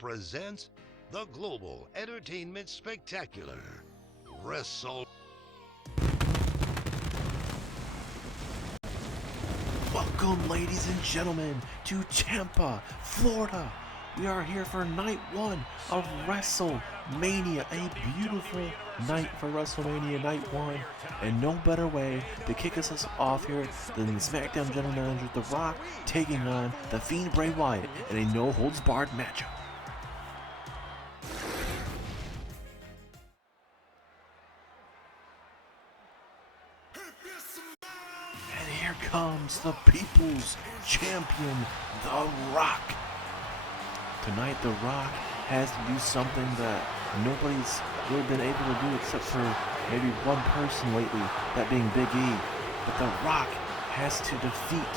presents the Global Entertainment Spectacular, Wrestle. Welcome, ladies and gentlemen, to Ciampa, Florida. We are here for night one of WrestleMania, a beautiful night for WrestleMania night one, and no better way to kick us off here than the Smackdown General Manager, The Rock, taking on the Fiend Bray Wyatt in a no-holds-barred matchup. And here comes the People's Champion, The Rock. Tonight, The Rock has to do something that nobody's really been able to do except for maybe one person lately, that being Big E. But The Rock has to defeat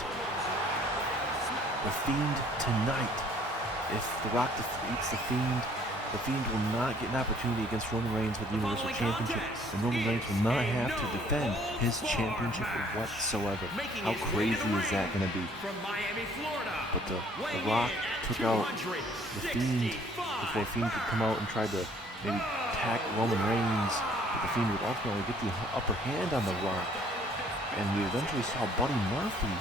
the Fiend tonight. If The Rock defeats the Fiend will not get an opportunity against Roman Reigns for the Universal Championship, and Roman Reigns will not have to defend his championship whatsoever. How crazy is that going to be? But the Rock took out the Fiend before Fiend could come out and try to maybe attack Roman Reigns, but the Fiend would ultimately get the upper hand on The Rock. And we eventually saw Buddy Murphy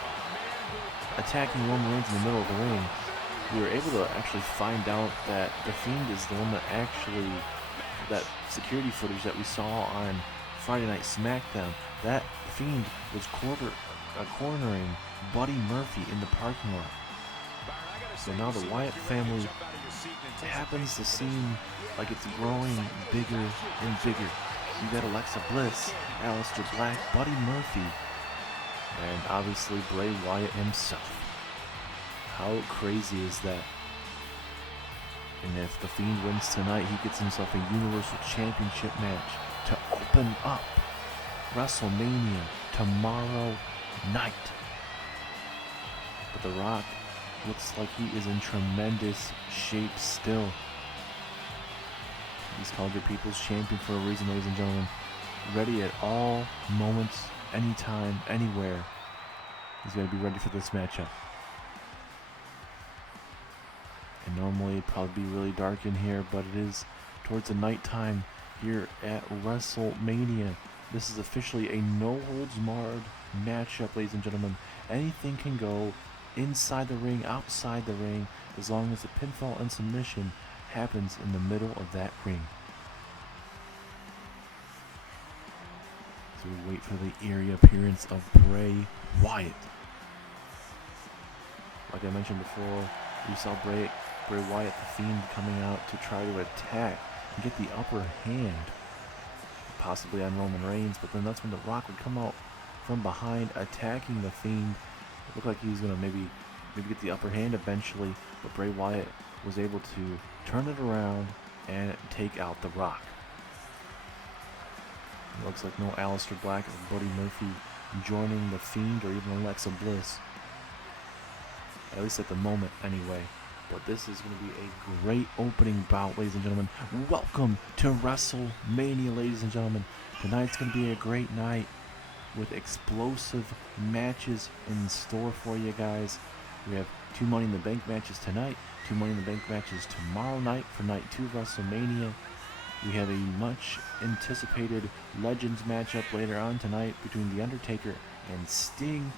attacking Roman Reigns in the middle of the ring. We were able to actually find out that the Fiend is the one that actually, that security footage that we saw on Friday Night SmackDown, that Fiend was cornering Buddy Murphy in the parking lot. So now the Wyatt family happens to seem like it's growing bigger and bigger. You got Alexa Bliss, Aleister Black, Buddy Murphy, and obviously Bray Wyatt himself. How crazy is that? And if the Fiend wins tonight, he gets himself a Universal Championship match to open up WrestleMania tomorrow night. But The Rock looks like he is in tremendous shape still. He's called your People's Champion for a reason, ladies and gentlemen. Ready at all moments, anytime, anywhere. He's going to be ready for this matchup. And normally it'd probably be really dark in here, but it is towards the nighttime here at WrestleMania. This is officially a no-holds-barred matchup, ladies and gentlemen. Anything can go inside the ring, outside the ring, as long as the pinfall and submission happens in the middle of that ring. So we wait for the eerie appearance of Bray Wyatt. Like I mentioned before, we saw Bray Wyatt, the Fiend, coming out to try to attack and get the upper hand, possibly on Roman Reigns, but then that's when The Rock would come out from behind attacking the Fiend. It looked like he was going to maybe get the upper hand eventually, but Bray Wyatt was able to turn it around and take out The Rock. It looks like no Aleister Black or Buddy Murphy joining the Fiend or even Alexa Bliss. At least at the moment, anyway. But this is going to be a great opening bout, ladies and gentlemen. Welcome to WrestleMania, ladies and gentlemen. Tonight's going to be a great night with explosive matches in store for you guys. We have 2 Money in the Bank matches tonight, 2 Money in the Bank matches tomorrow night for night 2 of WrestleMania. We have a much anticipated Legends matchup later on tonight between The Undertaker and Sting.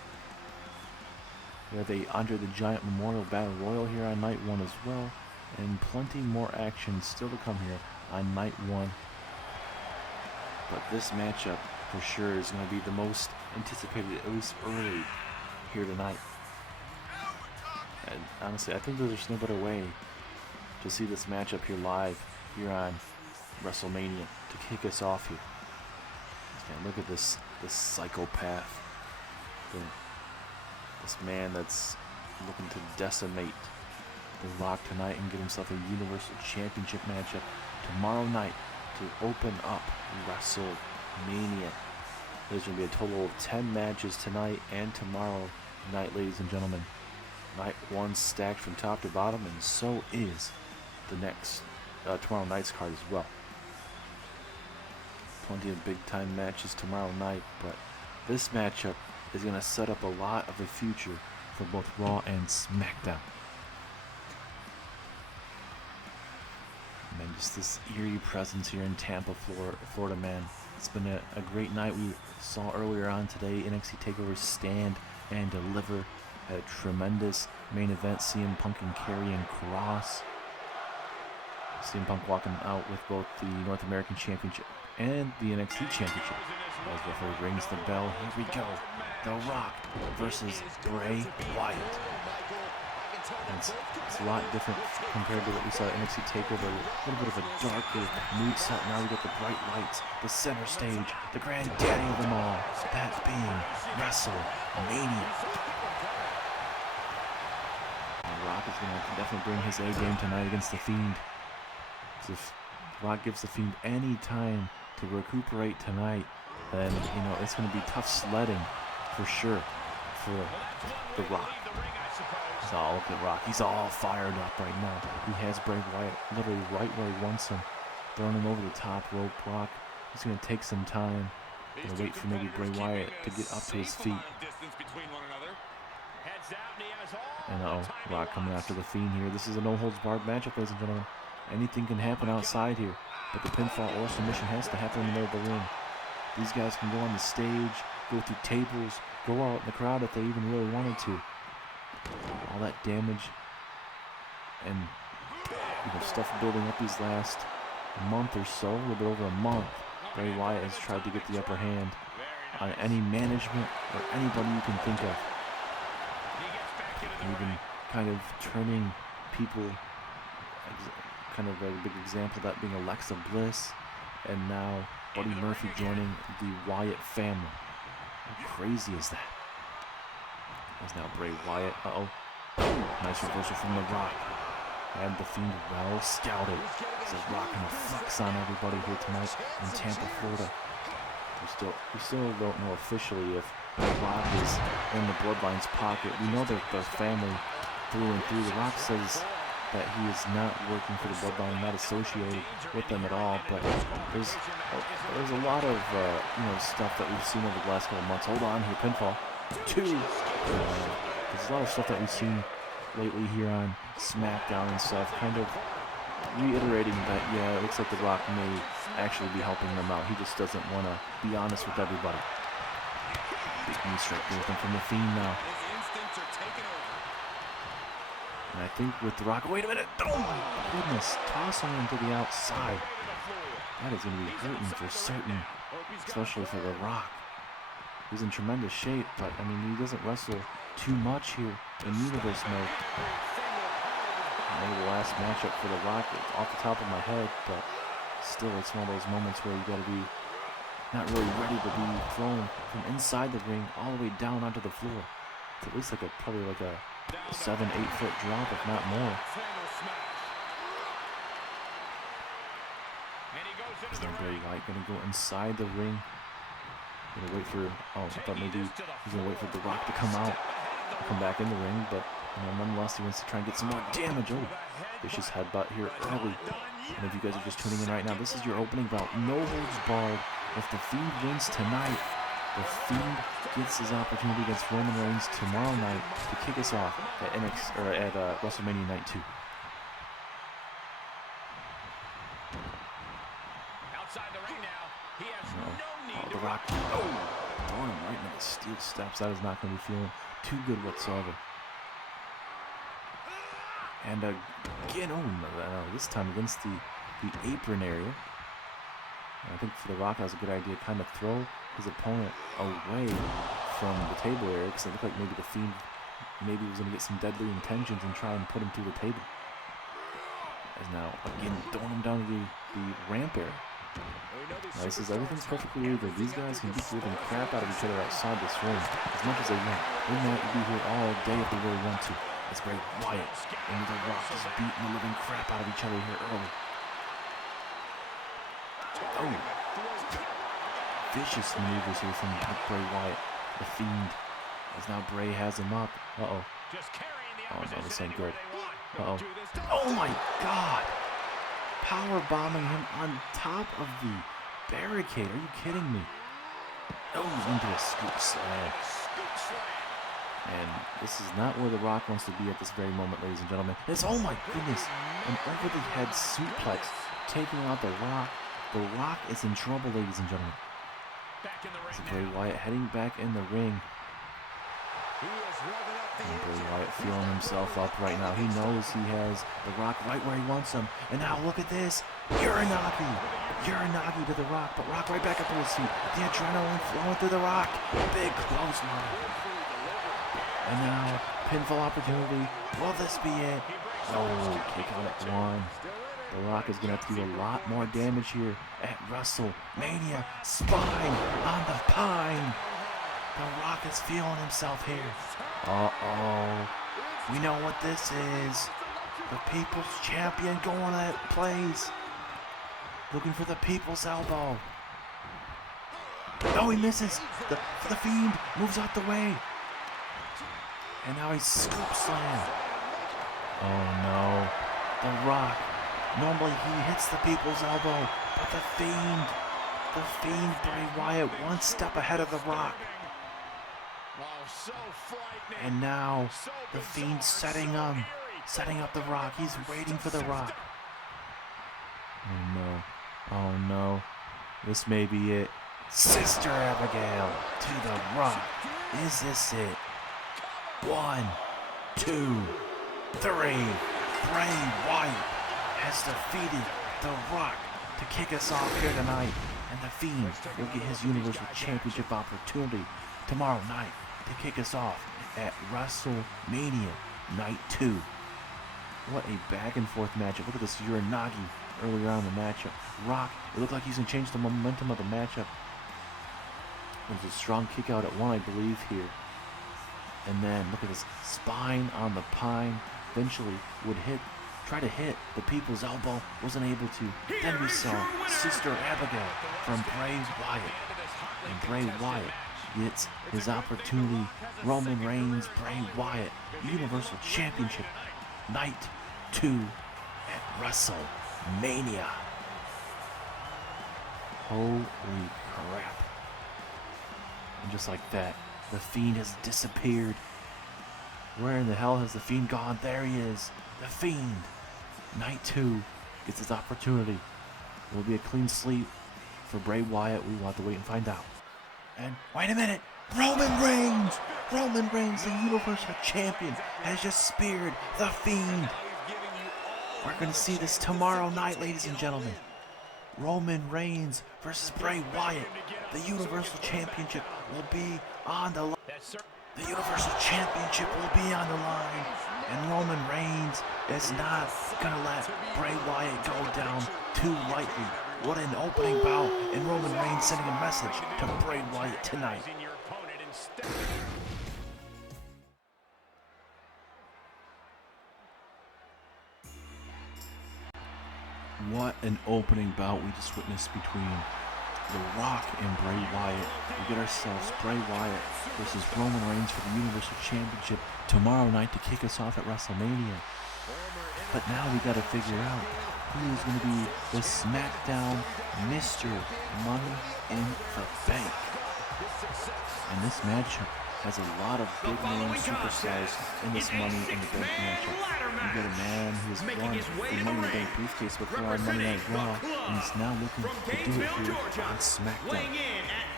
We have a Andre the Giant Memorial Battle Royal here on night 1 as well, and plenty more action still to come here on night 1. But this matchup for sure is going to be the most anticipated, at least early here tonight. And honestly, I think there's no better way to see this matchup here live here on WrestleMania to kick us off here. Man, look at this psychopath. This man that's looking to decimate The Rock tonight and get himself a Universal Championship matchup tomorrow night to open up WrestleMania. There's going to be a total of 10 matches tonight and tomorrow night, ladies and gentlemen. Night 1 stacked from top to bottom, and so is the next tomorrow night's card as well. Plenty of big time matches tomorrow night, but this matchup is going to set up a lot of the future for both Raw and SmackDown. Just this eerie presence here in Tampa, Florida, man. It's been a great night. We saw earlier on today NXT TakeOver stand and deliver a tremendous main event. CM Punk and Karrion Kross. CM Punk walking out with both the North American Championship and the NXT Championship. As referee rings the bell, here we go. The Rock versus Bray Wyatt. It's a lot different compared to what we saw at NXT TakeOver. A little bit of a darker mood set. Now we get the bright lights, the center stage, the granddaddy of them all, that being WrestleMania. The Rock is going to definitely bring his A game tonight against the Fiend. If Rock gives the Fiend any time to recuperate tonight, then it's going to be tough sledding for sure for the Rock. Look at Rock. He's all fired up right now. He has Bray Wyatt literally right where he wants him, throwing him over the top rope. Rock, he's going to take some time. Gonna wait for maybe Bray Wyatt to get up to his feet. And Rock coming after the Fiend here. This is a no-holds-barred matchup, ladies and gentlemen. Anything can happen outside here, but the pinfall or submission has to happen in the middle of the ring. These guys can go on the stage, go through tables, go out in the crowd if they even really wanted to. All that damage and stuff building up these last month or so, a little bit over a month. Bray Wyatt has tried to get the upper hand on any management or anybody you can think of. Even kind of turning people, kind of a big example of that being Alexa Bliss, and now Buddy Murphy joining the Wyatt family. How crazy is that? There's now Bray Wyatt. Nice reversal from The Rock. And the Fiend well scouted. So Rock gonna flex on everybody here tonight in Tampa, Florida. We still don't know officially if The Rock is in the Bloodline's pocket. We know they're family through and through. The Rock says that he is not working for the Bloodline, not associated with them at all. But there's a lot of stuff that we've seen over the last couple of months. Hold on here, pinfall. There's a lot of stuff that we've seen lately here on Smackdown and stuff, kind of reiterating that, it looks like The Rock may actually be helping them out. He just doesn't want to be honest with everybody. Big knee strike there from the Fiend now. And I think with The Rock, wait a minute, oh my goodness, tossing him to the outside. That is going to be hurting for certain, especially for The Rock. He's in tremendous shape, but he doesn't wrestle too much here in Universe mode. Maybe the last matchup for The Rock off the top of my head, but still it's one of those moments where you got to be not really ready to be thrown from inside the ring all the way down onto the floor. It's at least probably like a 7-8 foot drop, if not more. Is then Bray Wyatt gonna go inside the ring? Gonna wait for, I thought maybe he's gonna wait for The Rock to come out, come back in the ring, but nonetheless he wants to try and get some more damage. Vicious headbutt here early. And if you guys are just tuning in right now, this is your opening bout. No holds barred. If the Fiend wins tonight, the Fiend gets his opportunity against Roman Reigns tomorrow night to kick us off at WrestleMania Night 2. The Rock, throwing him right into the steel steps. That is not going to be feeling too good whatsoever. And again, this time against the apron area. And I think for The Rock, that was a good idea. Kind of throw his opponent away from the table area, because it looked like maybe the Fiend was going to get some deadly intentions and try and put him through the table. As now, again, throwing him down to the ramp area. Now, this is everything's perfectly legal. These guys can beat the living crap out of each other outside this ring as much as they want. They might be here all day if they really want to. It's Bray Wyatt and The Rock just beating the living crap out of each other here early. Vicious maneuvers here from Bray Wyatt. The Fiend, as now Bray has him up. Oh no, this ain't good. Oh my God! Power bombing him on top of the barricade. Are you kidding me? Into a scoop slam. And this is not where The Rock wants to be at this very moment, ladies and gentlemen. Oh my goodness, an over-the-head suplex taking out The Rock. The Rock is in trouble, ladies and gentlemen. It's Bray Wyatt heading back in the ring. And Bray Wyatt feeling himself up right now. He knows he has The Rock right where he wants him. And now look at this. Uranagi to The Rock, but Rock right back up to his feet. The adrenaline flowing through The Rock. Big clothesline. And now, pinfall opportunity. Will this be it? Oh, kick out at 1. The Rock is going to have to do a lot more damage here at WrestleMania. Spine on the pine. The Rock is feeling himself here. Uh-oh. We know what this is. The People's Champion going at plays. Looking for the People's Elbow. Oh, he misses. The Fiend moves out the way. And now he's scoop slam. Oh no. The Rock. Normally he hits the People's Elbow. But the Fiend, Bray Wyatt, one step ahead of The Rock. And now the Fiend setting up The Rock. He's waiting for The Rock. Oh no. This may be it. Sister Abigail to The Rock. Is this it? 1, 2, 3. Bray Wyatt has defeated The Rock to kick us off here tonight. And the Fiend will get his Universal Championship opportunity tomorrow night to kick us off at WrestleMania Night 2. What a back and forth matchup. Look at this Uranagi earlier on in the matchup. Rock, it looked like he's going to change the momentum of the matchup. There's a strong kick out at 1, I believe, here. And then look at this spine on the pine. Eventually would try to hit the People's Elbow. Wasn't able to. Then we saw Sister Abigail from Bray Wyatt. And Bray Wyatt gets his opportunity. Roman Reigns, Bray Wyatt, Universal Championship, Night 2 at WrestleMania. Holy crap. And just like that, the Fiend has disappeared. Where in the hell has the Fiend gone? There he is. The Fiend. Night 2 gets his opportunity. It will be a clean sweep for Bray Wyatt. We will have to wait and find out. And wait a minute. Roman Reigns, the Universal Champion, has just speared the Fiend. We're going to see this tomorrow night, ladies and gentlemen. Roman Reigns versus Bray Wyatt. The Universal Championship will be on the line. The Universal Championship will be on the line. And Roman Reigns is not going to let Bray Wyatt go down too lightly. What an opening bout, and Roman Reigns sending a message to Bray Wyatt tonight. What an opening bout we just witnessed between The Rock and Bray Wyatt. We get ourselves Bray Wyatt versus Roman Reigns for the Universal Championship tomorrow night to kick us off at WrestleMania. But now we got to figure out who's going to be the Smackdown Mr. Money in the Bank. And this matchup has a lot of big name superstars in this Money in the Bank matchup. You got a man who's won the Money in the Bank briefcase before on Monday Night Raw, and he's now looking to do it here on SmackDown.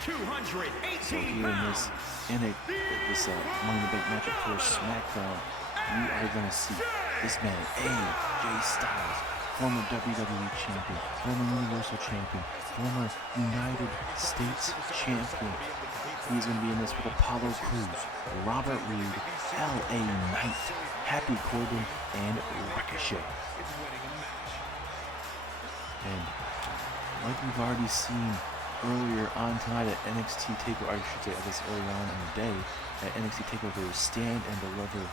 So here in this Money in the Bank matchup for SmackDown, we are going to see this man, AJ Styles, former WWE Champion, former Universal Champion, former United States Champion. He's going to be in this with Apollo Crews, Robert Reed, L.A. Knight, Happy Corbin, and Ricochet. And like we've already seen earlier on tonight at NXT TakeOver, I should say, I guess earlier on in the day, at NXT TakeOver, Stand and Deliver.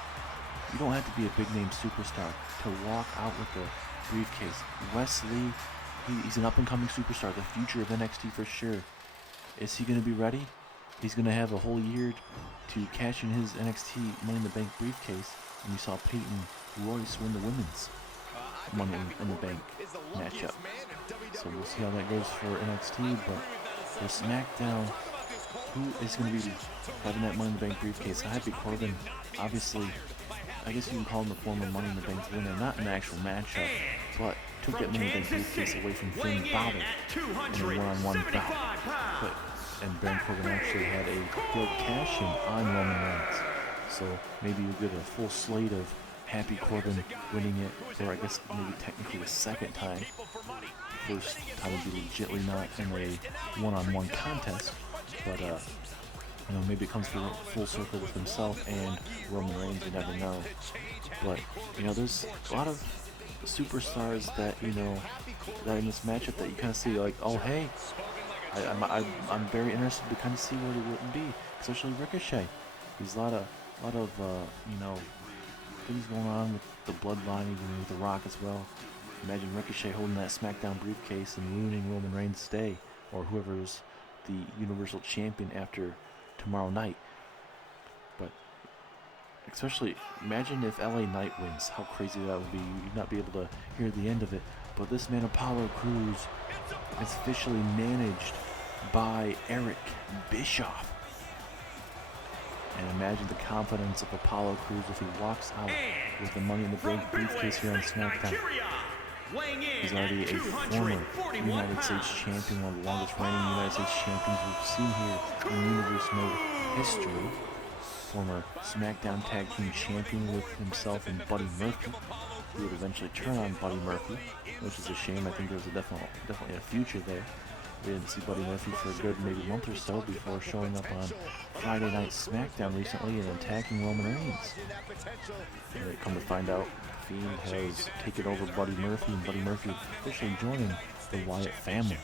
You don't have to be a big name superstar to walk out with the briefcase. Wesley, he's an up-and-coming superstar, the future of NXT for sure. Is he going to be ready? He's going to have a whole year to cash in his NXT Money in the Bank briefcase. And we saw Peyton Royce win the women's Money in the Bank matchup. So we'll see how that goes for NXT. But for SmackDown, who is going to be having that Money in the Bank briefcase? Happy Corbin, obviously, I guess you can call him the former Money in the Bank winner, not an actual matchup. but took that Money in the Bank briefcase away from Finn Balor in a one-on-one bout. And Baron Corbin actually had a failed cash-in on Roman Reigns. So maybe you get a full slate of Happy Corbin winning it, or I guess maybe technically the second time. First time would be legitimately not in a one-on-one contest, but maybe it comes full circle with himself and Roman Reigns. You never know. But there's a lot of superstars that that in this matchup that you kind of see like, oh hey, I'm very interested to kind of see what it would be, especially Ricochet. There's a lot of things going on with the bloodline, even with The Rock as well. Imagine Ricochet holding that SmackDown briefcase and ruining Roman Reigns' day, or whoever's the Universal Champion after tomorrow night. But especially, imagine if LA Knight wins. How crazy that would be. You'd not be able to hear the end of it. But this man, Apollo Crews, is officially managed by Eric Bischoff. And imagine the confidence of Apollo Crews if he walks out with the Money in the Bank briefcase here on SmackDown. He's already a former United States champion, one of the longest reigning United States champions we've seen here in Universe Mode history. Former SmackDown Tag Team champion with himself and Buddy Murphy. He would eventually turn on Buddy Murphy, which is a shame. I think there was definitely a future there. We didn't see Buddy Murphy for a good maybe month or so before showing up on Friday Night SmackDown recently and attacking Roman Reigns. And come to find out, Fiend has taken over Buddy Murphy, and Buddy Murphy officially joining the Wyatt family.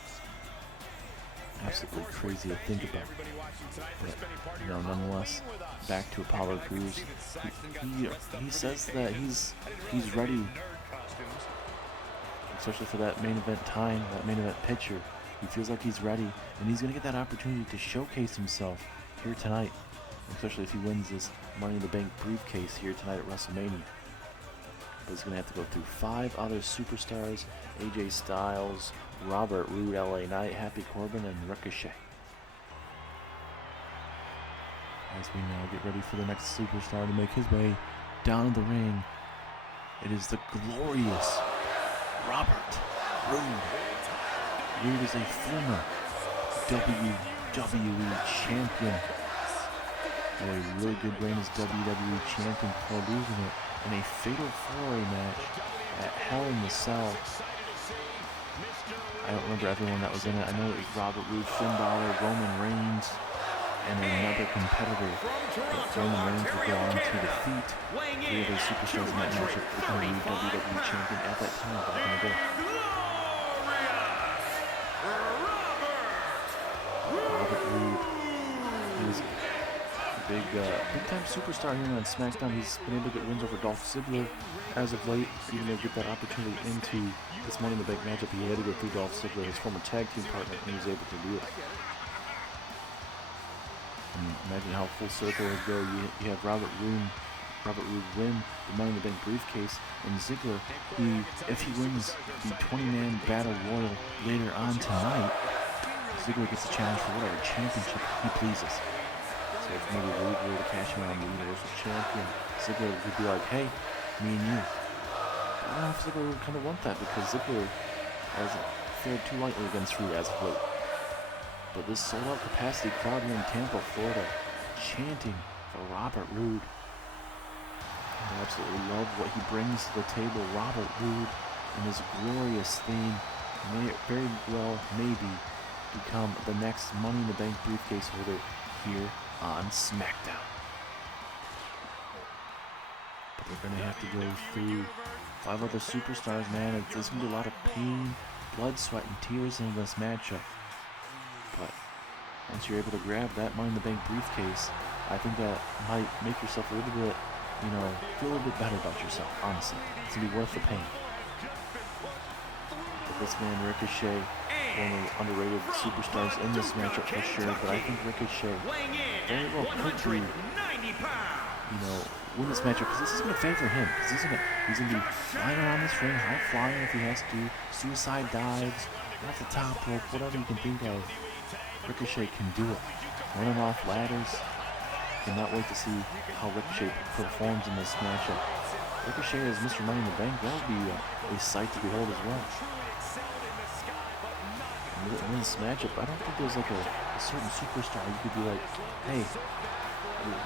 Absolutely crazy to think about. But, nonetheless, back to Apollo Crews. He says that he's ready, especially for that main event time, that main event picture. He feels like he's ready, and he's going to get that opportunity to showcase himself here tonight, especially if he wins this Money in the Bank briefcase here tonight at WrestleMania. But he's going to have to go through 5 other superstars: AJ Styles, Robert Roode, LA Knight, Happy Corbin, and Ricochet. As we now get ready for the next superstar to make his way down the ring, it is the glorious Robert Roode. Roode is a former WWE champion. Had a really good reign as WWE champion before losing it in a fatal 4-way match at Hell in the Cell. I don't remember everyone that was in it. I know it was Robert Roode, Finn Balor, Roman Reigns, and another competitor. But Roman Reigns would go on to defeat 3 other superstars in that matchup, becoming the WWE champion at that time back in the day. Robert Roode, he was a big-time superstar here on SmackDown. He's been able to get wins over Dolph Ziggler as of late, even though get that opportunity into this Money in the Bank matchup. He had to go through Dolph Ziggler, his former tag team partner, and he was able to do it. And imagine how full circle it would go. You have Robert Roode win the Money in the Bank briefcase, and Ziggler, if he wins the 20-man Battle Royal later on tonight, Ziggler gets a challenge for whatever championship he pleases. So if maybe Roode were to cash in on the Universal Champion, Ziggler would be like, hey, me and you. I don't know if Ziggler would kind of want that, because Ziggler hasn't fared too lightly against Roode as of late. But this sold-out capacity crowd here in Tampa, Florida, chanting for Robert Roode. I absolutely love what he brings to the table. Robert Roode and his glorious theme may very well maybe become the next Money in the Bank briefcase holder here on SmackDown. But they're going to have to go through 5 other superstars, man. There's going to be a lot of pain, blood, sweat, and tears in this matchup. But once you're able to grab that Money in the Bank briefcase, I think that might make yourself a little bit, feel a little bit better about yourself, honestly. It's going to be worth the pain. But this man, Ricochet, one of the underrated superstars in this matchup for sure, but I think Ricochet very well could be, win this matchup, because this is going to favor him. He's going to be flying around this ring, high flying if he has to, suicide dives, off the top rope, whatever you can think of. Ricochet can do it. Running off ladders. Cannot wait to see how Ricochet performs in this matchup. Ricochet as Mr. Money in the Bank, that would be a sight to behold as well. And in this matchup, I don't think there's like a certain superstar you could be like, hey,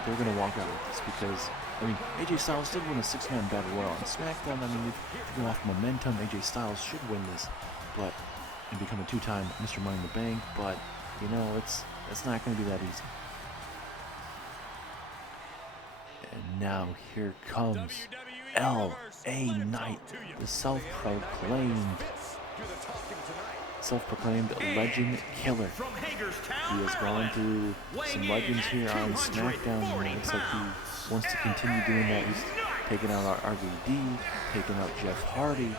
they're going to walk out with this, because, I mean, AJ Styles did win a 6-man battle royal on SmackDown. I mean, if you go off momentum, AJ Styles should win this, but, and become a 2-time Mr. Money in the Bank, but, you know, it's not going to be that easy. And now here comes L.A. Knight, the self-proclaimed legend killer. He has gone through some legends here on SmackDown, and it looks like he wants to continue doing that. He's taken out RVD, taken out Jeff Hardy,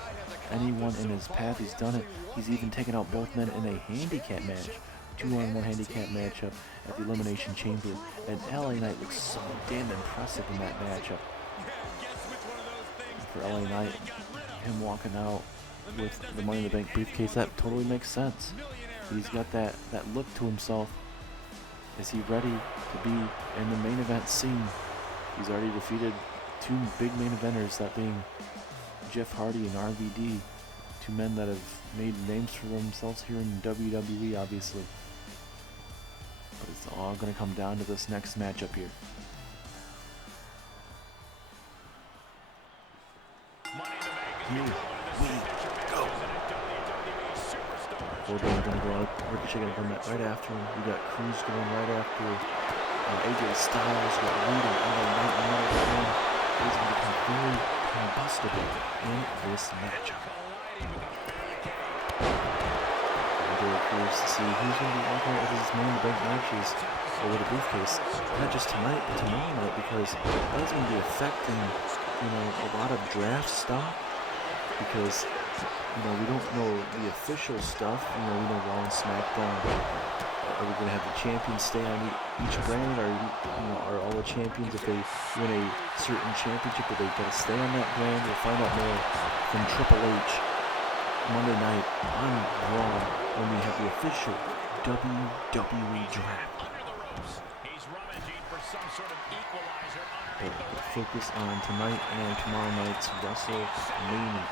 anyone in his path, he's done it. He's even taken out both men in a handicap match, 2-on-1 handicap matchup at the Elimination Chamber, and LA Knight looks so damn impressive in that matchup. And for LA Knight, him walking out with the Money in the Bank briefcase, that totally makes sense. He's got that look to himself. Is he ready to be in the main event scene? He's already defeated 2 big main eventers, that being Jeff Hardy and RVD, 2 men that have made names for themselves here in WWE, obviously. But it's all going to come down to this next matchup here. Here we go. Corbin going to go out. Ricochet going to come right after him. We got Cruz going right after AJ Styles. We got Reed and LA Knight in the middle of the ring. He's going to become very combustible in this matchup. Very curious to see who's going to be walking out with his Money in the Bank matches or with a briefcase. Not just tonight, but tomorrow night, because that's going to be affecting, you know, a lot of draft stock. Because, you know, we don't know the official stuff. You know, we know Raw and SmackDown. Are we going to have the champions stay on each brand? Or, you know, are all the champions, if they win a certain championship, are they going to stay on that brand? We'll find out more from Triple H Monday night on Raw when we have the official WWE draft. But focus on tonight and tomorrow night's WrestleMania.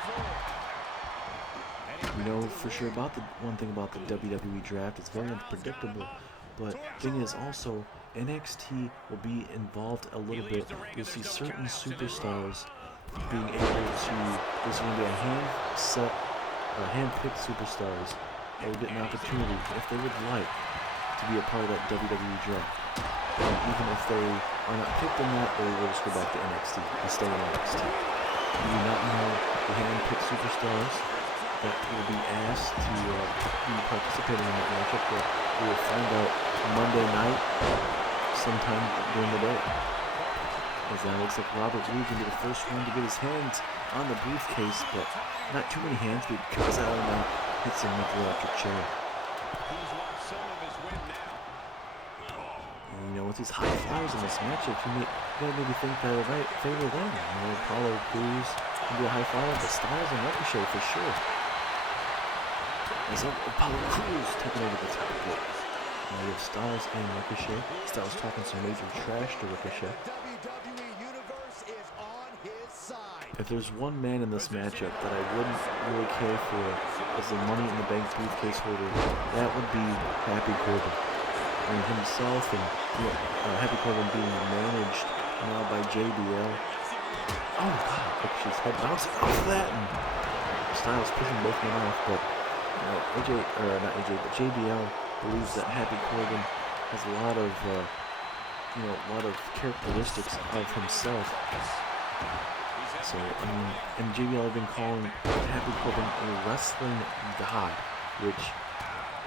We know for sure about one thing about the WWE draft, it's very unpredictable, but thing is also NXT will be involved a little bit. You'll see certain superstars being able to, there's going to be a hand-picked superstars that will get an opportunity if they would like to be a part of that WWE draft. And even if they are not picked in that, they will just go back to NXT and stay in NXT. We do not know the hand-picked superstars that will be asked to be participating in that matchup, but we will find out Monday night sometime during the day. As that looks like Robert Roode can be the first one to get his hands on the briefcase, but not too many hands because LA Knight hits him with the electric chair. And, you know, with these high flyers in this matchup, you might maybe think that it might favor them. You know, Apollo Crews can be a high flyer, but Styles and Ricochet for sure. As Apollo Crews taking over the top rope. Now you have Styles and Ricochet. Styles talking some major trash to Ricochet. If there's one man in this matchup that I wouldn't really care for as the Money in the Bank briefcase holder, that would be Happy Corbin. I mean, himself and, you know, Happy Corbin being managed now by JBL. Oh God, look, she's head bouncing off that, and Styles pushing both men off, but JBL believes that Happy Corbin has a lot of, a lot of characteristics of himself. So, I mean, and JBL have been calling Happy Corbin a wrestling god, which,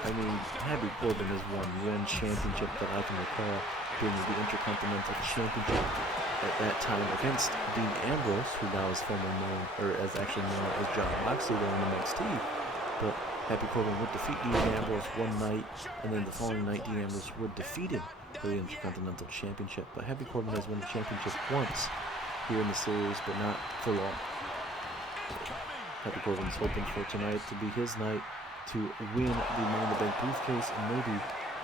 I mean, Happy Corbin has won one championship that I can recall, being the Intercontinental Championship at that time against Dean Ambrose, who now is formerly known, or as actually known as John Moxley there in NXT. But Happy Corbin would defeat Dean Ambrose one night, and then the following night Dean Ambrose would defeat him for the Intercontinental Championship. But Happy Corbin has won the championship once here in the series, but not for long. Happy Corbin's hoping for tonight to be his night to win the Money in the Bank briefcase and maybe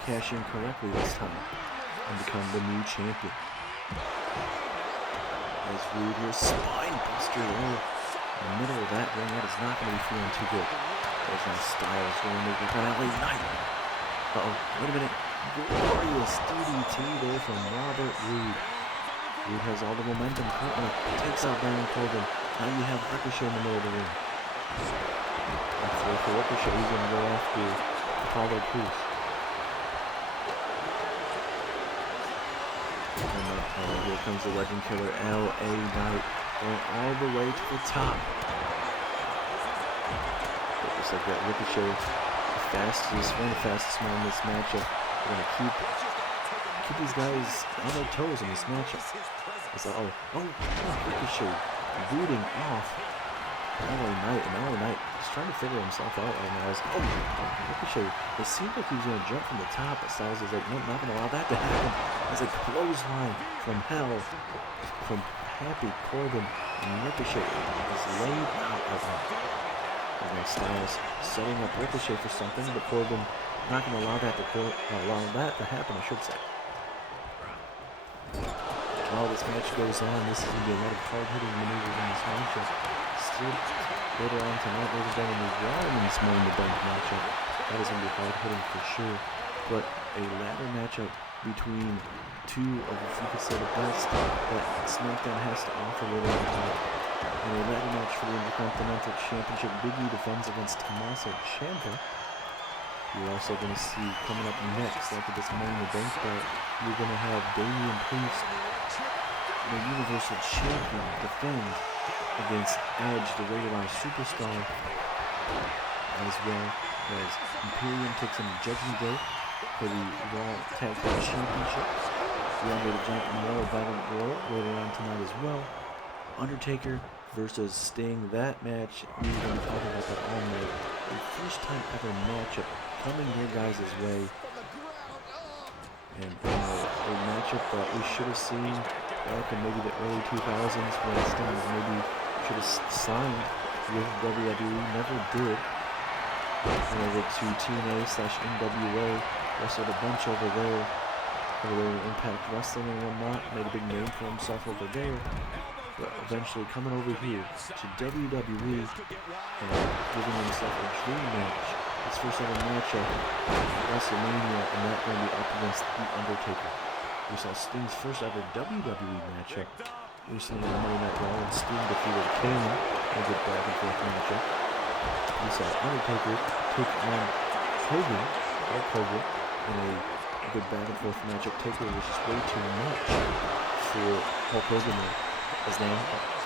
cash in correctly this time and become the new champion. As Rude here, spine buster there. In the middle of that ring, that is not going to be feeling too good. There's now Styles going to go LA Knight. Uh-oh, wait a minute. Glorious DDT there from Robert Roode. Roode has all the momentum currently. Takes out Baron Corbin. Now you have Ricochet in the middle of the ring. After Ricochet, he's going to go after Apollo Crews. And here comes the legend killer, LA Knight, going all the way to the top. But just like that, Ricochet, one of the fastest men in this matchup. We're going to keep these guys on their toes in this matchup. It's like, Ricochet booting off LA Knight, and LA Knight is trying to figure himself out right now. Ricochet, it seemed like he was going to jump from the top, but Styles is like, nope, not going to allow that to happen. It's a clothesline from hell, from Happy Corbin, and Ricochet is laid out of him. And then Styles setting up Ricochet for something, but Corbin not going to allow that to happen, I should say. While this match goes on, this is going to be a lot of hard-hitting maneuvers in this matchup. Still, later on tonight, we're going to be Rollins more in the bench matchup. That is going to be hard-hitting for sure. But a ladder matchup between two of, if you could say, the best that Smackdown has to offer later on tonight. And a ladder match for the Intercontinental Championship. Big E defends against Tommaso Ciampa. You're also going to see coming up next after this Money in the Bank bout, you're going to have Damien Priest, the Universal Champion, defend against Edge, the Rated R Superstar, as well as Imperium takes on Judgement Day for the Raw Tag Team Championship. The Andre the Giant Memorial Battle Royal later on tonight as well. Undertaker versus Sting, that match, we're going to be talking about that all night. The first time ever matchup coming your guys' way. And a matchup that we should have seen back in maybe the early 2000s when Sting maybe should have signed with WWE, never did. Went over to TNA/NWA, wrestled a bunch over there in Impact Wrestling and whatnot, made a big name for himself over there. But eventually coming over here to WWE and giving himself a dream match. His first ever matchup at WrestleMania, and that going to be up against The Undertaker. We saw Sting's first ever WWE matchup recently on Monday Night Raw when Sting defeated Kane in a good back and forth matchup. We saw Undertaker take on Hogan, in a good back and forth matchup. Taker was just way too much for Hulk Hogan. As now,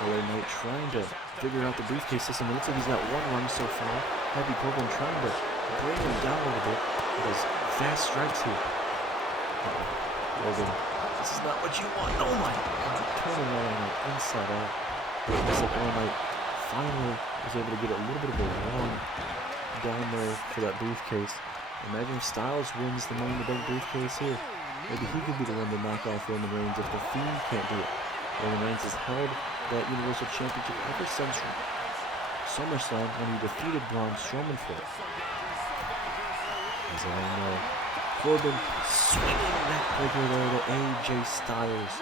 LA Knight trying to figure out the briefcase system. It looks like he's got one run so far. Happy Corbin trying to bring him down a little bit with his fast strikes here. Corbin, this is not what you want. Oh my God, turning LA Knight inside out. Looks like LA Knight finally was able to get a little bit of a run down there for that briefcase. Imagine if Styles wins the Money in the Bank briefcase here. Maybe he could be the one to knock off Roman Reigns if the Fiend can't do it. Roman Reigns has held that Universal Championship ever since SummerSlam when he defeated Braun Strowman for it. As I know, Corbin swinging that breaker there to AJ Styles.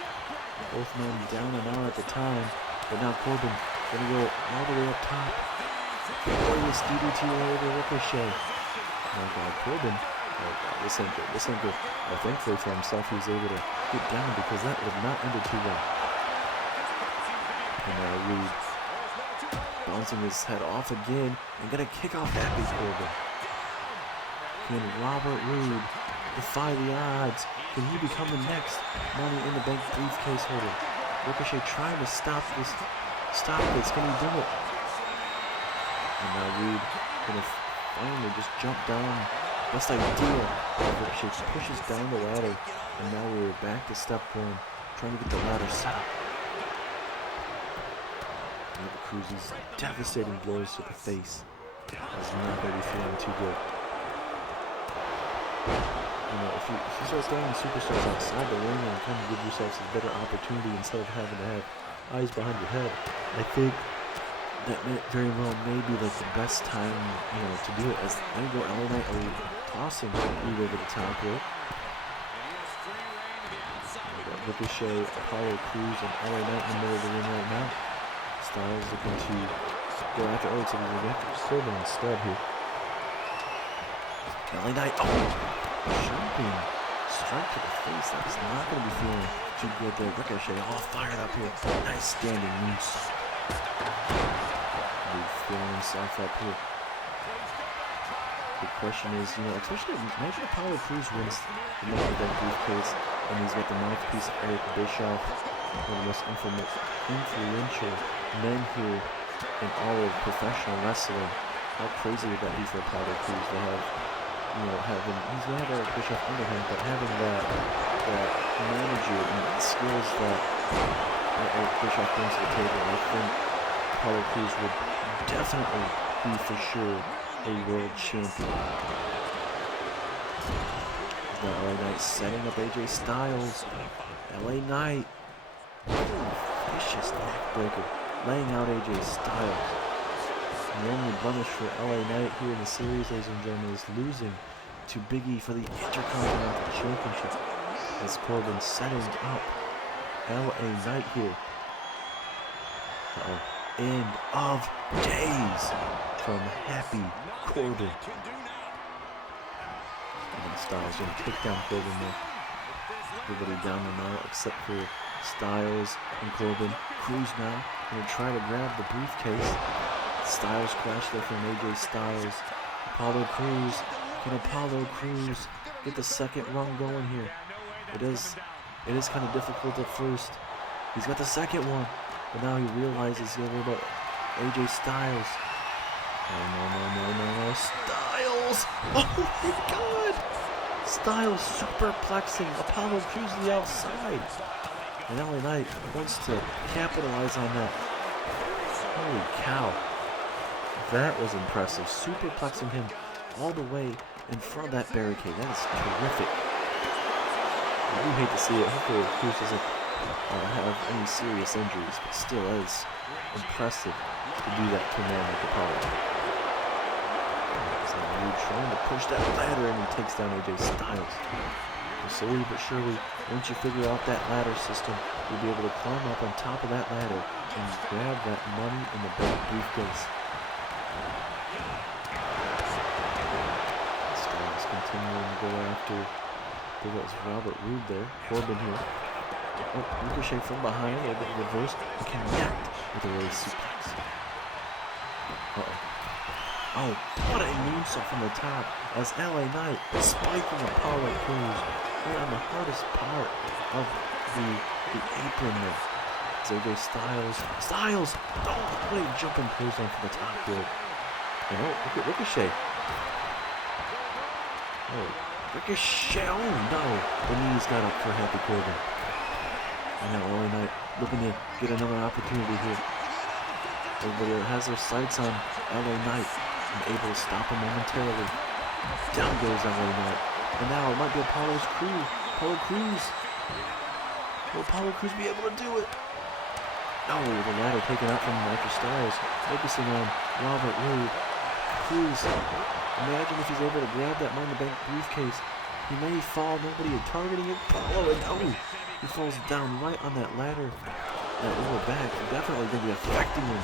Both men down and out at the time, but now Corbin going to go all the way up top. Glorious DDT over to Ricochet. Oh God, Corbin. Oh God, this ain't good. Well, thankfully for himself, he was able to get down because that would have not ended too well. And now Roode bouncing his head off again and gonna kick off Happy Corbin. Can Robert Roode defy the odds? Can he become the next Money in the Bank briefcase holder? Ricochet trying to stop this. Can he do it? And now Roode gonna finally just jump down. Best idea. Ricochet pushes down the ladder, and now we're back to step one, trying to get the ladder set up. Cruz's devastating blows to the face. He's not going to be feeling too good. You know, if you start throwing superstars outside the ring and kind of give yourselves a better opportunity instead of having to have eyes behind your head, I think that very well may be like the best time, to do it. As I go LA Knight tossing Roode over the top rope. Ricochet, Apollo Crews, and LA Knight in the middle of the ring right now. Styles looking to go after, oh, so he's going after Corbin instead here. LA Knight, jumping strike to the face. That's not going to be feeling too good there. Ricochet all fired up here. Nice standing moose. He's feeling himself up here. The question is, especially imagine Apollo Crews wins the Money in the Bank briefcase, and he's got the mouthpiece of Eric Bischoff, one of the most influential men here in all of professional wrestling. How crazy would that be for Apollo Crews to have, he's gonna have Eric Bischoff under him, but having that manager and the skills that Eric Bischoff brings to the table, I think Apollo Crews would definitely be for sure a world champion. The LA Knight setting up AJ Styles. LA Knight. Vicious neckbreaker. Laying out AJ Styles. And the only blemish for LA Knight here in the series, ladies and gentlemen, is losing to Big E for the Intercontinental Championship. As Corbin setting up LA Knight here. End of days from Happy Corbin. And Styles going to kick down Corbin there. Everybody down the now except for Styles and Corbin. Crews now going to try to grab the briefcase. Styles crash there from AJ Styles. Apollo Crews. Can Apollo Crews get the second run going here? It is kind of difficult at first. He's got the second one, but now he realizes he's going to worry about AJ Styles. No. Styles! Oh my god! Styles superplexing Apollo Crews to the outside. And LA Knight wants to capitalize on that. Holy cow. That was impressive. Superplexing him all the way in front of that barricade. That is terrific. We hate to see it. Hopefully Crews doesn't have any serious injuries, but still is impressive to do that to a man like Apollo. Trying to push that ladder, and he takes down AJ Styles. And slowly but surely, once you figure out that ladder system, you'll be able to climb up on top of that ladder and grab that Money in the Bank briefcase. Styles continuing to go after, I think that was Robert Roode there. Corbin here. Oh, Ricochet from behind, a little bit reverse, and connect with a really suplex. Oh, what a moonsault from the top as LA Knight spiking Apollo Crews right on the hardest part of the apron there. It's AJ Styles! Oh, what a jumping clothesline from the top rope. And look at Ricochet. Oh, Ricochet! Oh no! The knees got up for Happy Corbin. And now LA Knight looking to get another opportunity here. Everybody has their sights on LA Knight. Able to stop him momentarily. Down goes LA Knight. And now it might be Apollo Crews. Will Apollo Crews be able to do it? No, the ladder taken out from Michael Styles. Focusing on Robert Roode. Crews, imagine if he's able to grab that Money in the Bank briefcase. He may fall, nobody is targeting him. Oh, and no! He falls down right on that ladder. That lower back. Definitely going to be affecting him.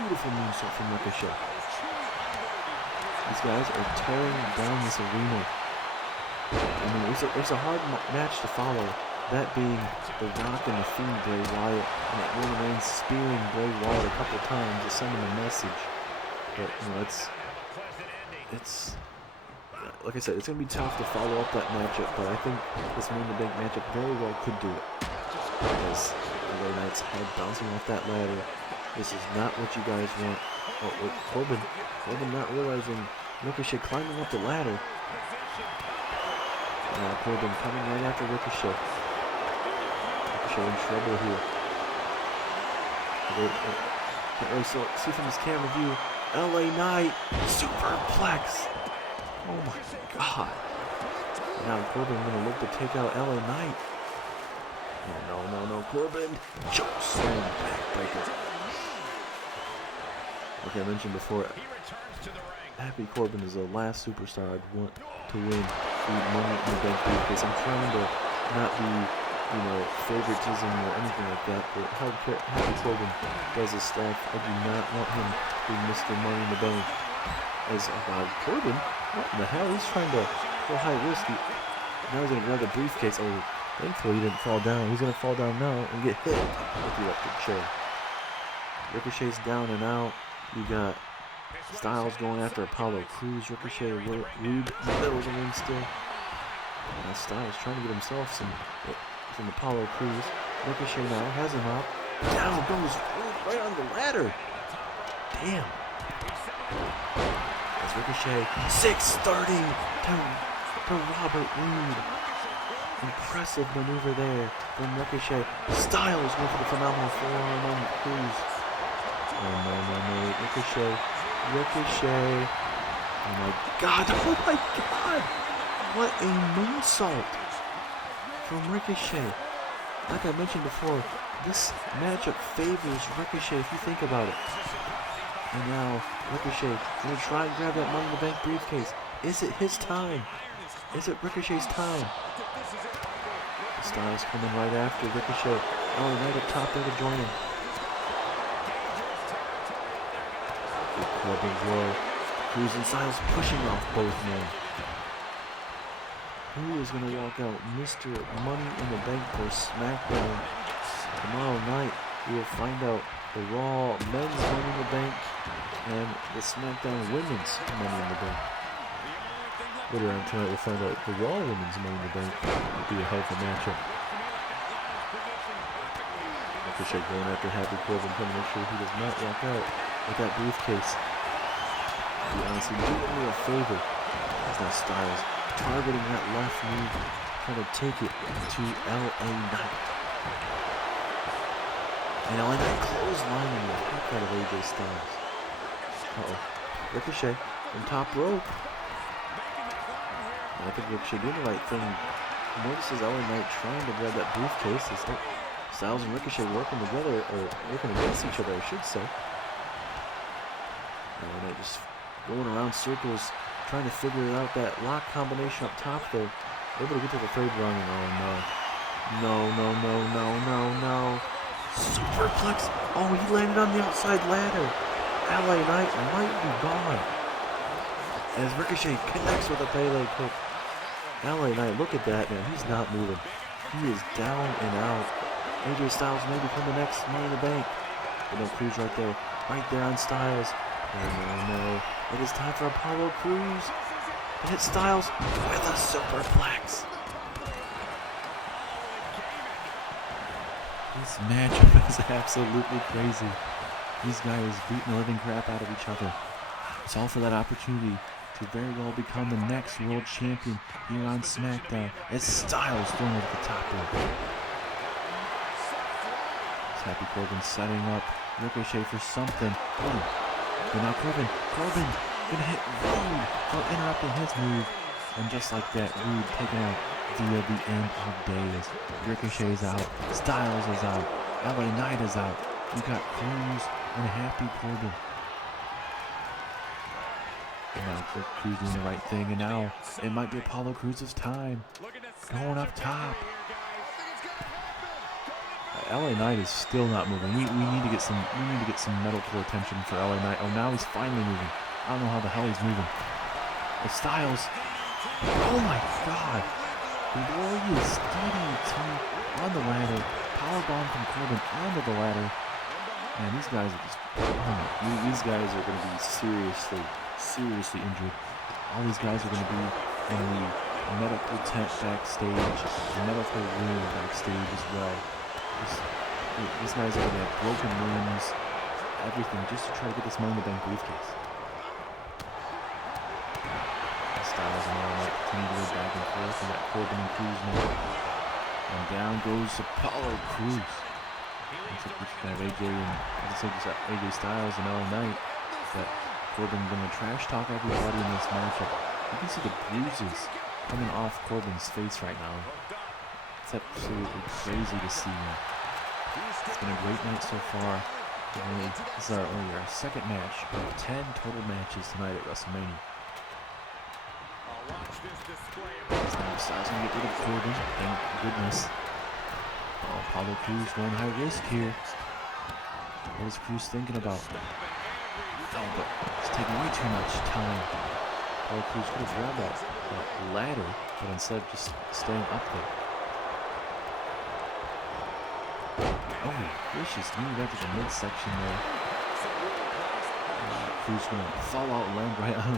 Beautiful moonsault from Ricochet. These guys are tearing down this arena. I mean, it's a hard match to follow. That being The Rock and the Fiend, Bray Wyatt, and Roman Reigns spearing Bray Wyatt a couple times to send him a message. But it's like I said, it's gonna be tough to follow up that matchup. But I think this Money in the Bank matchup very well could do it. As LA Knight's head bouncing off that ladder. This is not what you guys want. Oh, with Corbin not realizing Ricochet climbing up the ladder. Corbin coming right after Ricochet. Ricochet in trouble here. Can't really see from this camera view. LA Knight superplex. Oh my god. Now Corbin gonna look to take out LA Knight. No. Corbin. Choke slam backbreaker. Like I mentioned before, Happy Corbin is the last superstar I'd want to win the Money in the Bank briefcase. I'm trying to not be favoritism or anything like that, but how Happy Corbin does his stuff, I do not want him being Mr. Money in the Bank. As Corbin, what in the hell? He's trying to go high risk. Now he's going to grab the briefcase. Oh, thankfully he didn't fall down. He's going to fall down now and get hit with the electric chair. Ricochet's down and out. You got Styles going after Apollo Crews. Ricochet, Rude in the middle of the ring still. And Styles trying to get himself some Apollo Crews. Ricochet now has him up. Down goes Rude right on the ladder. Damn. As Ricochet, 630 to Robert Roode. Impressive maneuver there from Ricochet. Styles went for the phenomenal forearm on Crews. Oh no. Ricochet. Oh my god. What a moonsault from Ricochet. Like I mentioned before, this matchup favors Ricochet if you think about it. And now, Ricochet going to try and grab that Money in the Bank briefcase. Is it his time? Is it Ricochet's time? Styles coming right after Ricochet. Oh, right up top there to join him. Big clubbing blow. Crews and Styles pushing off both men. Who is going to walk out? Mr. Money in the Bank for SmackDown. Tomorrow night, we will find out the Raw Men's Money in the Bank and the SmackDown Women's Money in the Bank. Later on tonight, we'll find out the Raw Women's Money in the Bank will be a hell of a matchup. Ricochet going after Happy Corbin, trying to make sure he does not walk out with that briefcase. To be honest, do me a favor. That's not Styles targeting that left knee, trying to take it to LA Knight. And LA Knight clotheslining the heck out of AJ Styles. Ricochet from top rope. I think Ricochet doing the right thing. Notices LA Knight trying to grab that briefcase. Styles and Ricochet working together, or working against each other, I should say. LA Knight just going around circles, trying to figure out that lock combination up top there. Able to get to the third rung, and oh no. Superplex. Oh, he landed on the outside ladder. LA Knight might be gone. As Ricochet connects with a Pele kick. LA Knight, look at that, man. He's not moving. He is down and out. AJ Styles may become the next Money in the Bank. But no, Crews right there on Styles. Oh no. It is time for Apollo Crews to hit Styles with a superplex. This matchup is absolutely crazy. These guys beating the living crap out of each other. It's all for that opportunity to very well become the next world champion here on SmackDown. As Styles thrown over the top rope. Happy Corbin setting up Ricochet for something. But now Corbin gonna hit Rude for interrupting his move. And just like that, Rude taken out via the end of days. Ricochet is out. Styles is out. LA Knight is out. You got Crews and Happy Corbin. And now Crews doing the right thing. And now it might be Apollo Crews' time. Going up top. LA Knight is still not moving. We need to get some medical attention for LA Knight. Oh, now he's finally moving. I don't know how the hell he's moving. But Styles. Oh my god. Glorious DDT on the ladder. Powerbomb from Corbin onto the ladder. Man, these guys are just, these guys are going to be seriously injured. All these guys are going to be in the medical tent backstage, the medical room backstage as well. These guys are going to have broken limbs, everything, just to try to get this Money in the Bank briefcase. Styles and all that continue to go back and forth, and that Corbin and Crews now. And down goes Apollo Crews. Looks like we should have AJ and, as I said, just AJ Styles and LA Knight. But Corbin going to trash talk everybody in this matchup. You can see the bruises coming off Corbin's face right now. It's absolutely crazy to see. It's been a great night so far. This is only our second match of 10 total matches tonight at WrestleMania. Now Styles gonna get rid of Corbin, thank goodness. Oh, Apollo Crews going high risk here. What is Crews thinking about? Oh, but it's taking way too much time. Apollo Crews could have grabbed that ladder, but instead of just staying up there. Oh, vicious knee right to the midsection there. Crews gonna fall out and land right on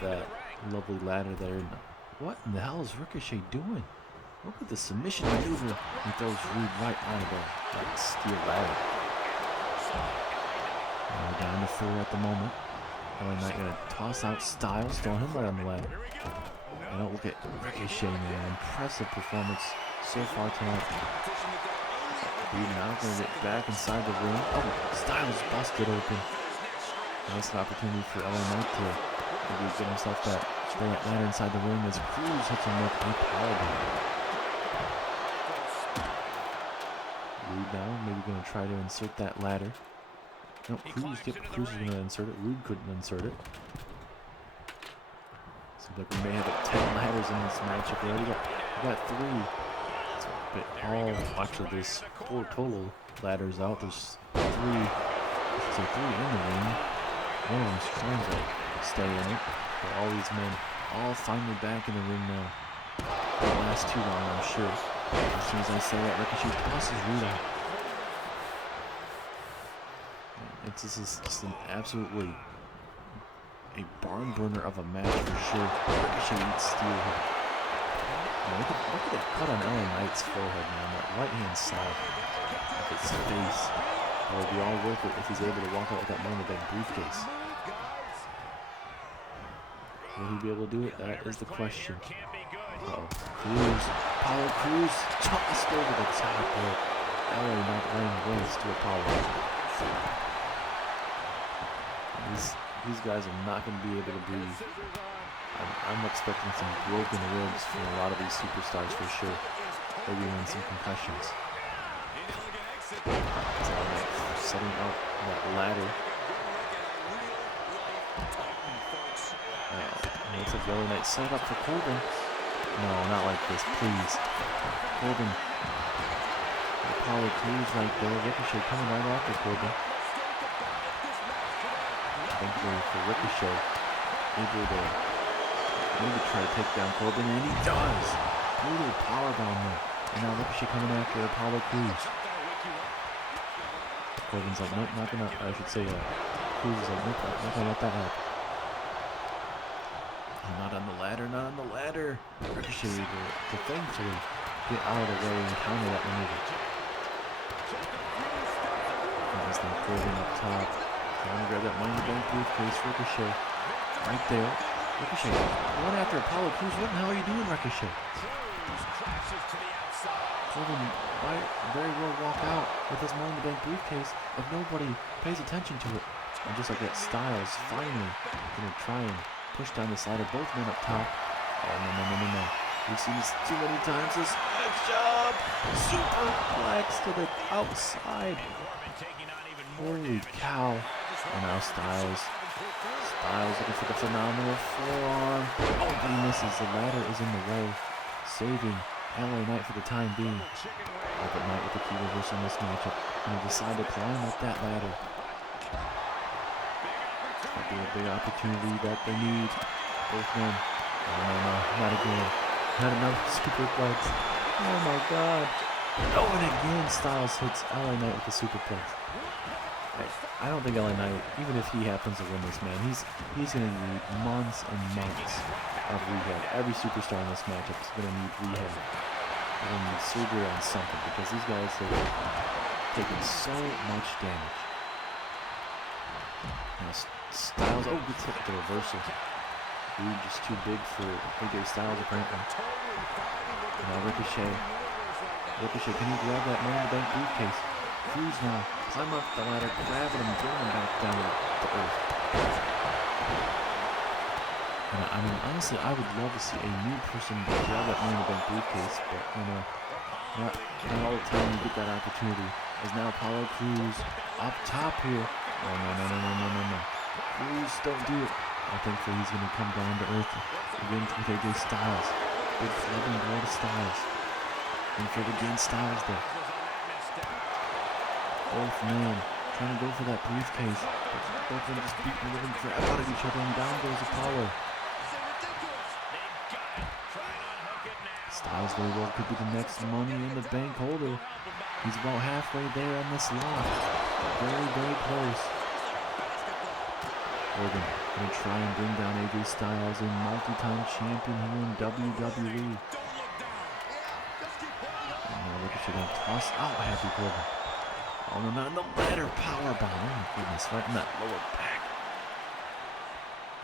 that lovely ladder there. And what in the hell is Ricochet doing? Look at the submission maneuver. He throws Rude right onto that steel ladder. Now down to 4 at the moment. LA Knight gonna toss out Styles, throwing him right on the ladder. And look at Ricochet, man. Impressive performance so far tonight. Rude now gonna get back inside the ring. Oh, Styles busted open. Nice opportunity for LA Knight to maybe get himself that ladder inside the ring as Crews hits him with a powerbomb. Rude now maybe going to try to insert that ladder. No, Crews is going to insert it. Rude couldn't insert it. Seems like we may have 10 ladders in this matchup here. We got 3. That's a bit actually there's 4 total ladders out. There's 3. So 3 in the ring. One of them's trying to stay in it. But all these men all finally back in the ring now. Won't last too long, I'm sure. As soon as I say that, Ricochet tosses Rude out. This is just an absolutely a barn burner of a match for sure. Ricochet eats steel here. Look at that cut on LA Knight's forehead, man. That right hand side of his face. It will be all worth it if he's able to walk out with that Money in the Bank briefcase. Will he be able to do it? That is the question. Uh-oh. Crews. Apollo Crews tossed over the top there. LA Knight laying waste to Apollo. These guys are not going to be able to breathe. I'm expecting some broken ribs from a lot of these superstars for sure. Maybe even some concussions. Setting up that ladder. Looks like LA Knight set up for Corbin. No, not like this, please. Corbin. Apollo Crews right there. Ricochet coming right after Corbin. Thankfully for Ricochet, able to maybe try to take down Corbin, and he does. Brutal powerbomb there. And now Ricochet coming after Apollo Crews. Corbin's like, nope, not gonna. I should say, Crews is like, nope, not gonna let that happen. Not on the ladder, not on the ladder. Ricochet able to thankfully get out of the way and counter that maneuver. There's now Corbin up top. Trying to grab that Money in the Bank briefcase. Ricochet right there. Ricochet going after Apollo Crews. What the hell are you doing, Ricochet? Corbin might very well walk out with his Money in the Bank briefcase if nobody pays attention to it. And just like that, Styles finally gonna try and push down the slider, both men up top. Oh, no. We've seen this too many times. This job. Superplex to the outside. Holy cow. And now Styles looking for the phenomenal forearm. Oh, but he misses. The ladder is in the way, saving LA Knight for the time being. LA Knight with the key reverse on this matchup. And he decide to climb up that ladder. Might be a big opportunity that they need. Both men. Oh, no, not again. Not another superplex. Oh my god. Oh, and again Styles hits LA Knight with the superplex. I don't think LA Knight, even if he happens to win this, man, he's going to need months and months of rehab. Every superstar in this matchup is going to need rehab. They're going to need surgery on something because these guys have taken so much damage. Now Styles, gets hit with the reversal. Rude just too big for AJ Styles apparently. And now Ricochet, can he grab that Money in the Bank briefcase? Crews now, climb up the ladder, grabbing him, bring him back down to earth. And I mean, honestly, I would love to see a new person grab that Money in the Bank briefcase, but not all the time you get that opportunity. As now Apollo Crews up top here. Oh, no. Crews, don't do it. I think that he's going to come down to earth again with AJ Styles. Big flooding blow to Styles. looking for the game. Styles there. Both men trying to go for that briefcase. But both of them just beating the living crap out of each other, and down goes Apollo. Styles very well could be the next Money in the Bank holder. He's about halfway there on this lock. Very, very close. Corbin going to try and bring down AJ Styles, a multi-time champion here in WWE. And now Ricochet going to toss out Happy Corbin. Oh no, not the ladder powerbomb. Oh my goodness, right in that lower back.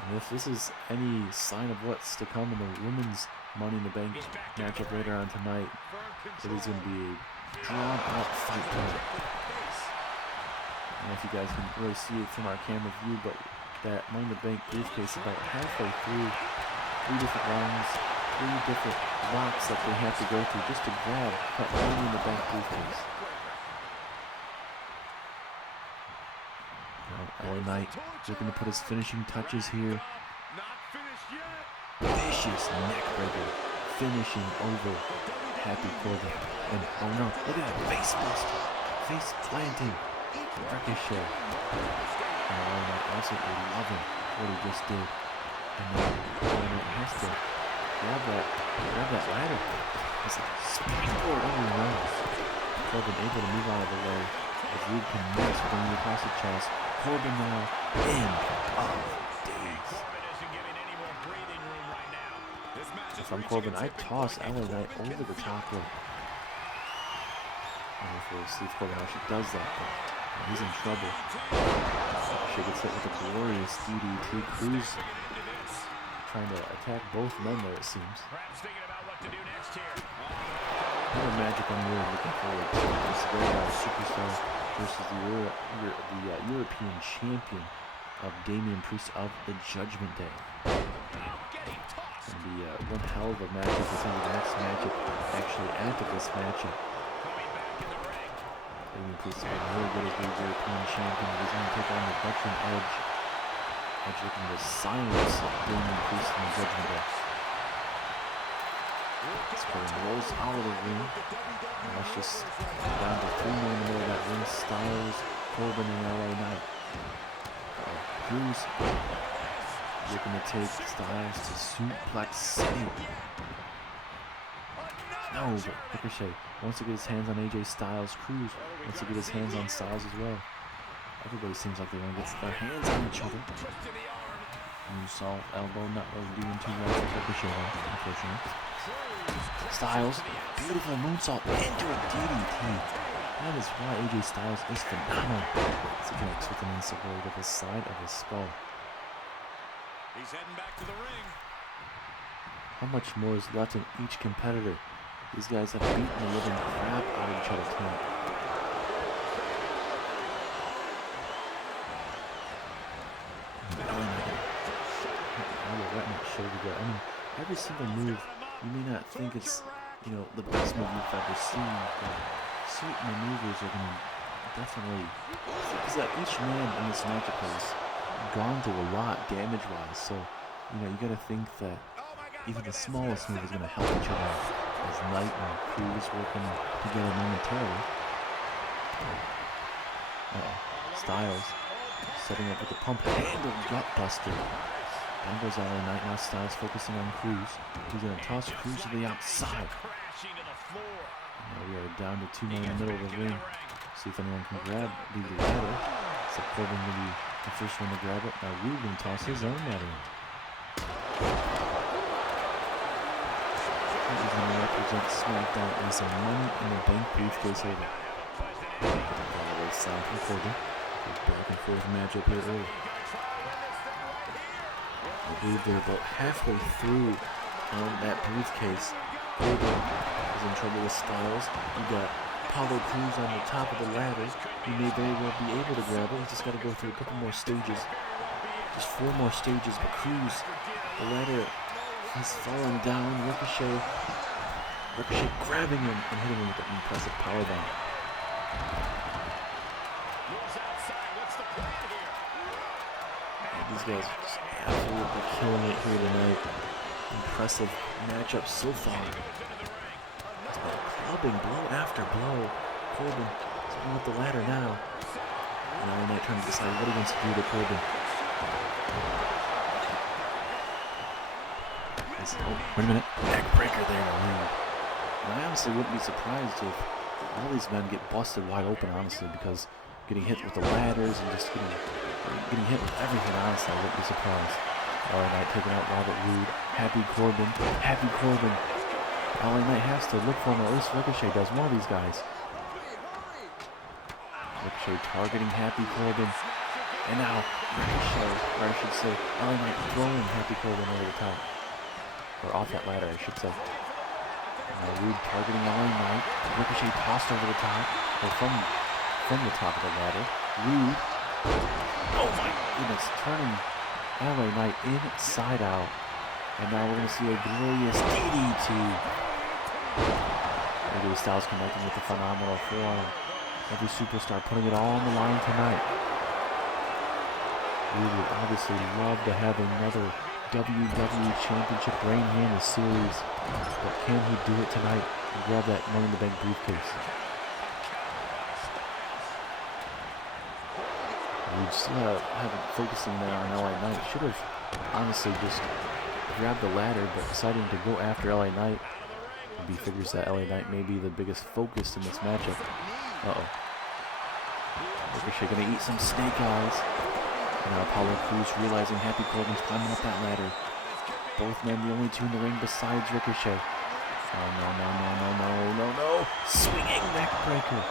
And if this is any sign of what's to come in the women's Money in the Bank matchup later on tonight, it is going to be a drawn-out fight. I don't know if you guys can really see it from our camera view, but that Money in the Bank briefcase about halfway through, 3 different rounds, 3 different locks that they have to go through just to grab that Money in the Bank briefcase. LA Knight looking to put his finishing touches here. Vicious neckbreaker, finishing over Happy Corbin. And oh no, look at that face buster, face planting, Ricochet. And LA Knight also loving what he just did. And then LA Knight has to grab that ladder. It's a springboard over the nose. Corbin able to move out of the way as Reed connects with him across the chest. Corbin now end of days. If I'm Corbin, I toss LA Knight over the top rope. And we'll see if Corbin actually does that, but he's in trouble. She gets hit with a glorious DDT. Cruz trying to attack both men there, it seems. Another magic I'm really looking forward to. This is the Superstar versus the European champion of Damien Priest of the Judgment Day. It's going to be one hell of a matchup. It's going to be the next matchup actually after this matchup. Damien Priest is really good as the European champion. He's going to take on the veteran Edge. Edge looking to silence Damien Priest in the Judgment Day. Corbin rolls out of the ring. And let's just down to 3 more in the middle of that ring. Styles, Corbin, and LA Knight. Cruz looking to take Styles to Suplex City. No, but Ricochet wants to get his hands on AJ Styles. Cruz wants to get his hands on Styles as well. Everybody seems like they want to get their hands on each other. Moonsault elbow not really doing too well for Ricochet, unfortunately. Styles, beautiful moonsault into a DDT. That is why AJ Styles is phenomenal. He connects with an insult to the side of his skull. He's heading back to the ring. How much more is left in each competitor? These guys have beaten the living crap out of each other tonight. I mean, every single move, you may not think it's, the best move you've ever seen, but certain maneuvers are going to definitely, because each man in this matchup has gone through a lot damage-wise, so, you got to think that even the smallest move is going to help each other as Knight and Cruz working together momentarily. Styles setting up with the pump handle gut buster. Down goes LA Knight. Now Styles focusing on Cruz. He's going to toss Cruz to the outside. Now we are down to 2 men in the middle of the ring. See if anyone can grab the ladder. Except Corbin will be the first one to grab it. Now Reed going to toss his own ladder in. He's going to represent Smackdown as a Money in the Bank briefcase holder. All the way south from Corbin. Back and forth matchup here early. I believe they're about halfway through that briefcase. Corbin is in trouble with Styles. You got Apollo Cruz on the top of the ladder. He may very well be able to grab it. He's just got to go through a couple more stages. Just 4 more stages, but Cruz, the ladder is falling down. Ricochet grabbing him and hitting him with an impressive powerbomb. These guys are just absolutely killing it here tonight. Impressive matchup so far. clubbing blow after blow. Corbin is going up the ladder now. And LA Knight trying to decide what he wants to do to Corbin. Oh, wait a minute. Neck breaker there to Rude. And I honestly wouldn't be surprised if all these men get busted wide open, honestly, because getting hit with the ladders and just getting hit with everything, honestly, I wouldn't be surprised. LA Knight taking out Robert Roode. Happy Corbin. Happy Corbin. LA Knight has to look for him, or at least Ricochet does. One of these guys. Ricochet targeting Happy Corbin. And now Ricochet, or I should say, LA Knight throwing Happy Corbin over the top. Or off that ladder, I should say. Now Roode targeting LA Knight. Ricochet tossed over the top. Or from the top of the ladder. Roode. Oh my goodness, turning LA Knight inside out. And now we're going to see a glorious DDT. AJ Styles connecting with the phenomenal form. Every superstar putting it all on the line tonight. Roode would obviously love to have another WWE Championship reign here in the series. But can he do it tonight and grab that Money in the Bank briefcase? Roode still haven't focusing there on LA Knight. Should have honestly just grabbed the ladder, but deciding to go after LA Knight. He figures that LA Knight may be the biggest focus in this matchup. Uh-oh. Ricochet gonna eat some snake eyes. And now Apollo Crews realizing Happy Corbin's climbing up that ladder. Both men the only two in the ring besides Ricochet. Oh no. Swinging neck breaker.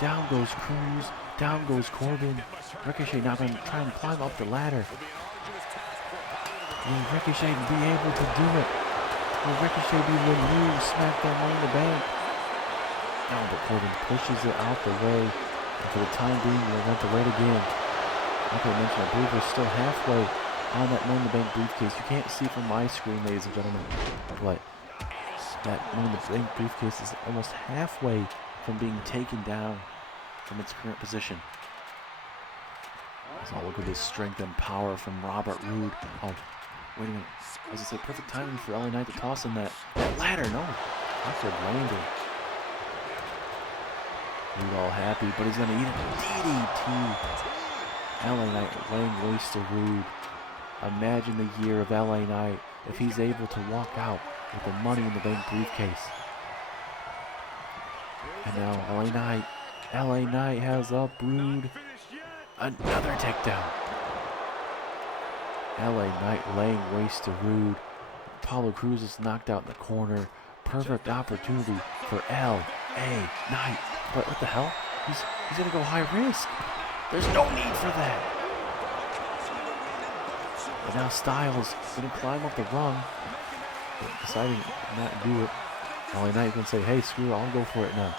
Down goes Crews. Down goes Corbin. Ricochet now going to try and climb up the ladder. Will Ricochet be able to do it? Will Ricochet be the new Smackdown Money in the Bank? No, but Corbin pushes it out the way. And for the time being, we'll have to wait again. Like I mentioned, I believe we're still halfway on that Money in the Bank briefcase. You can't see from my screen, ladies and gentlemen, but that Money in the Bank briefcase is almost halfway from being taken down from its current position. So look at this strength and power from Robert Roode. Oh, wait a minute. As I said, perfect timing for LA Knight to toss in that ladder. No, awkward landing. Roode all happy, but he's going to eat a DDT. LA Knight laying waste to Roode. Imagine the year of LA Knight if he's able to walk out with the Money in the Bank briefcase. And now LA Knight has up Roode. Another takedown. LA Knight laying waste to Roode. Apollo Crews is knocked out in the corner. Perfect opportunity for LA Knight. But what the hell? He's gonna go high risk. There's no need for that. And now Styles gonna climb up the rung, but deciding not to do it. LA Knight gonna say, hey, screw it, I'll go for it now.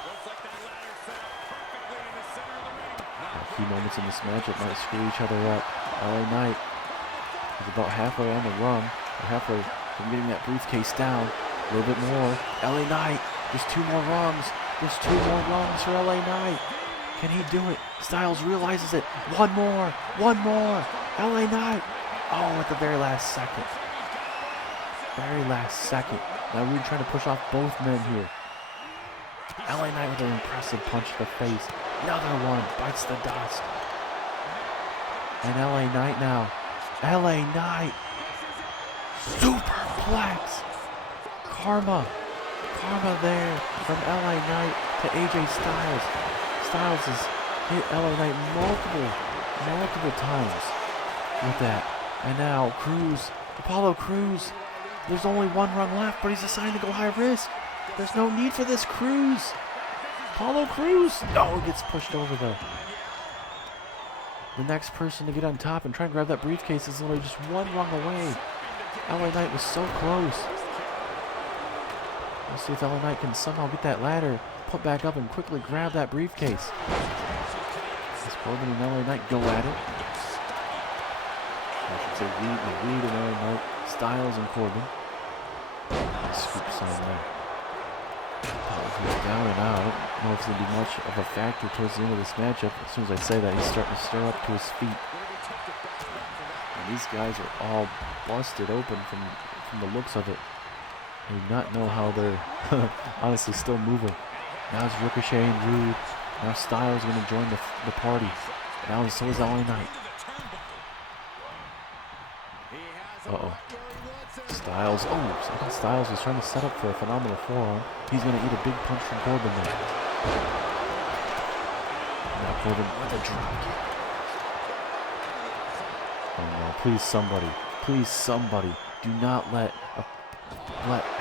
A few moments in this matchup might screw each other up. LA Knight is about halfway on the rung, or halfway from getting that briefcase down. A little bit more. LA Knight, there's two more rungs. There's two more rungs for LA Knight. Can he do it? Styles realizes it. One more. LA Knight. Oh, at the very last second. Now Roode trying to push off both men here. LA Knight with an impressive punch to the face. Another one. Bites the dust. And LA Knight now. LA Knight. Superplex. Karma there from LA Knight to AJ Styles. Styles has hit LA Knight multiple times with that. And now Apollo Crews, there's only one rung left, but he's assigned to go high risk. There's no need for this. Apollo Crews, no, gets pushed over though. The next person to get on top and try and grab that briefcase is only just one rung away. LA Knight was so close. Let's see if LA Knight can somehow get that ladder, put back up, and quickly grab that briefcase. As Corbin and LA Knight go at it. I should say Reed and LA Knight, Styles and Corbin. Scoops on there. He's down and out. I don't know if it's going to be much of a factor towards the end of this matchup. As soon as I say that, he's starting to stir up to his feet. And these guys are all busted open from the looks of it. I do not know how they're honestly still moving. Now it's Ricochet and Rude. Now Styles going to join the party. Now so is LA Knight. Uh-oh. Styles. Oh, I think Styles is trying to set up for a phenomenal forearm. He's going to eat a big punch from Corbin there. Now Corbin with a drop kick. Oh no, please somebody, do not let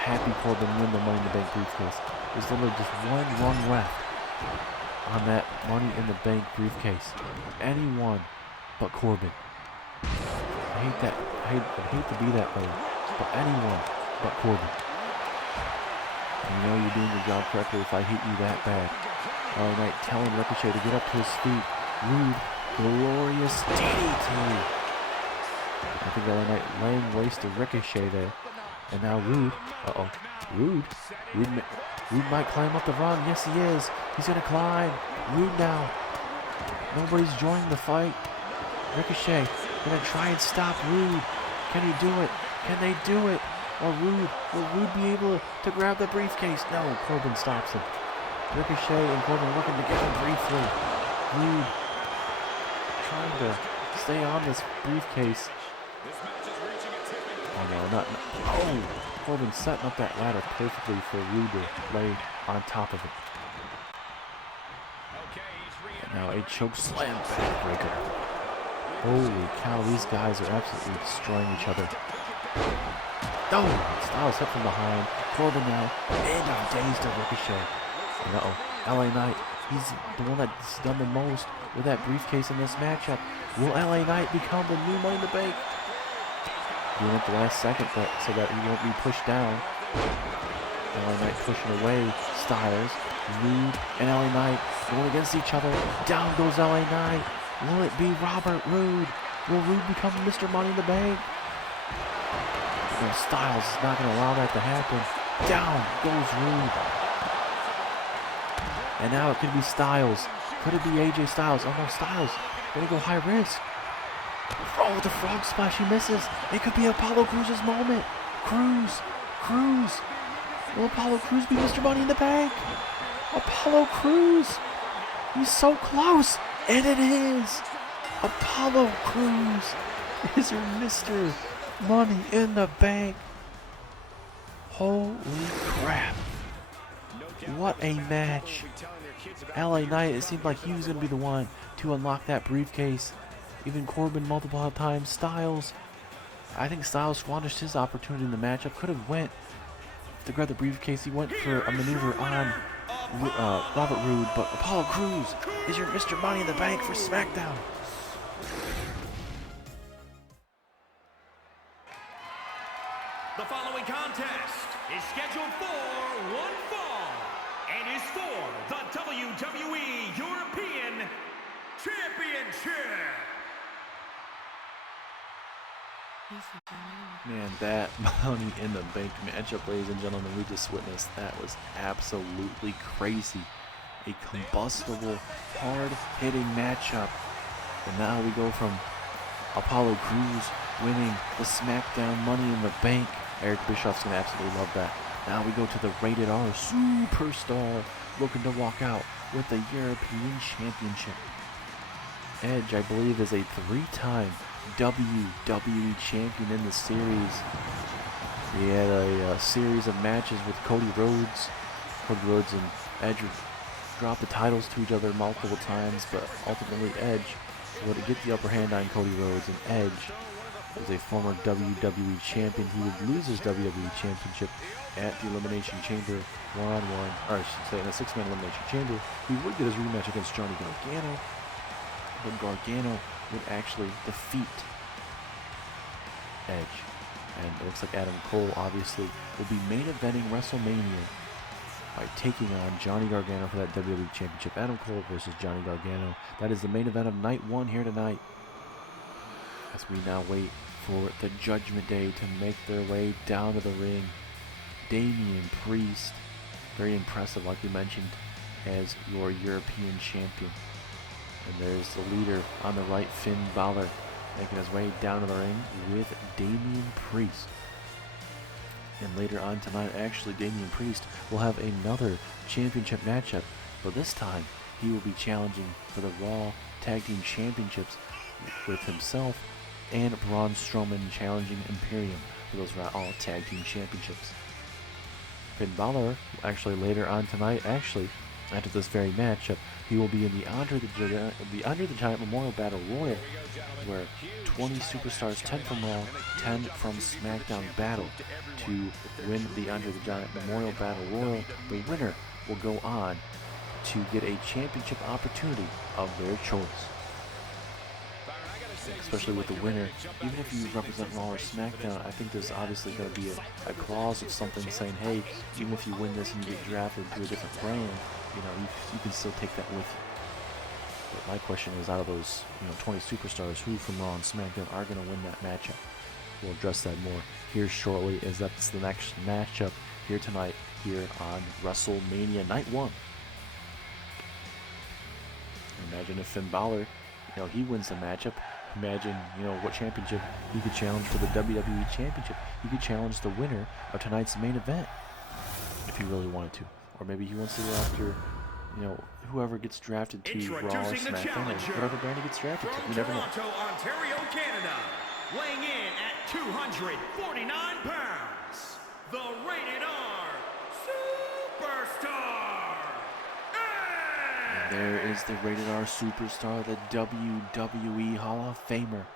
Happy Corbin win the Money in the Bank briefcase. There's literally just one run left on that Money in the Bank briefcase. Anyone but Corbin. I hate that. I hate to be that way, but anyone but Corbin. And you know you're doing your job correctly if I hate you that bad. LA Knight telling Ricochet to get up to his feet. Rude, glorious DDT. I think LA Knight laying waste to Ricochet there. And now Rude. Uh-oh. Rude might climb up the run. Yes, he is. He's going to climb. Rude now. Nobody's joining the fight. Ricochet going to try and stop Rude. Can he do it? Can they do it? Or will Rude be able to grab the briefcase? No, Corbin stops him. Ricochet and Corbin working together briefly. Rude trying to stay on this briefcase. Oh no, not. Oh! Corbin setting up that ladder perfectly for Rude to lay on top of it. And now a choke slam backbreaker. Holy cow, these guys are absolutely destroying each other. No! Styles hit from behind. Corbin now. End of days to Ricochet. And uh-oh. LA Knight. He's the one that's done the most with that briefcase in this matchup. Will LA Knight become the new Money in the Bank? Doing it the last second so that he won't be pushed down. LA Knight pushing away Styles. Rude and LA Knight going against each other. Down goes LA Knight. Will it be Robert Roode? Will Roode become Mr. Money in the Bank? No, Styles is not going to allow that to happen. Down goes Roode. And now it could be Styles. Could it be AJ Styles? Oh no, Styles. Gonna go high risk. Oh, with the frog splash, he misses. It could be Apollo Crews' moment. Crews. Will Apollo Crews be Mr. Money in the Bank? Apollo Crews. He's so close. And it is. Apollo Crews is your Mr. Money in the Bank. Holy crap. What a match. LA Knight, it seemed like he was going to be the one to unlock that briefcase. Even Corbin multiple times. Styles. I think Styles squandered his opportunity in the matchup. Could have went to grab the briefcase. He went for a maneuver on Robert Roode, but Apollo Crews is your Mr. Money in the Bank for Smackdown. The following contest is scheduled for one fall and is for the WWE European Championship. Man, that Money in the Bank matchup, ladies and gentlemen, we just witnessed, that was absolutely crazy. A combustible, hard-hitting matchup. And now we go from Apollo Crews winning the SmackDown Money in the Bank. Eric Bischoff's going to absolutely love that. Now we go to the Rated R Superstar looking to walk out with the European Championship. Edge, I believe, is a 3-time WWE champion in the series. He had a series of matches with Cody Rhodes. Cody Rhodes and Edge dropped the titles to each other multiple times, but ultimately Edge would get the upper hand on Cody Rhodes, and Edge was a former WWE champion. He would lose his WWE championship at the Elimination Chamber one-on-one, or I should say in a 6-man Elimination Chamber. He would get his rematch against Johnny Gargano, but Gargano would actually defeat Edge. And it looks like Adam Cole obviously will be main eventing WrestleMania by taking on Johnny Gargano for that WWE Championship. Adam Cole versus Johnny Gargano. That is the main event of night 1 here tonight. As we now wait for the Judgment Day to make their way down to the ring. Damien Priest, very impressive, like we mentioned, as your European champion. And there's the leader on the right, Finn Balor, making his way down to the ring with Damien Priest. And later on tonight, actually, Damien Priest will have another championship matchup, but this time he will be challenging for the Raw Tag Team Championships with himself and Braun Strowman challenging Imperium for those Raw Tag Team Championships. Finn Balor, actually later on tonight, after this very matchup, he will be in the Andre the Giant Memorial Battle Royal, where 20 superstars, 10 from Raw, 10 from SmackDown battle to win the Andre the Giant Memorial Battle Royal. The winner will go on to get a championship opportunity of their choice. Especially with the winner, even if you represent Raw or SmackDown, I think there's obviously going to be a clause of something saying, hey, even if you win this and you get drafted to a different brand, you can still take that with you. But my question is, out of those 20 superstars, who from Raw and SmackDown are going to win that matchup? We'll address that more here shortly, as that's the next matchup here tonight here on WrestleMania Night 1. Imagine if Finn Balor, he wins the matchup. Imagine, what championship he could challenge for the WWE Championship. He could challenge the winner of tonight's main event if he really wanted to. Or maybe he wants to go after, whoever gets drafted to Raw or SmackDown, or whatever brand he gets drafted to. You never know. Toronto, Ontario, Canada, weighing in at 249 pounds, the Rated R Superstar. There is the Rated R Superstar, the WWE Hall of Famer.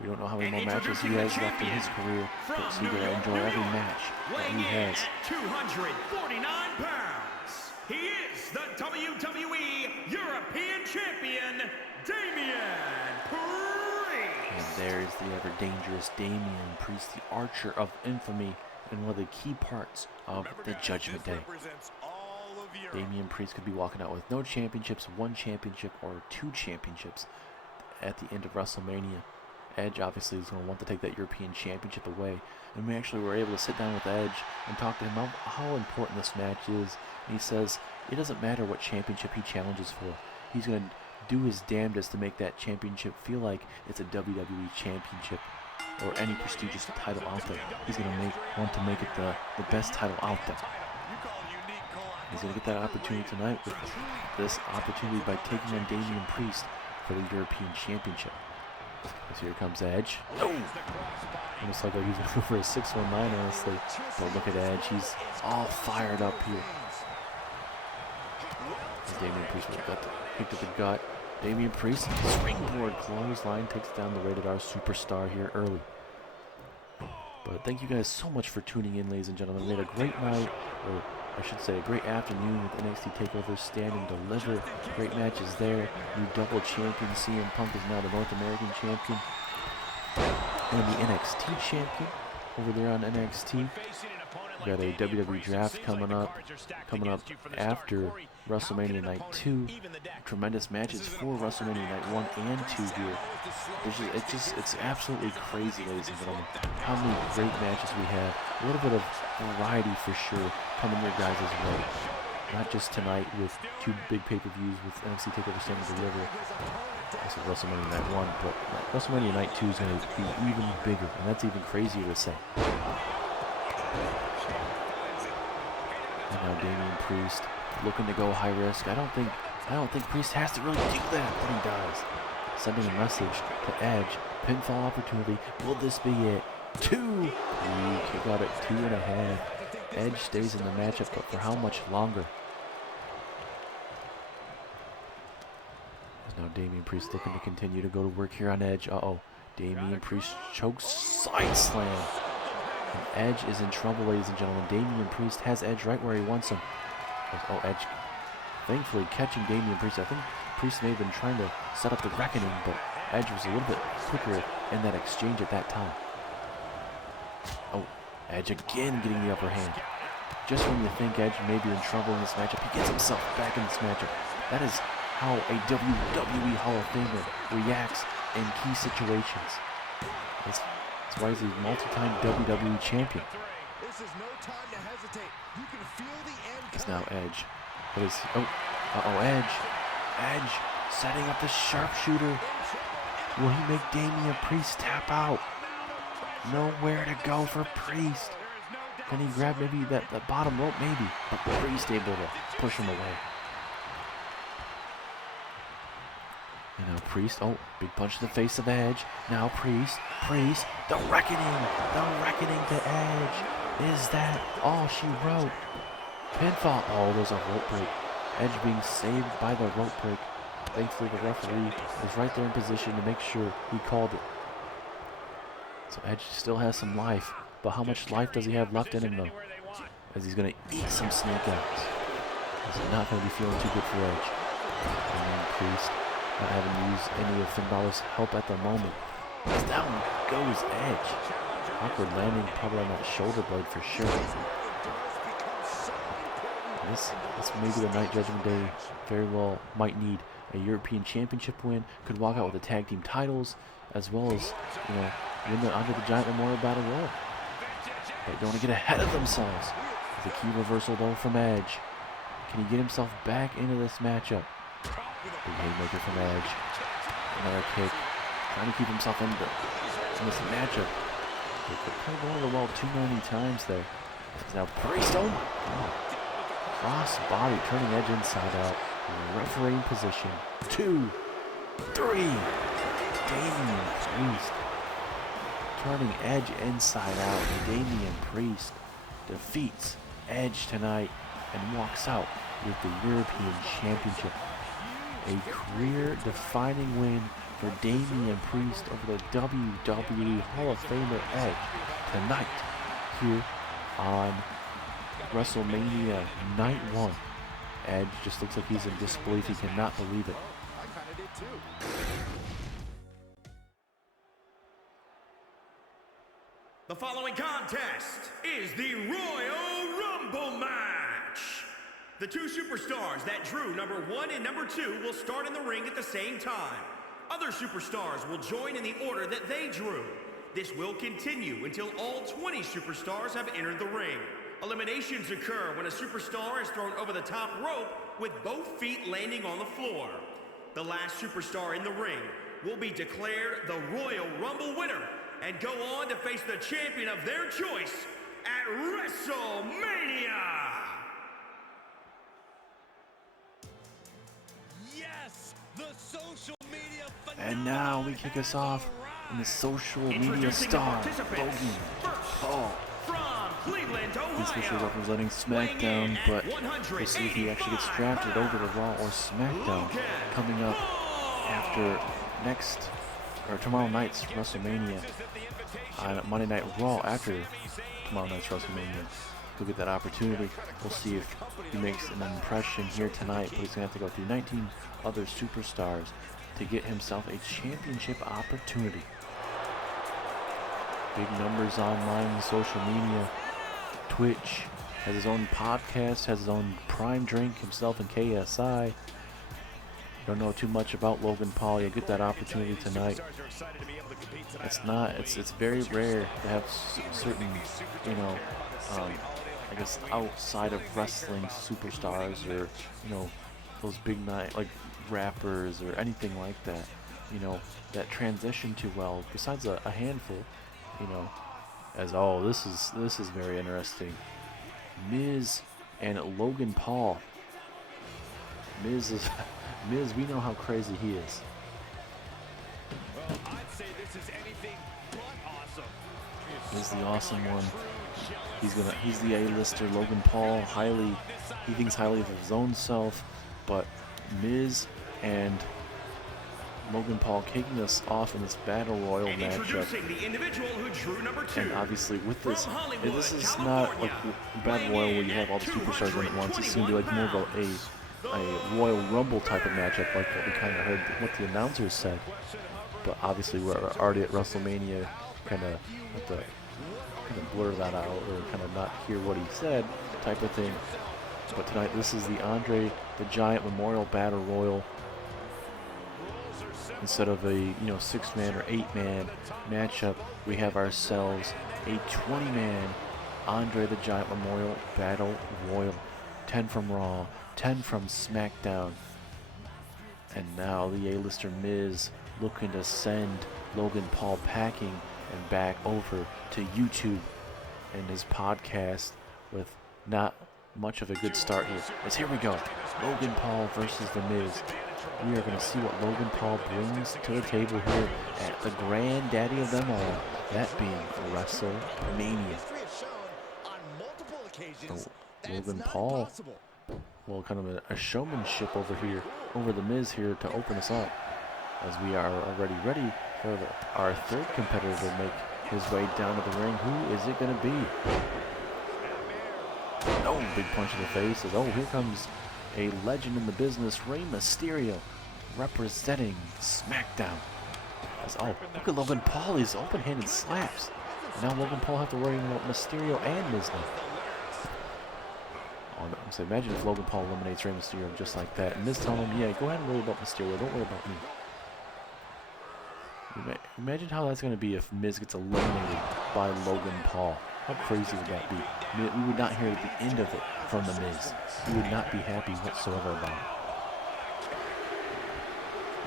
We don't know how many more matches he has left in his career, but he's going to enjoy every match that he has. At 249 pounds, he is the WWE European Champion, Damien Priest. And there's the ever-dangerous Damien Priest, the Archer of Infamy, and one of the key parts of the Judgment Day. Damien Priest could be walking out with no championships, one championship, or two championships at the end of WrestleMania. Edge obviously is going to want to take that European Championship away, and we actually were able to sit down with Edge and talk to him about how important this match is. And he says it doesn't matter what championship he challenges for. He's going to do his damnedest to make that championship feel like it's a WWE Championship or any prestigious title out there. He's going to want to make it the best title out there. He's going to get that opportunity tonight with this opportunity by taking on Damien Priest for the European Championship. So here comes Edge. Oh! Almost like he's going for a 619, honestly. But look at Edge. He's all fired up here. As Damien Priest picked up the gut. Damien Priest, springboard clothesline, takes down the Rated R Superstar here early. But thank you guys so much for tuning in, ladies and gentlemen. We had a great night, or I should say a great afternoon with NXT TakeOver Stand and Deliver. Great matches there. New double champion CM Punk is now the North American champion and the NXT champion over there on NXT. We got a WWE draft coming up after WrestleMania Night 2. Tremendous matches for WrestleMania Night 1 and 2 here. It's absolutely crazy, ladies and gentlemen, how many great matches we have. A little bit of variety for sure coming your guys' way. Not just tonight with two big pay-per-views with NXT TakeOver Stand and Deliver. Also WrestleMania Night 1, but WrestleMania Night 2 is going to be even bigger, and that's even crazier to say. And now Damien Priest looking to go high risk. I don't think Priest has to really do that, but he does. Sending a message to Edge. Pinfall opportunity. Will this be it? 2! He got it 2.5. Edge stays in the matchup, but for how much longer? Now Damien Priest looking to continue to go to work here on Edge. Damien Priest chokes side slam. And Edge is in trouble, ladies and gentlemen. Damien Priest has Edge right where he wants him. Edge thankfully catching Damien Priest. I think Priest may have been trying to set up the reckoning, but Edge was a little bit quicker in that exchange at that time. Edge again getting the upper hand. Just when you think Edge may be in trouble in this matchup, he gets himself back in this matchup. That is how a WWE Hall of Famer reacts in key situations. That's why he's a multi-time WWE champion. This is no time to hesitate. You can feel the end. It's now Edge. Edge. Edge setting up the sharpshooter. Will he make Damien Priest tap out? Nowhere to go for Priest. Can he grab maybe that bottom rope? Maybe. But Priest able to push him away. You know, Priest. Oh, big punch to the face of Edge. Now Priest. The reckoning to Edge. Is that all she wrote? Pinfall. Oh, there's a rope break. Edge being saved by the rope break. Thankfully, the referee was right there in position to make sure he called it. So Edge still has some life, but how much life does he have left in him, though? As he's going to eat some snake outs. He's not going to be feeling too good for Edge. And then Priest not having used any of Finn Balor's help at the moment. As down goes Edge. Awkward landing probably on that shoulder blade for sure. This may be the night Judgment Day very well might need a European Championship win. Could walk out with the tag team titles, as well as, you know, win the Andre the Giant Memorial Battle Royal. But don't want to get ahead of themselves. The key reversal though from Edge. Can he get himself back into this matchup? Big haymaker from Edge. Another kick. Trying to keep himself in this matchup. He could go over the wall too many times there. Now Priest, oh my god. Cross body, turning Edge inside out. Refereeing position. 2, 3. Damien Priest. Turning Edge inside out. And Damien Priest defeats Edge tonight and walks out with the European Championship. A career-defining win for Damien Priest over the WWE Hall of Famer Edge tonight here on WrestleMania Night 1. Edge just looks like he's in disbelief. He cannot believe it. I kind of did too. The following contest is the Royal Rumble match. The two superstars that drew number 1 and number 2 will start in the ring at the same time. Other superstars will join in the order that they drew. This will continue until all 20 superstars have entered the ring. Eliminations occur when a superstar is thrown over the top rope with both feet landing on the floor. The last superstar in the ring will be declared the Royal Rumble winner and go on to face the champion of their choice at WrestleMania! Yes, the social media And now we kick us off in the social media star, Logan Paul. He's officially representing SmackDown, but we'll see if he actually gets drafted over to Raw or SmackDown coming up after tomorrow night's WrestleMania. On Monday Night Raw after tomorrow night's WrestleMania. He'll get that opportunity. We'll see if he makes an impression here tonight, but he's going to have to go through 19 other superstars to get himself a championship opportunity. Big numbers online, social media. Twitch has his own podcast, has his own Prime Drink, himself and KSI. Don't know too much about Logan Paul. You get that opportunity tonight. It's very rare to have certain, you know, I guess outside of wrestling superstars or, you know, those big night like rappers or anything like that, you know, that transition too well. Besides a handful, you know. This is very interesting. Miz and Logan Paul. Miz, we know how crazy he is. Well, I'd say this is anything but awesome. Miz the awesome one. He's the A-lister. Logan Paul he thinks highly of his own self, but Miz and Logan Paul kicking us off in this Battle Royal matchup. And obviously with this is not like a Battle Royal where you have all the superstars in at once. It's going to be like more of a Royal Rumble type of matchup, like what we kind of heard what the announcers said. But obviously we're already at WrestleMania, kind of have to blur that out or kind of not hear what he said type of thing. But tonight this is the Andre the Giant Memorial Battle Royal. Instead of a 6-man or 8-man matchup, we have ourselves a 20-man Andre the Giant Memorial Battle Royal. 10 from Raw, 10 from SmackDown. And now the A-lister Miz looking to send Logan Paul packing and back over to YouTube. in his podcast with not much of a good start here. As here we go, Logan Paul versus The Miz. We are going to see what Logan Paul brings to the table here at the granddaddy of them all, that being WrestleMania. So Logan Paul, well, kind of a showmanship over here, over The Miz here to open us up, as we are already ready for our third competitor to make his way down to the ring. Who is it going to be? Oh, big punch in the face. As, oh, here comes a legend in the business, Rey Mysterio, representing Smackdown. As, oh, look at Logan Paul, these open-handed slaps. And now Logan Paul have to worry about Mysterio and Miz now. Oh, no, so imagine if Logan Paul eliminates Rey Mysterio just like that. And Miz telling him, yeah, go ahead and worry about Mysterio, don't worry about me. Imagine how that's going to be if Miz gets eliminated by Logan Paul. How crazy would that be? I mean, we would not hear the end of it from The Miz. He would not be happy whatsoever about it.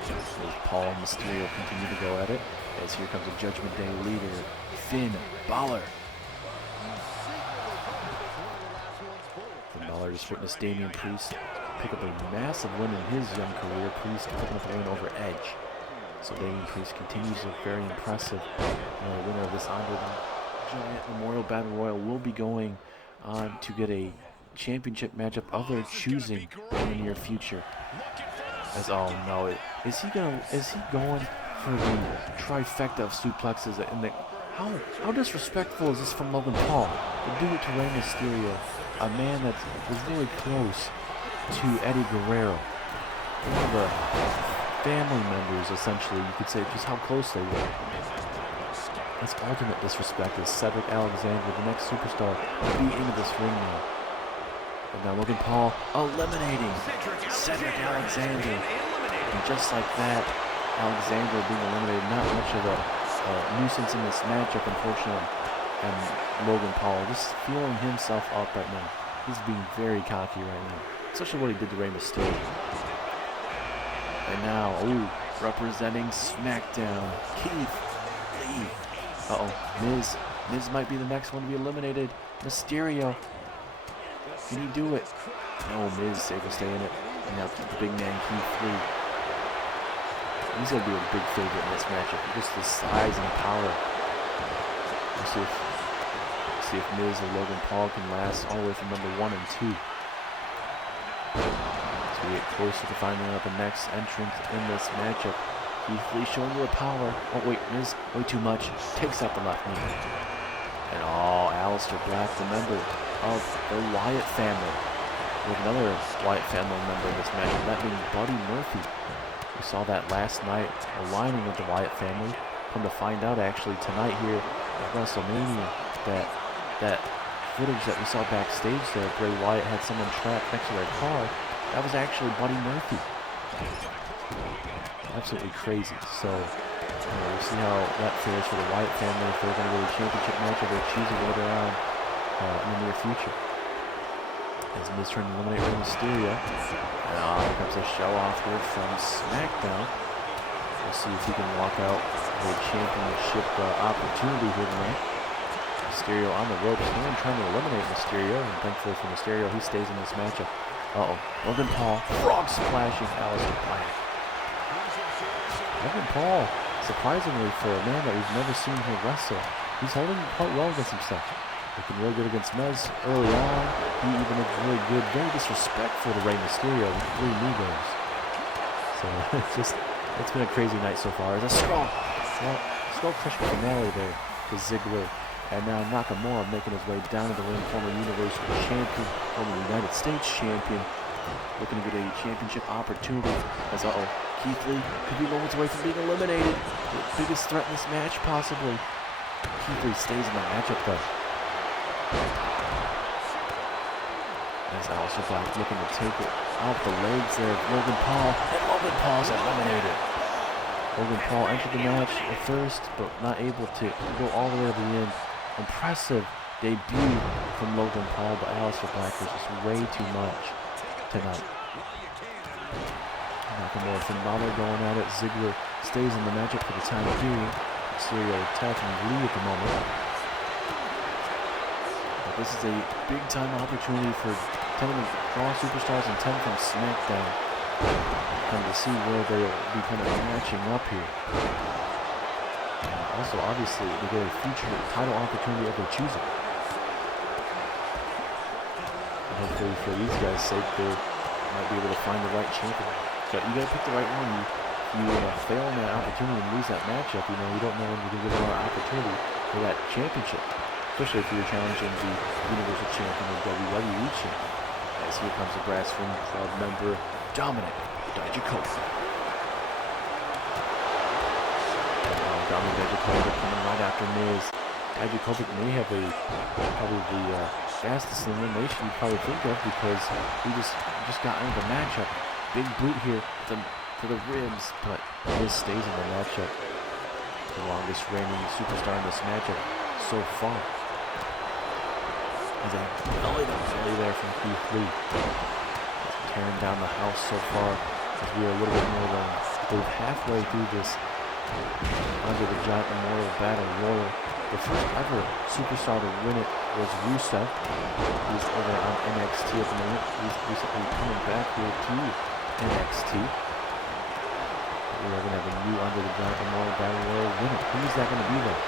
As Paul and Mysterio continue to go at it, as here comes a Judgment Day leader, Finn Balor. Finn Balor just witnessed Damien Priest pick up a massive win in his young career. Priest picking up a win over Edge. So Damien Priest continues to look very impressive. The winner of this Andre the Giant Memorial Battle Royal will be going on to get a championship matchup of their choosing in the near future. As, oh no, is he going for the trifecta of suplexes? And how disrespectful is this from Logan Paul to do it to Rey Mysterio, a man that was really close to Eddie Guerrero, one of the family members, essentially, you could say, just how close they were. That's ultimate disrespect as Cedric Alexander, the next superstar, will be into this ring now. And now Logan Paul eliminating Cedric Alexander. And just like that, Alexander being eliminated, not much of a nuisance in this matchup, unfortunately. And Logan Paul just feeling himself up right now. He's being very cocky right now, especially what he did to Rey Mysterio. And now, ooh, representing SmackDown, Keith Lee. Uh-oh, Miz might be the next one to be eliminated. Mysterio, can he do it? No, Miz able to stay in it. And now the big man, Keith Lee. He's going to be a big favorite in this matchup. Just the size and power. We'll see if Miz or Logan Paul can last all the way from number 1 and 2. We get closer to finding out the next entrant in this matchup. Keith Lee showing you the power. Oh wait, Miz, way too much. Takes out the left knee. And Aleister Black, the member of the Wyatt family. With another Wyatt family member in this matchup, that being Buddy Murphy. We saw that last night, aligning with the Wyatt family. Come to find out actually tonight here at WrestleMania that footage that we saw backstage there, Bray Wyatt had someone trapped next to their car. That was actually Buddy Murphy. Absolutely crazy. So we'll see how that fares for the Wyatt family if they're going to go to a championship match or they're choosing later on in the near future. As Miz trying to eliminate Rey Mysterio. And here comes a show off here from SmackDown. We'll see if he can walk out with a championship opportunity here tonight. Mysterio on the ropes and trying to eliminate Mysterio. And thankfully for Mysterio, he stays in this matchup. Logan Paul, frog splashing Aleister Black. Logan Paul, surprisingly for a man that we've never seen him wrestle, he's holding quite well against himself. Looking really good against Miz early on. He even looked really good, very disrespectful to Rey Mysterio with 3 knee goes. So it's been a crazy night so far. There's a skull crushing finale there to Ziggler. And now Nakamura making his way down to the ring, former Universal Champion, former United States Champion, looking to get a championship opportunity. As Keith Lee could be moments away from being eliminated. The biggest threat in this match, possibly. Keith Lee stays in that matchup though. As Aleister Black looking to take it off the legs there of Logan Paul, and Logan Paul's eliminated. Logan Paul entered the match at first, but not able to go all the way to the end. Impressive debut from Logan Paul, but Aleister Black was just way too much tonight. Nakamura and Balor going at it. Ziggler stays in the matchup for the time being. Mysterio attacking Lee at the moment. This is a big-time opportunity for 10 of the Raw superstars and 10 from Smackdown. Come to see where they'll be kind of matching up here. And also, obviously, they get a future title opportunity if they choose it. And hopefully, for these guys' sake, they might be able to find the right champion. But you gotta pick the right one. You fail in that opportunity and lose that matchup, you don't know when you're gonna get another opportunity for that championship. Especially if you're challenging the Universal Champion or WWE Champion. As here comes the Brass Ring Club member, Dominic Dijakovic. Dominic Dijakovic coming right after Miz. Dijakovic may have probably the fastest elimination you probably think of, because he just got into the matchup. Big boot here to the ribs, but Miz stays in the matchup. The longest reigning superstar in this matchup so far. He's a belly to belly there from Keith Lee. Tearing down the house so far, as we are a little bit more than halfway through this Under the Giant Memorial Battle Royal. The first ever superstar to win it was Rusev. He's over on NXT at the moment. He's recently coming back here to NXT. We are going to have a new Under the Giant Memorial Battle Royal winner. Who is that going to be though?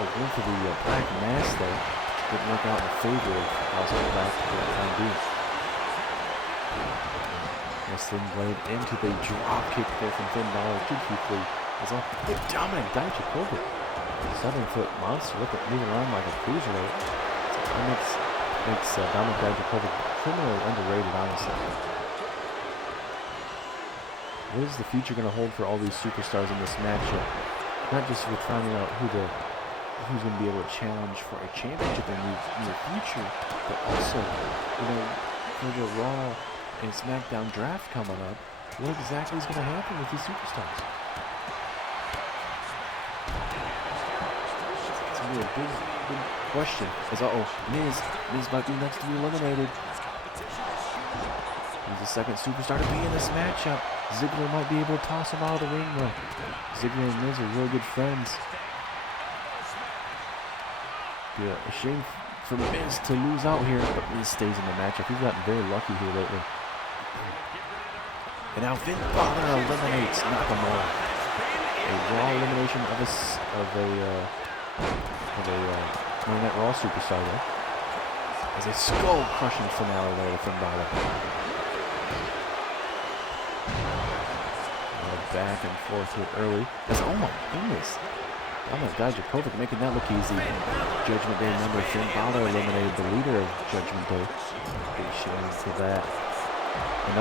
We're going for the Black Mass though. Didn't work out in favor of House Black for the time being. Wrestling Blade into the drop kick there from Finn Balor to Keith Lee. It's all Dominic Dijakovic. 7-foot monster moving around like a cruiserweight. That makes Dominic Dijakovic criminally underrated, honestly. What is the future going to hold for all these superstars in this matchup? Not just with finding out who's going to be able to challenge for a championship in the future, but also, for the Raw and Smackdown draft coming up, what exactly is going to happen with these superstars? It's going to be a big question. Miz might be next to be eliminated. He's the second superstar to be in this matchup. Ziggler might be able to toss him out of the ring though. Ziggler and Miz are real good friends. Yeah, a shame for Miz to lose out here, but Miz stays in the matchup. He's gotten very lucky here lately. And now Finn Balor eliminates Nakamura. A Raw elimination of a Monday Night Raw superstar there. As a skull-crushing finale there to Finn Balor. Back and forth here early. Oh my goodness. Dominic Dijakovic making that look easy. Judgment Day member Finn Balor eliminated the leader of Judgment Day. Big shame for that. And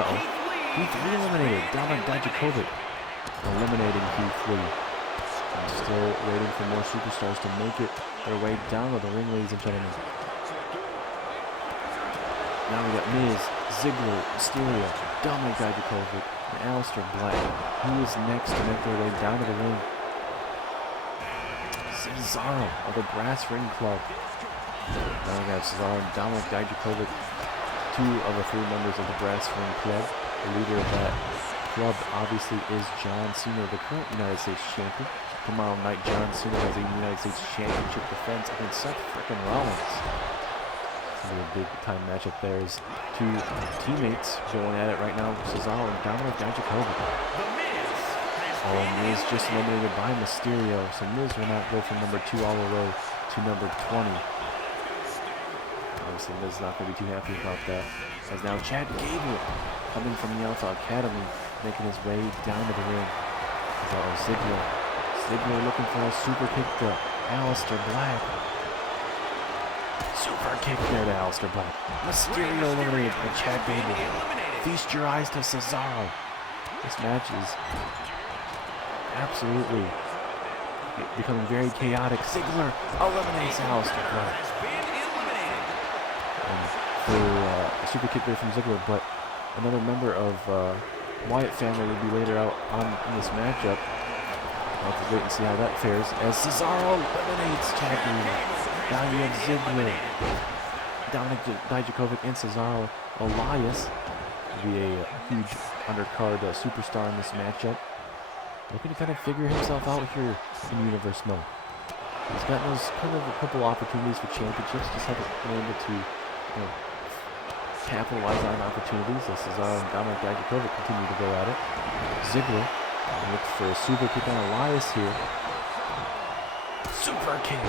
Keith Lee eliminated. Dominic Dijakovic eliminating Keith Lee. I'm still waiting for more superstars to make it their way down to the ring, ladies and gentlemen. Now we got Miz, Ziggler, Mysterio, Dominic Dijakovic, and Aleister Black. Who is next to make their way down to the ring? Cesaro of the Brass Ring Club. Now we got Cesaro and Dominic Dijakovic, two of the three members of the Brass Ring Club. The leader of that club obviously is John Cena, the current United States champion. Tomorrow night, John Cena has a United States Championship defense against Seth frickin' Rollins. It's going to be a big-time matchup there. As two teammates going at it right now, Cesaro and Dominic Dijakovic. Miz just eliminated by Mysterio, so Miz will not go from number 2 all the way to number 20. Obviously, Miz is not going to be too happy about that. As now Chad Gable, coming from the Alpha Academy, making his way down to the ring. Ziggler looking for a super kick to Aleister Black. Super kick there to Aleister Black. Mysterio eliminated by Chad Gable. Feast your eyes to Cesaro. This match is absolutely becoming very chaotic. Ziggler eliminates Aleister Black. And for a super kick there from Ziggler, but another member of Wyatt family will be later out in this matchup. We'll have to wait and see how that fares. As Cesaro eliminates Chad Gable. Now you have Ziggler, Dominic Dijakovic, and Cesaro. Elias will be a huge undercard superstar in this matchup. Looking to kind of figure himself out here in Universe mode. He's gotten those kind of a couple opportunities for championships, just haven't been able to, capitalize on opportunities. This is Dominic Dijakovic continue to go at it. Ziggler looks for a super kick on Elias here. Super kick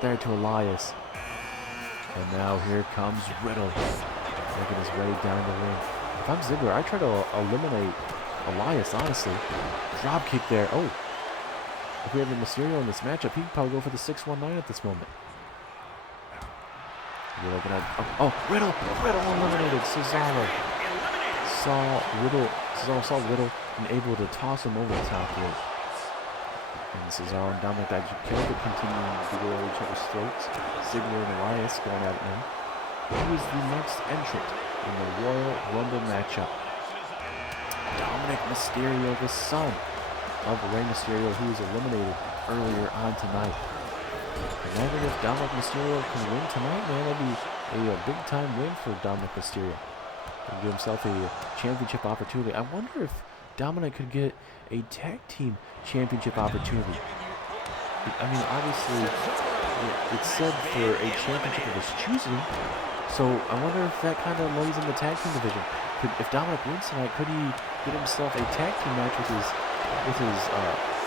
there to Elias. And now here comes Riddle, making his way down the ring. If I'm Ziggler, I try to eliminate Elias, honestly. Drop kick there. Oh. If we have a Mysterio in this matchup, he'd probably go for the 619 at this moment. You're looking at... Riddle eliminated Cesaro. Cesaro saw Riddle and able to toss him over the top rope. And Cesaro and Dominic Dijakovic continuing to go at each other's throats. Ziggler and Elias going at it now. Who is the next entrant in the Royal Rumble matchup? Dominic Mysterio, the son of Rey Mysterio, who was eliminated earlier on tonight. Imagine if Dominic Mysterio can win tonight, man. That'd be a big-time win for Dominic Mysterio. He'll give himself a championship opportunity. I wonder if Dominic could get a tag team championship opportunity. I mean, obviously, it's said for a championship of his choosing, so I wonder if that kind of lays in the tag team division. If Dominic wins tonight, could he get himself a tag team match with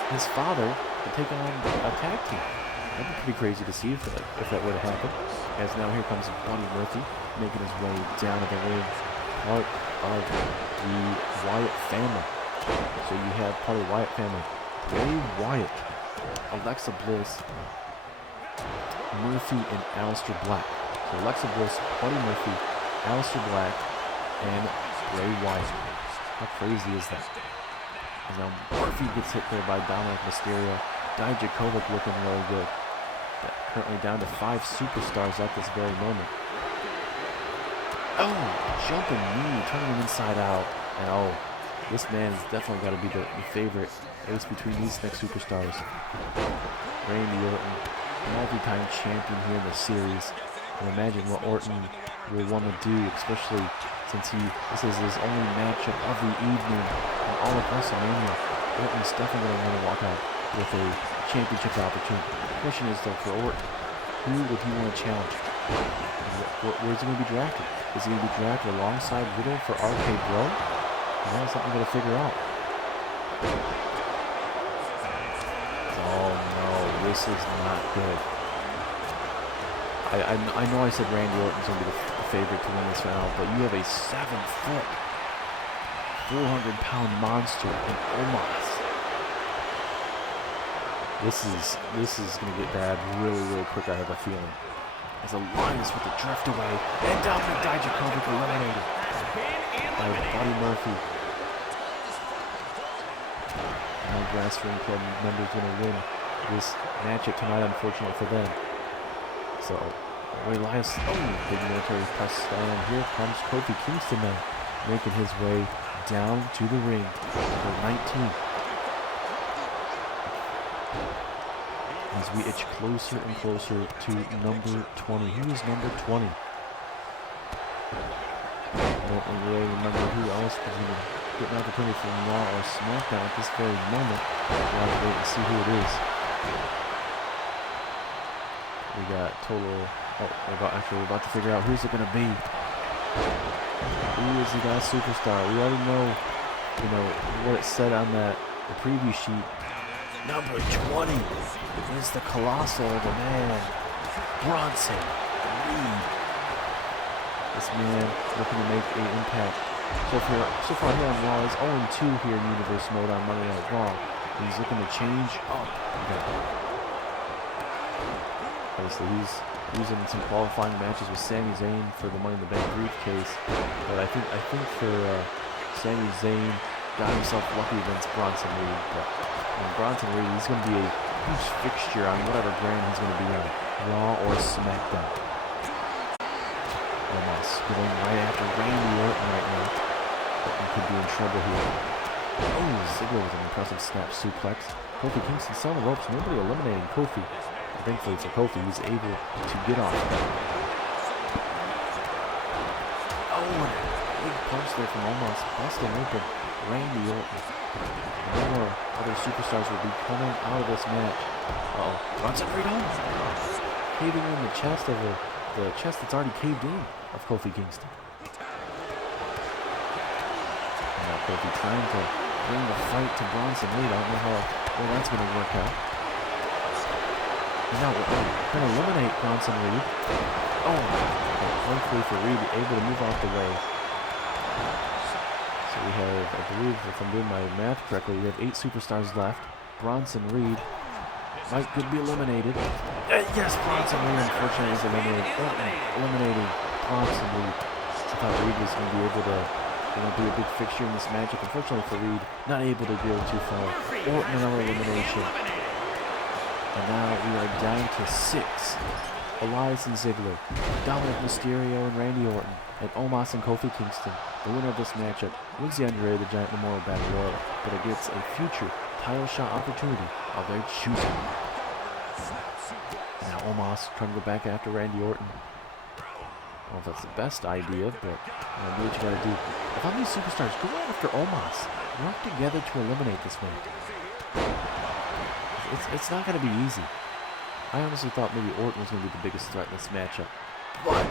his father to take on a tag team? That'd be pretty crazy to see if that were to happen. As now here comes Buddy Murphy making his way down to the ring, part of the Wyatt family. So you have part of the Wyatt family: Bray Wyatt, Alexa Bliss, Murphy, and Aleister Black. So Alexa Bliss, Buddy Murphy, Aleister Black, and Bray Wyatt. How crazy is that? And now Murphy gets hit there by Dominic Mysterio. Dijakovic looking really good. Currently down to 5 superstars at this very moment. Oh, jumping knee, turning him inside out. And this man has definitely got to be the favorite ace between these next superstars. Randy Orton, multi-time champion here in the series. And imagine what Orton will want to do, especially since this is his only matchup of the evening in all of WrestleMania. Orton's definitely going to want to walk out with a championship opportunity. The question is, though, for Orton, who would he want to challenge? Where's he going to be drafted? Is he going to be drafted alongside Riddle for RK Bro? That's something we're going to figure out. Oh no, this is not good. I know I said Randy Orton's going to be the favorite to win this round, but you have a 7-foot, 400-pound monster in Omos. This is going to get bad really, really quick, I have a feeling. As Elias with the drift away, and Dominic Dijakovic eliminated by Buddy Murphy. No Grass Ring Club members going to win this matchup tonight, unfortunately for them. So, Elias, big military press stand. Here comes Kofi Kingston now, making his way down to the ring. Number 19. As we itch closer and closer to number 20. Who is number 20? I don't really remember who else was going to get an opportunity for Raw or Smackdown at this very moment. We'll have to wait and see who it is. We got total... we're about to figure out who's it going to be. Who is the last superstar? We already know, what it said on the preview sheet. Number 20 is the Colossal, the man, Bronson Reed. This man looking to make an impact. So far here on Raw, he's 0-2 here in Universe Mode on Monday Night Raw. He's looking to change up. Obviously, he's using some qualifying matches with Sami Zayn for the Money in the Bank briefcase. But I think for Sami Zayn got himself lucky against Bronson Reed. But Bronson Reed, he's going to be a huge fixture on whatever brand he's going to be on, Raw or SmackDown. Almost going right after Randy Orton right now. Orton could be in trouble here. Ziggler with an impressive snap suplex. Kofi Kingston still on the ropes, nobody eliminating Kofi. Thankfully for Kofi, he's able to get off that. And a big punch there from Omos, busting open Randy Orton. More other superstars will be coming out of this match. Bronson Reed caving in the chest of the chest that's already caved in of Kofi Kingston. And now Kofi trying to bring the fight to Bronson Reed. I don't know how that's going to work out. And now we're going to eliminate Bronson Reed. Hopefully for Reed able to move out the way. So we have, I believe, if I'm doing my math correctly, we have 8 superstars left. Bronson Reed could be eliminated. Yes, Bronson Reed unfortunately is eliminating Bronson Reed. I thought Reed was going to be able to be a big fixture in this matchup. Unfortunately for Reed, not able to go too far. Orton another elimination. And now we are down to 6. Elias and Ziggler, Dominic Mysterio and Randy Orton, and Omos and Kofi Kingston. The winner of this matchup wins the Andre the Giant Memorial Battle Royal, but it gets a future title shot opportunity of their choosing. And now Omos trying to go back after Randy Orton. I don't know if that's the best idea, but do what you gotta do. If all these superstars go after Omos, work together to eliminate this man. It's not gonna be easy. I honestly thought maybe Orton was going to be the biggest threat in this matchup. But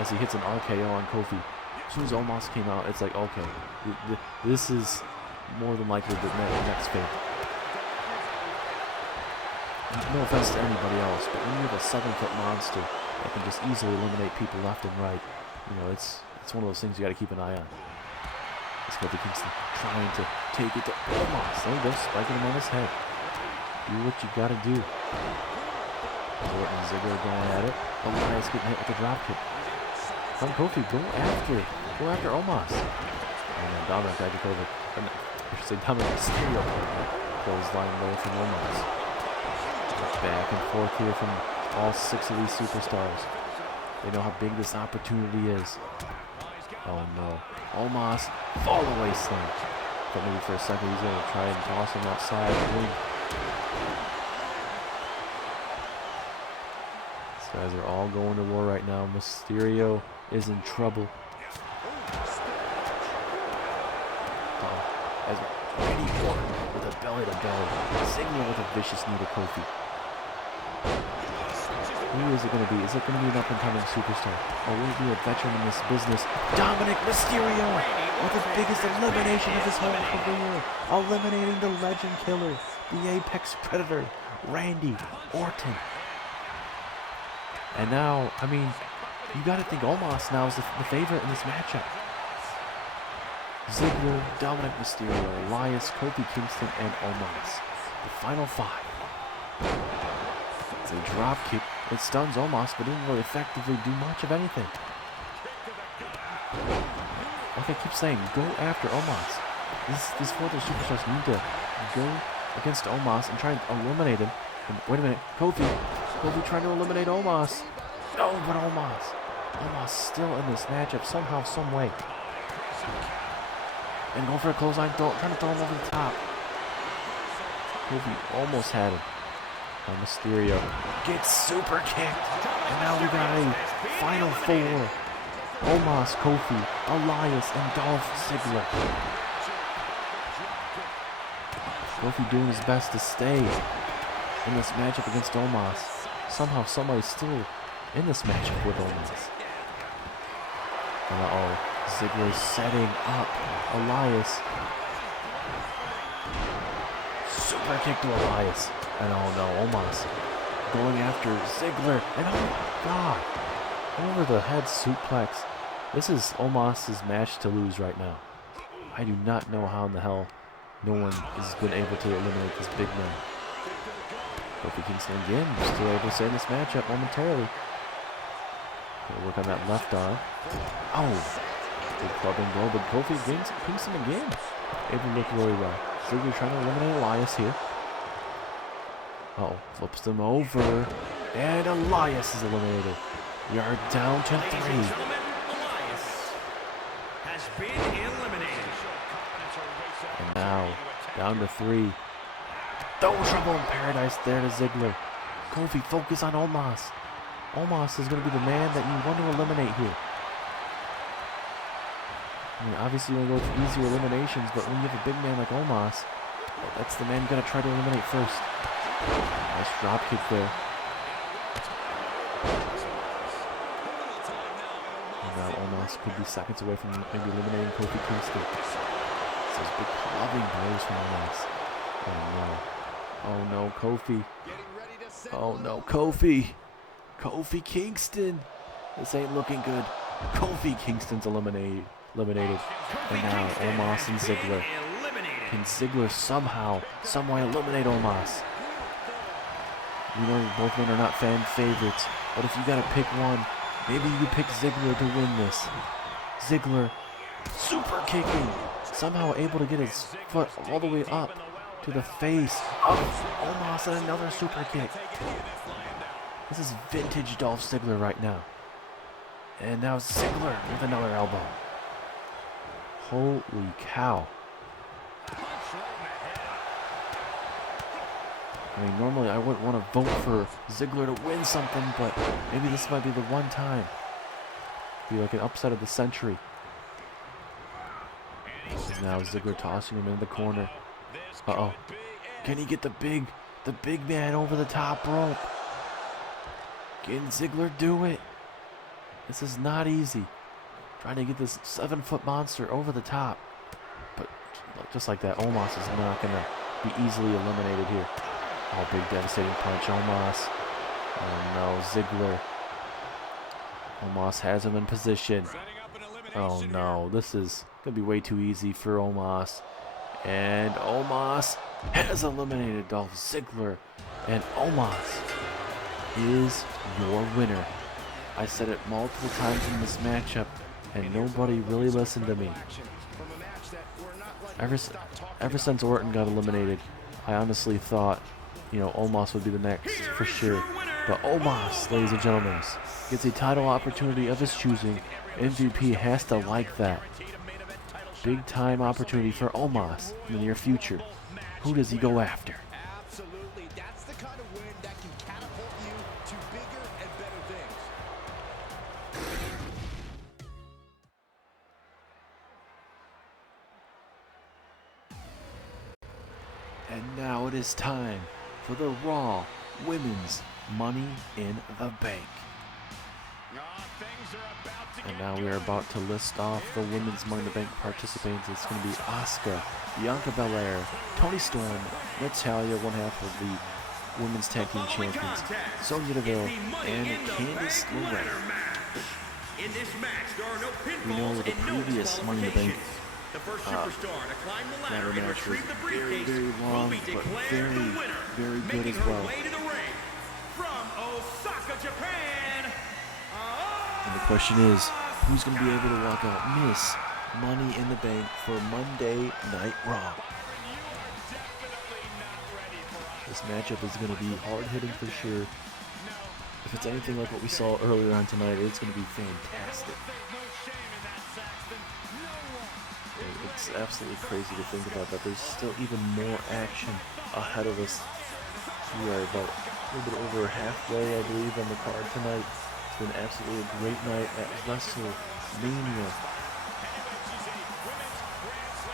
as he hits an RKO on Kofi, as soon as Omos came out, it's like, okay, this is more than likely the next fate. No offense to anybody else, but when you have a 7-foot monster that can just easily eliminate people left and right, it's one of those things you got to keep an eye on. It's Kofi Kingston trying to take it to Omos. There you go, spiking him on his head. Do what you gotta do. Orton and Ziggler going at it. Elias getting hit with a dropkick. From Kofi, go after Omos. And then Dominic Mysterio clothesline low from Omos. Back and forth here from all 6 of these superstars. They know how big this opportunity is. Oh no. Omos, fall away slam. But maybe for a second he's gonna try and toss him outside the ring. Guys are all going to war right now. Mysterio is in trouble. As Randy Orton with a belly to belly. Ziggler with a vicious knee to Kofi. Who is it going to be? Is it going to be an up-and-coming superstar? Or will it be a veteran in this business? Dominic Mysterio with the biggest elimination of his whole career. Eliminating the legend killer, the apex predator, Randy Orton. And now, you got to think Omos now is the favorite in this matchup. Ziggler, Dominic Mysterio, Elias, Kofi Kingston, and Omos. The final 5. It's a drop kick. It stuns Omos, but didn't really effectively do much of anything. Like I keep saying, go after Omos. These 4 other superstars need to go against Omos and try and eliminate him. And wait a minute, Kofi trying to eliminate Omos. No, but Omos still in this matchup somehow, some way. And going for a clothesline throw, trying to throw him over the top. Kofi almost had him. And Mysterio gets super kicked. And now we got a final 4. Omos, Kofi, Elias, and Dolph Ziggler. Kofi doing his best to stay in this matchup against Omos. Somehow somebody's still in this matchup with Omos. And Ziggler setting up Elias. Super kick to Elias. And oh no, Omos going after Ziggler. And oh my god. Over the head suplex. This is Omos' match to lose right now. I do not know how in the hell no one has been able to eliminate this big man. Kofi Kingston again, still able to stay in this matchup momentarily. Gonna work on that left arm. Oh! Big clubbing blow, but Kofi Kingston again. Able to look really well. Ziggler trying to eliminate Elias here. Flips them over. And Elias is eliminated. We are down to 3. Elias has been eliminated. And now, down to 3. No trouble in paradise there to Ziggler. Kofi, focus on Omos. Omos is going to be the man that you want to eliminate here. I mean, obviously you want to go for easier eliminations, but when you have a big man like Omos, that's the man you got to try to eliminate first. Nice drop kick there. And now Omos could be seconds away from maybe eliminating Kofi Kingston. Those big clubbing blows from Omos. Oh no. Oh no, Kofi. Oh no, Kofi. Kofi Kingston. This ain't looking good. Kofi Kingston's eliminated. And now Omos and Ziggler. Can Ziggler somehow, someway eliminate Omos? We know both men are not fan favorites, but if you gotta pick one, maybe you pick Ziggler to win this. Ziggler super kicking, somehow able to get his foot all the way up to the face of Omos and another super kick. This is vintage Dolph Ziggler right now. And now Ziggler with another elbow. Holy cow. I mean, normally I wouldn't want to vote for Ziggler to win something, but maybe this might be the one time. Be like an upset of the century. And now Ziggler tossing him in the corner. Uh-oh. Can he get the big man over the top rope? Can Ziggler do it? This is not easy. Trying to get this 7-foot monster over the top. But just like that, Omos is not going to be easily eliminated here. Oh, big devastating punch, Omos. Oh no, Ziggler. Omos has him in position. Oh no, this is going to be way too easy for Omos. And Omos has eliminated Dolph Ziggler. And Omos is your winner. I said it multiple times in this matchup, and nobody really listened to me. Ever since Orton got eliminated, I honestly thought, you know, Omos would be the next for sure. But Omos, ladies and gentlemen, gets a title opportunity of his choosing. MVP has to like that. Big time opportunity for Omos in the near future. Who does he go after? Absolutely. That's the kind of win that can catapult you to bigger and better things. And now it is time for the Raw Women's Money in the Bank. And now we are about to list off the Women's Money in the Bank participants. It's going to be Asuka, Bianca Belair, Toni Storm, Natalya, one half of the Women's Tag Team Champions, Sonya Deville, and Candice LeRae. We know the previous Money in the Bank ladder match was very, very long, but very, very good as well. And the question is, who's going to be able to walk out Miss Money in the Bank for Monday Night Raw? This matchup is going to be hard-hitting for sure. If it's anything like what we saw earlier on tonight, it's going to be fantastic. It's absolutely crazy to think about that. There's still even more action ahead of us. We are about a little bit over halfway, I believe, on the card tonight. It's been absolutely a great night at WrestleMania.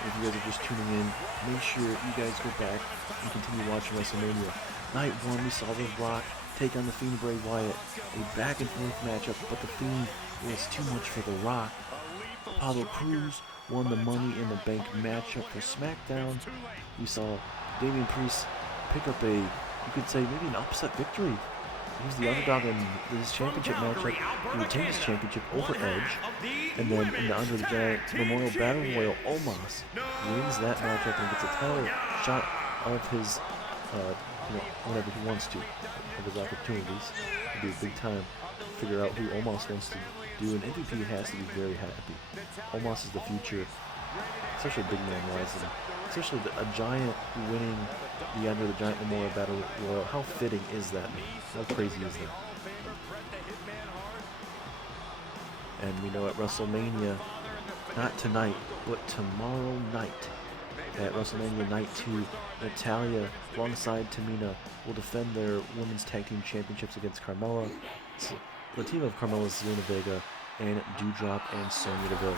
If you guys are just tuning in, make sure you guys go back and continue watching WrestleMania. Night 1, we saw The Rock take on the Fiend Bray Wyatt. A back and forth matchup, but the Fiend was too much for The Rock. Apollo Crews won the Money in the Bank matchup for SmackDown. We saw Damien Priest pick up a, you could say, maybe an upset victory. He was the underdog in this championship matchup. He retained his championship over Edge. And then in the Under the Giant Memorial Battle Royal, Omos wins that matchup and gets a title shot of his, whenever he wants to, of his opportunities. It'll be a big time to figure out who Omos wants to do, and MVP has to be very happy. Omos is the future, especially big man wise, and especially a giant winning the Under the Giant Memorial Battle Royal. How fitting is that? How crazy is that? And we know at WrestleMania, not tonight, but tomorrow night, at WrestleMania Night 2, Natalya alongside Tamina will defend their Women's Tag Team Championships against Carmella. So the team of Carmella, Zelina Vega, and Doudrop and Sonya Deville.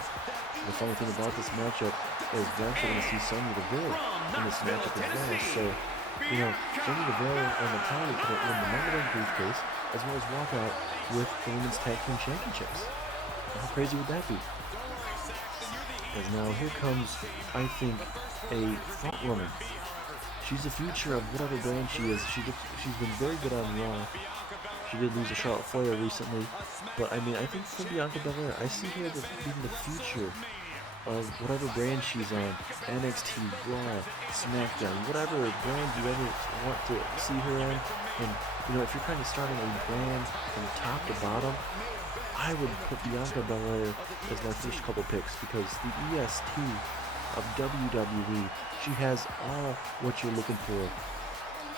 The funny thing about this matchup is we're actually going to see Sonya Deville in this matchup as well. So, Sonya Deville and Natalia could win the Money in the Bank briefcase as well as walk out with the Women's Tag Team Championships. How crazy would that be? As now here comes, I think, a front runner. She's the future of whatever brand she is. She's been very good on Raw. She did lose to Charlotte Flair recently, but I mean, I think for Bianca Belair, I see her as being the future of whatever brand she's on. NXT, Raw, Smackdown, whatever brand you ever want to see her in. And if you're kind of starting a brand from top to bottom, I would put Bianca Belair as my first couple picks, because the EST of WWE, she has all what you're looking for.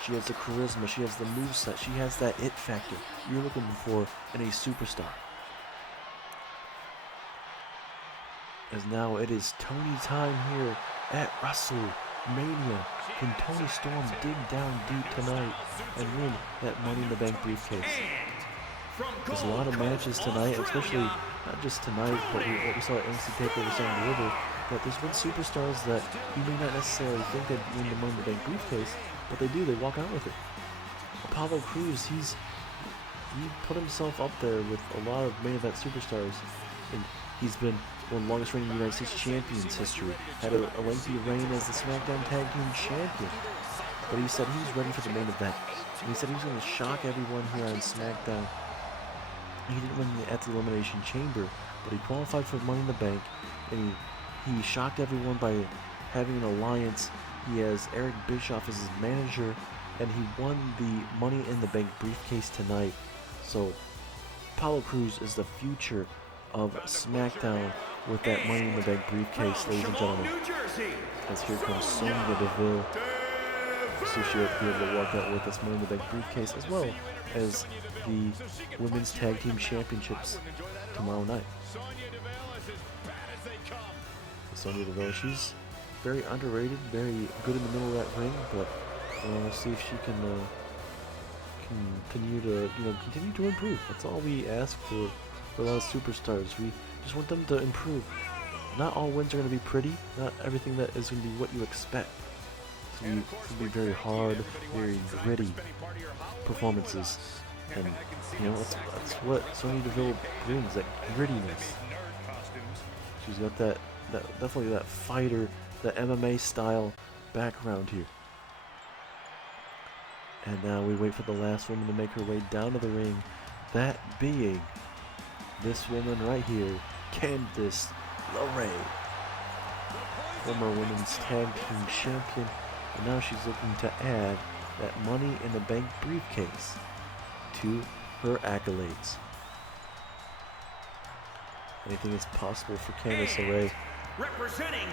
She has the charisma, she has the moveset, she has that it factor you're looking for in a superstar. As now it is Tony time here at WrestleMania. Can Tony Storm dig down deep tonight and win that Money in the Bank briefcase? There's a lot of matches tonight, especially not just tonight, but what we saw at NXT TakeOver San Diego. But there's been superstars that you may not necessarily think they'd win the Money in the Bank briefcase, but they do. They walk out with it. Apollo Crews, he put himself up there with a lot of main event superstars, and he's been one of the longest reigning United States champions history. Had a lengthy reign as the SmackDown Tag Team Champion, but he said he was ready for the main event. And he said he was going to shock everyone here on SmackDown. He didn't win at the Elimination Chamber, but he qualified for Money in the Bank, and he shocked everyone by having an alliance. He has Eric Bischoff as his manager, and he won the Money in the Bank briefcase tonight. So Apollo Crews is the future of SmackDown with that Money in the Bank briefcase, ladies and gentlemen. As here comes Sonya Deville. So she'll be able to walk out with this Money in the Bank briefcase, as well as the Women's Tag Team Championships tomorrow night. Sonya Deville, she's very underrated, very good in the middle of that ring, but we'll see if she can continue to improve. That's all we ask for a lot of superstars. We just want them to improve. Not all wins are going to be pretty. Not everything that is going to be what you expect. It's going to be very hard, very gritty performances, and that's what Sonya Deville brings, that grittiness. She's got that definitely that fighter, the MMA style background here. And now we wait for the last woman to make her way down to the ring, that being this woman right here, Candice LeRae, former Women's Tag Team Champion, and now she's looking to add that Money in the Bank briefcase to her accolades. Anything is possible for Candice LeRae.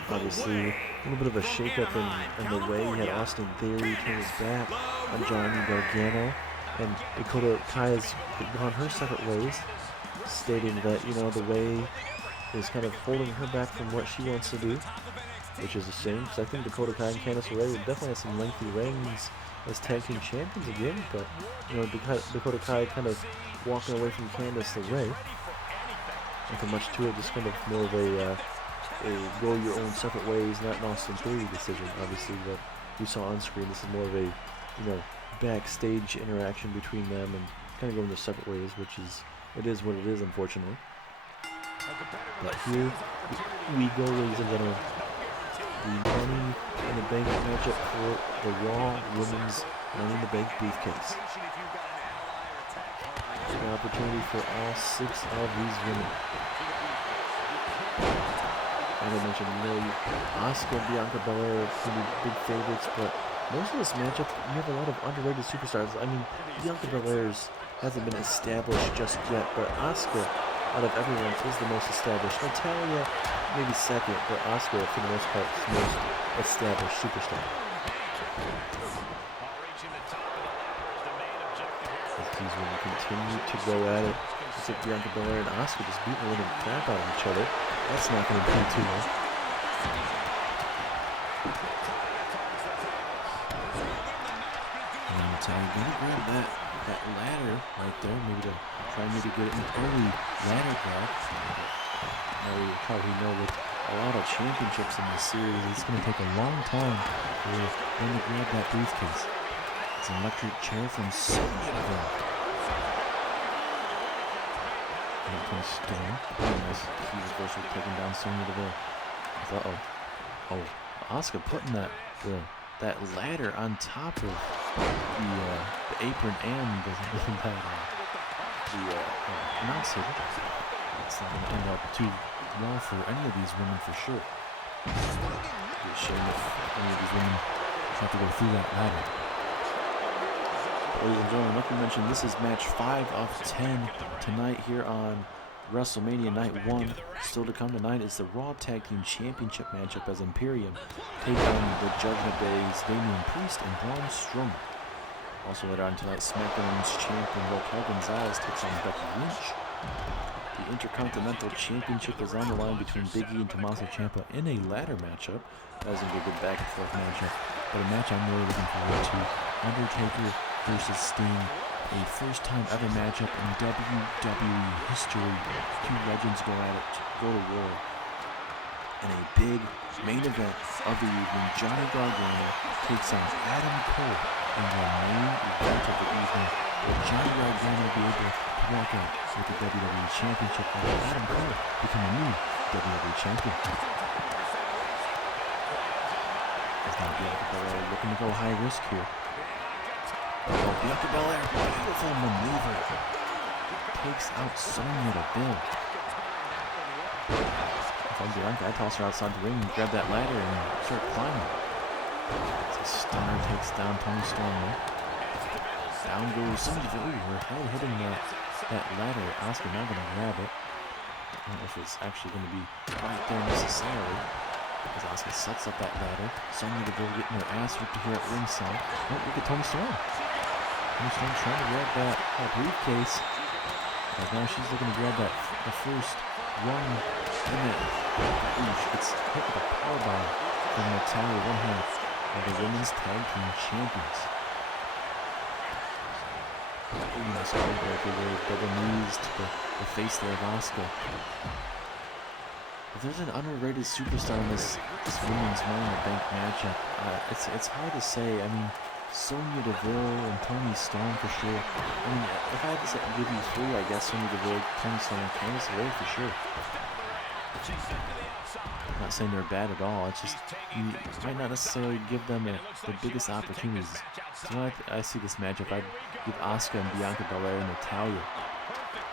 Obviously, a little bit of a shake-up in the way. You had Austin Theory turn his back on Johnny Gargano, and Dakota Kai has gone her separate ways, stating that, the way is kind of holding her back from what she wants to do, which is a shame, because I think Dakota Kai and Candice LeRae would definitely have some lengthy reigns as tag team champions again, but, Dakota Kai kind of walking away from Candice LeRae. Nothing much to it, just kind of more of a go your own separate ways, not an Austin Theory decision, obviously, that we saw on screen. This is more of a, backstage interaction between them and kind of going their separate ways, it is what it is, unfortunately. But here we go, ladies and gentlemen. The Money in the Bank matchup for the Raw Women's Money in the Bank briefcase. An opportunity for all 6 of these women. As I mentioned, Asuka and Bianca Belair can be big favorites, but most of this matchup, you have a lot of underrated superstars. I mean, Bianca Belair's hasn't been established just yet, but Asuka, out of everyone, is the most established. Natalia, maybe second, but Asuka, for the most part, is the most established superstar. As these women continue to go at it, it's like Bianca Belair and Asuka just beating the living crap out of each other. That's not going to be too long. And Natalia gonna grab that that ladder right there, maybe to try and maybe get an early ladder grab. Now we probably know with a lot of championships in this series, it's going to take a long time for them to grab that briefcase. It's an electric chair from Smackdown. Here comes Storm. Nice key reversal taking down Sonya Deville. Uh-oh. Oh, Asuka putting that ladder on top of the apron and the announcer. It's not going to end up too well for any of these women for sure. It'd be a shame if any of these women have to go through that ladder. Ladies and gentlemen, like we mentioned, this is match 5 of 10 tonight here on WrestleMania Night 1. Still to come tonight is the Raw Tag Team Championship matchup as Imperium take on the Judgement Day's Damien Priest and Braun Strowman. Also later on tonight, SmackDown's champion Raquel Gonzalez takes on Becky Lynch. The Intercontinental Championship is on the line between Big E and Tommaso Ciampa in a ladder matchup. That is going to be a good back and forth matchup, but a match I'm really looking forward to. Undertaker versus Sting. A first time ever matchup in WWE history. Two legends go at it, go to war. And a big main event of the evening, Johnny Gargano takes on Adam Cole in the main event of the evening. Will Johnny Gargano be able to walk out with the WWE Championship, or will Adam Cole become a new WWE Champion? As now Bianca Belair looking to go high risk here. Oh, Bianca Belair, beautiful maneuver. Takes out Sonya Deville. If I'm Bianca, I toss her outside the ring and grab that ladder and start climbing. So Stunner takes down Toni Storm. Down goes Sonya Deville. Her head hitting that ladder. Asuka not going to grab it. I don't know if it's actually going to be right there necessarily. As Asuka sets up that ladder. Sonya Deville getting her ass ripped here at ringside. Oh, look at Toni Storm. Toni Storm trying to grab that briefcase. And now she's looking to grab the first run in it. Ooh, it's hit with a powerbomb from Natalia, one half of the Women's Tag Team Champions. Ooh, nice breaker there. Double knees to the face there of Asuka. If there's an underrated superstar in this women's Money in the Bank matchup, it's hard to say. I mean, Sonya Deville and Toni Storm for sure. I mean, if I had to give you 3, I guess Sonya Deville, Toni Storm, and Candice LeRae for sure. I'm not saying they're bad at all. It's just you might not necessarily give them the biggest opportunities. So when I see this matchup, I'd give Asuka and Bianca Belair and Natalia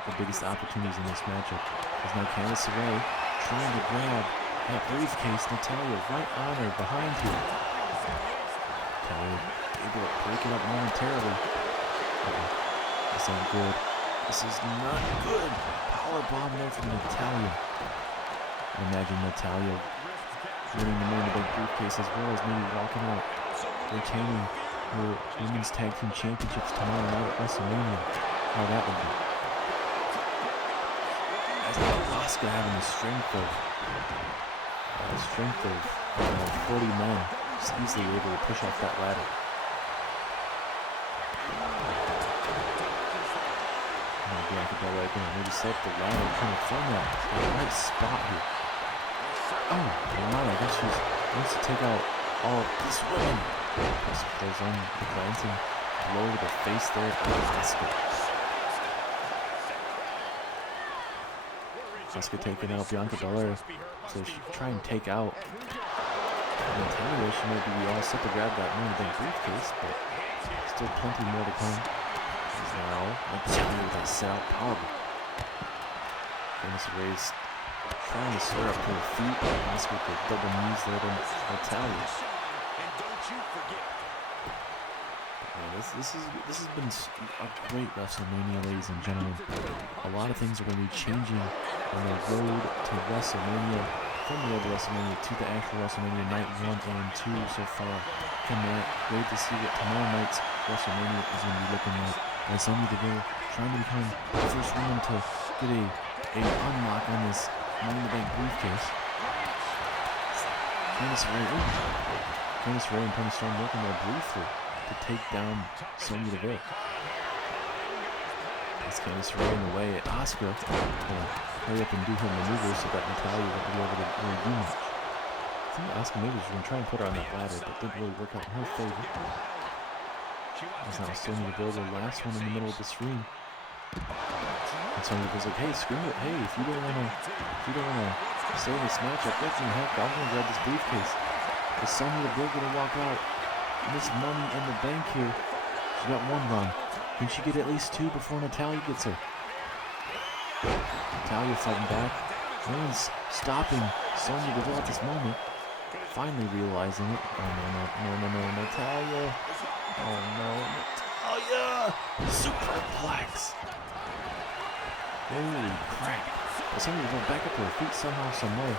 the biggest opportunities in this matchup. There's now Candice LeRae trying to grab that briefcase. Natalia right on her, behind her. Natalia able to break it up momentarily. This ain't good. This is not good. Powerbomb there from Natalia. Imagine Natalia winning the Money in the Bank briefcase as well as maybe walking out, retaining her Women's Tag Team Championships tomorrow night at WrestleMania. How that would be. As Asuka having the strength of 40 men, just easily able to push off that ladder. Bianca Belair going to maybe set up the ladder coming from that right spot here. Oh, never mind. I guess she wants to take out all of these women. Just goes on the glancing blow to the face there of Asuka. Asuka taking out Bianca Belair. So she try and take out Natalia. She might be all set to grab that Money in the Bank briefcase, but still plenty more to come. Now, Natalia with that set out powerbomb. Candice LeRae's trying to stir up to her feet. Asuka with the double knees there to Natalia. This has been a great WrestleMania, ladies and gentlemen. A lot of things are going to be changing on the road to WrestleMania, from the road to WrestleMania to the actual WrestleMania Night 1 and 2 so far. Cannot wait to see what tomorrow night's WrestleMania is going to be looking like. As Sonya Deville trying to become the first woman to get a unlock on this Money in the Bank briefcase. Candice LeRae and Toni Storm working there briefly to take down Sonya Deville. It's Candice right in the way. Asuka hurry up and do her maneuvers so that Natalya won't be able to really do much. I think Asuka maybe was going to try and put her on that ladder, but didn't really work out in her favor. As now Sonya Deville, the last one in the middle of this ring. And Sonya Deville's like, hey, screw it. Hey, if you don't wanna stay in this match, I've got some heck. I'm gonna grab this briefcase. Is Sonya Deville gonna walk out this Money in the Bank here? She got one run. Can she get at least two before Natalya gets her? Natalya fighting back. Reigns stopping Sonya Deville at this moment. Finally realizing it. Oh no, Natalya. Oh no, Natalya! Superplex! Holy crap. But Sonya Deville back up to her feet somehow, some way.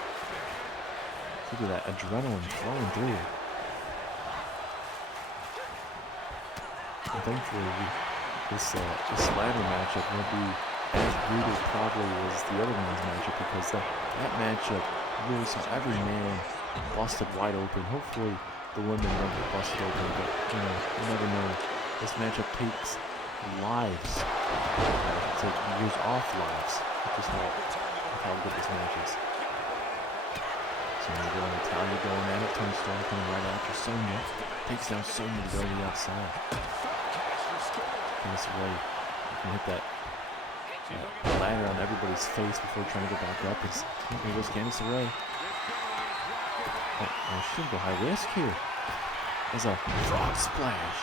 Look at that adrenaline flowing through her. And thankfully, this ladder matchup won't be as brutal probably as the other men's matchup, because that matchup really saw every man busted wide open. Hopefully the women don't get busted open, but you know, you never know. This matchup takes lives. Take years off lives. Just how good this match is. Sonya Deville and Natalya going at it. Toni Storm coming right after Sonya. Takes down Sonya to go to the outside. Candice LeRae, you can hit that ladder on everybody's face before trying to get back up. Here goes Candice LeRae. Oh, she didn't go high risk here. There's a frog splash.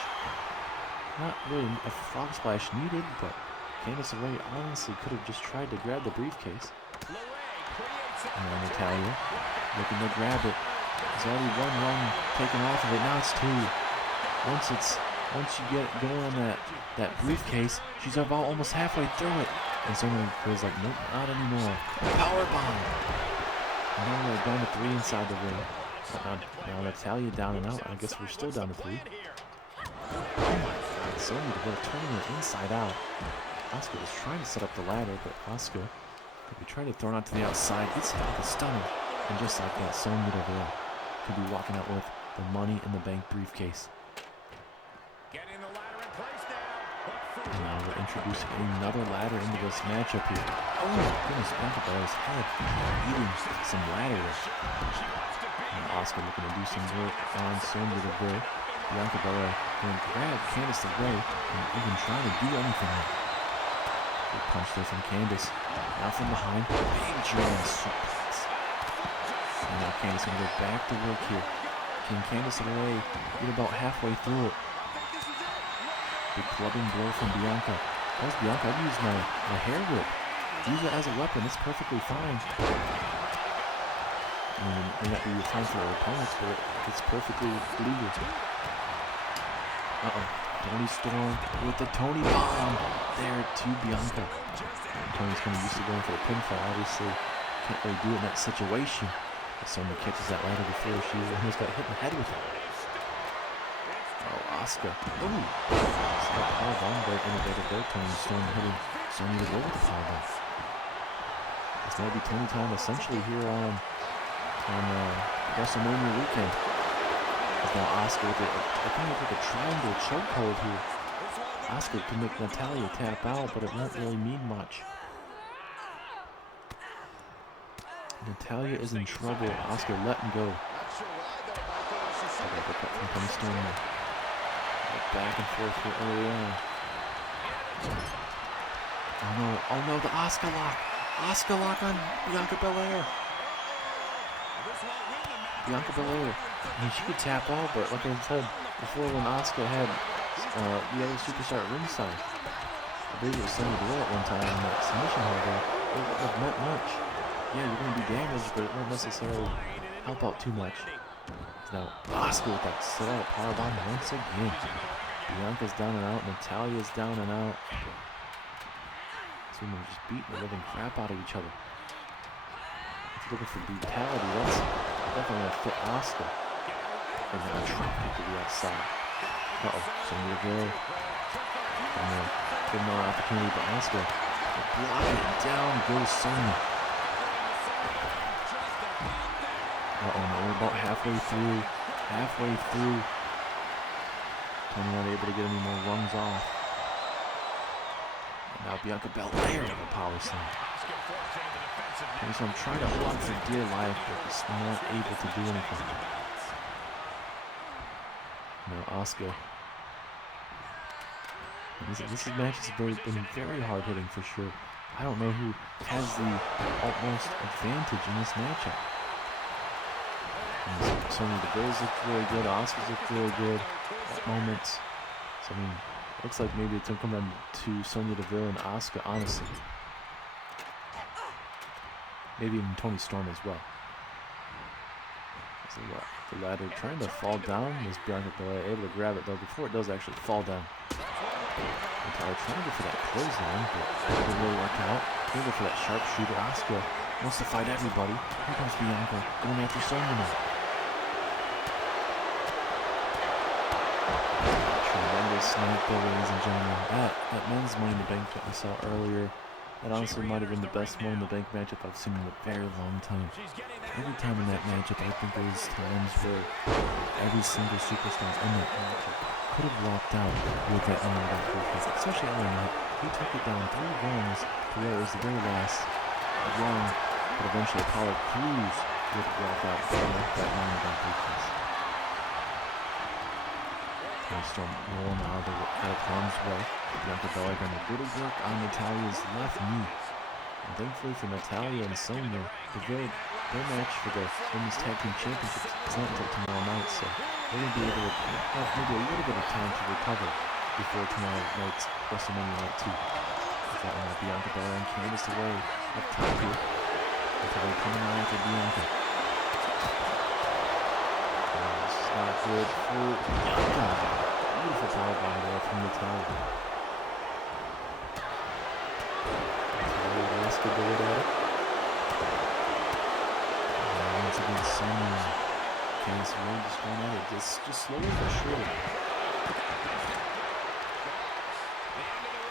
Not really a frog splash needed, but Candice LeRae honestly could have just tried to grab the briefcase. And now Natalya looking to grab it. There's already one run taken off of it. Now it's two. Once you get going on that briefcase, she's about almost halfway through it. And someone feels like, nope, not anymore. Powerbomb. And now we're down to three inside the ring. Now Natalya down and out. I guess we're still down to three. Oh my God, Sonya Deville turning her inside out. Asuka was trying to set up the ladder, but Asuka could be trying to throw it out to the outside. Gets hit with a stunner. And just like that, Sonya Deville could be walking out with the Money in the Bank briefcase. And now we're introducing another ladder into this matchup here. Oh my goodness, Bianca Belair's head eating some ladder. And Asuka looking to do some work on Sonya Deville. Bianca Belair going to grab Candice LeRae and even trying to do anything. Big punch there from Candice. Now from behind, big German suplex. And now Candice going to go back to work here. Can Candice LeRae get about halfway through it? Big clubbing blow from Bianca. That's Bianca. I'd use my hair whip. Use it as a weapon. It's perfectly fine. I mean, it may not be fine for our opponents, but it's perfectly legal. Toni Storm with the Tony bomb there to Bianca. Tony's kind of used to going for a pinfall. Obviously, can't really do it in that situation. But Sonya catches that ladder before she almost got hit in the head with it. Oh, Asuka. Ooh. Asuka powerbomb, very innovative there. Toni Storm hitting Sonya Deville with the powerbomb. It's going to be Tony time essentially here on WrestleMania weekend. There's now Asuka with I think it's like a triangle chokehold here. Asuka can make Natalya tap out, but it won't really mean much. Natalya is in trouble. Asuka letting go. Okay, good cut from Toni Storm there. Back and forth here early on. Oh no, the Asuka lock. Asuka lock on Bianca Belair. Bianca Belair. I mean, she could tap out, but like I said before, when Asuka had the other superstar at ringside, I believe it was Sonya Deville at one time in that submission holder, it wouldn't have meant much. Yeah, you're going to be damaged, but it won't necessarily help out too much. Now, Asuka with that set-out powerbomb once again. Bianca's down and out. Natalya's down and out. So they're just beating the living crap out of each other. If you're looking for brutality, that's definitely going to fit Asuka. And now a drop kick to the outside. Sonya Deville. And then giving another opportunity to Asuka. Blocking it down goes Sonya. No, we're about halfway through. Tony not able to get any more rungs off. Now Bianca Belair with a power slam. Okay, so I'm trying to hold on for dear life, but just not able to do anything. Now Asuka. This match has been very hard-hitting for sure. I don't know who has the utmost advantage in this matchup. Sonya Deville's looked really good. Asuka's looked really good at moments. So I mean, looks like maybe it's gonna come down to Sonya Deville and Asuka, honestly. Maybe even Toni Storm as well. So the ladder trying to fall down. Is Bianca Belair able to grab it though before it does actually fall down? Natalia trying to go for that clothesline, but it didn't really work out. Trying to go for that sharpshooter. Asuka wants to fight everybody. Here comes Bianca going after Sonya now. Tremendous night though, ladies and gentlemen. That men's Money in the Bank that we saw earlier, that honestly might have been the best Money in the Bank matchup I've seen in a very long time. Every time in that matchup, I think there was times where every single superstar in that matchup could have walked out with that Money in the Bank briefcase, especially Ellen Knight. He took it down 3 rounds to where it was the very last run, but eventually Apollo Crews would walk out for that Money in the Bank briefcase. Toni Storm rolling out of harm's way. Bianca Belair going to go to work on Natalia's left knee. And thankfully for Natalya and Sonya, their match for the Women's Tag Team Championship is not until tomorrow night, so they're going to be able to have maybe a little bit of time to recover before tomorrow night's WrestleMania Night 2. We've got Bianca Belair and Candice away up top here. Natalya coming out after Bianca. This is not good for Bianca. Beautiful powerbomb there from Natalya. Asuka did it at it. Once again, Sonya. Candice really just going at it, just slowly but surely.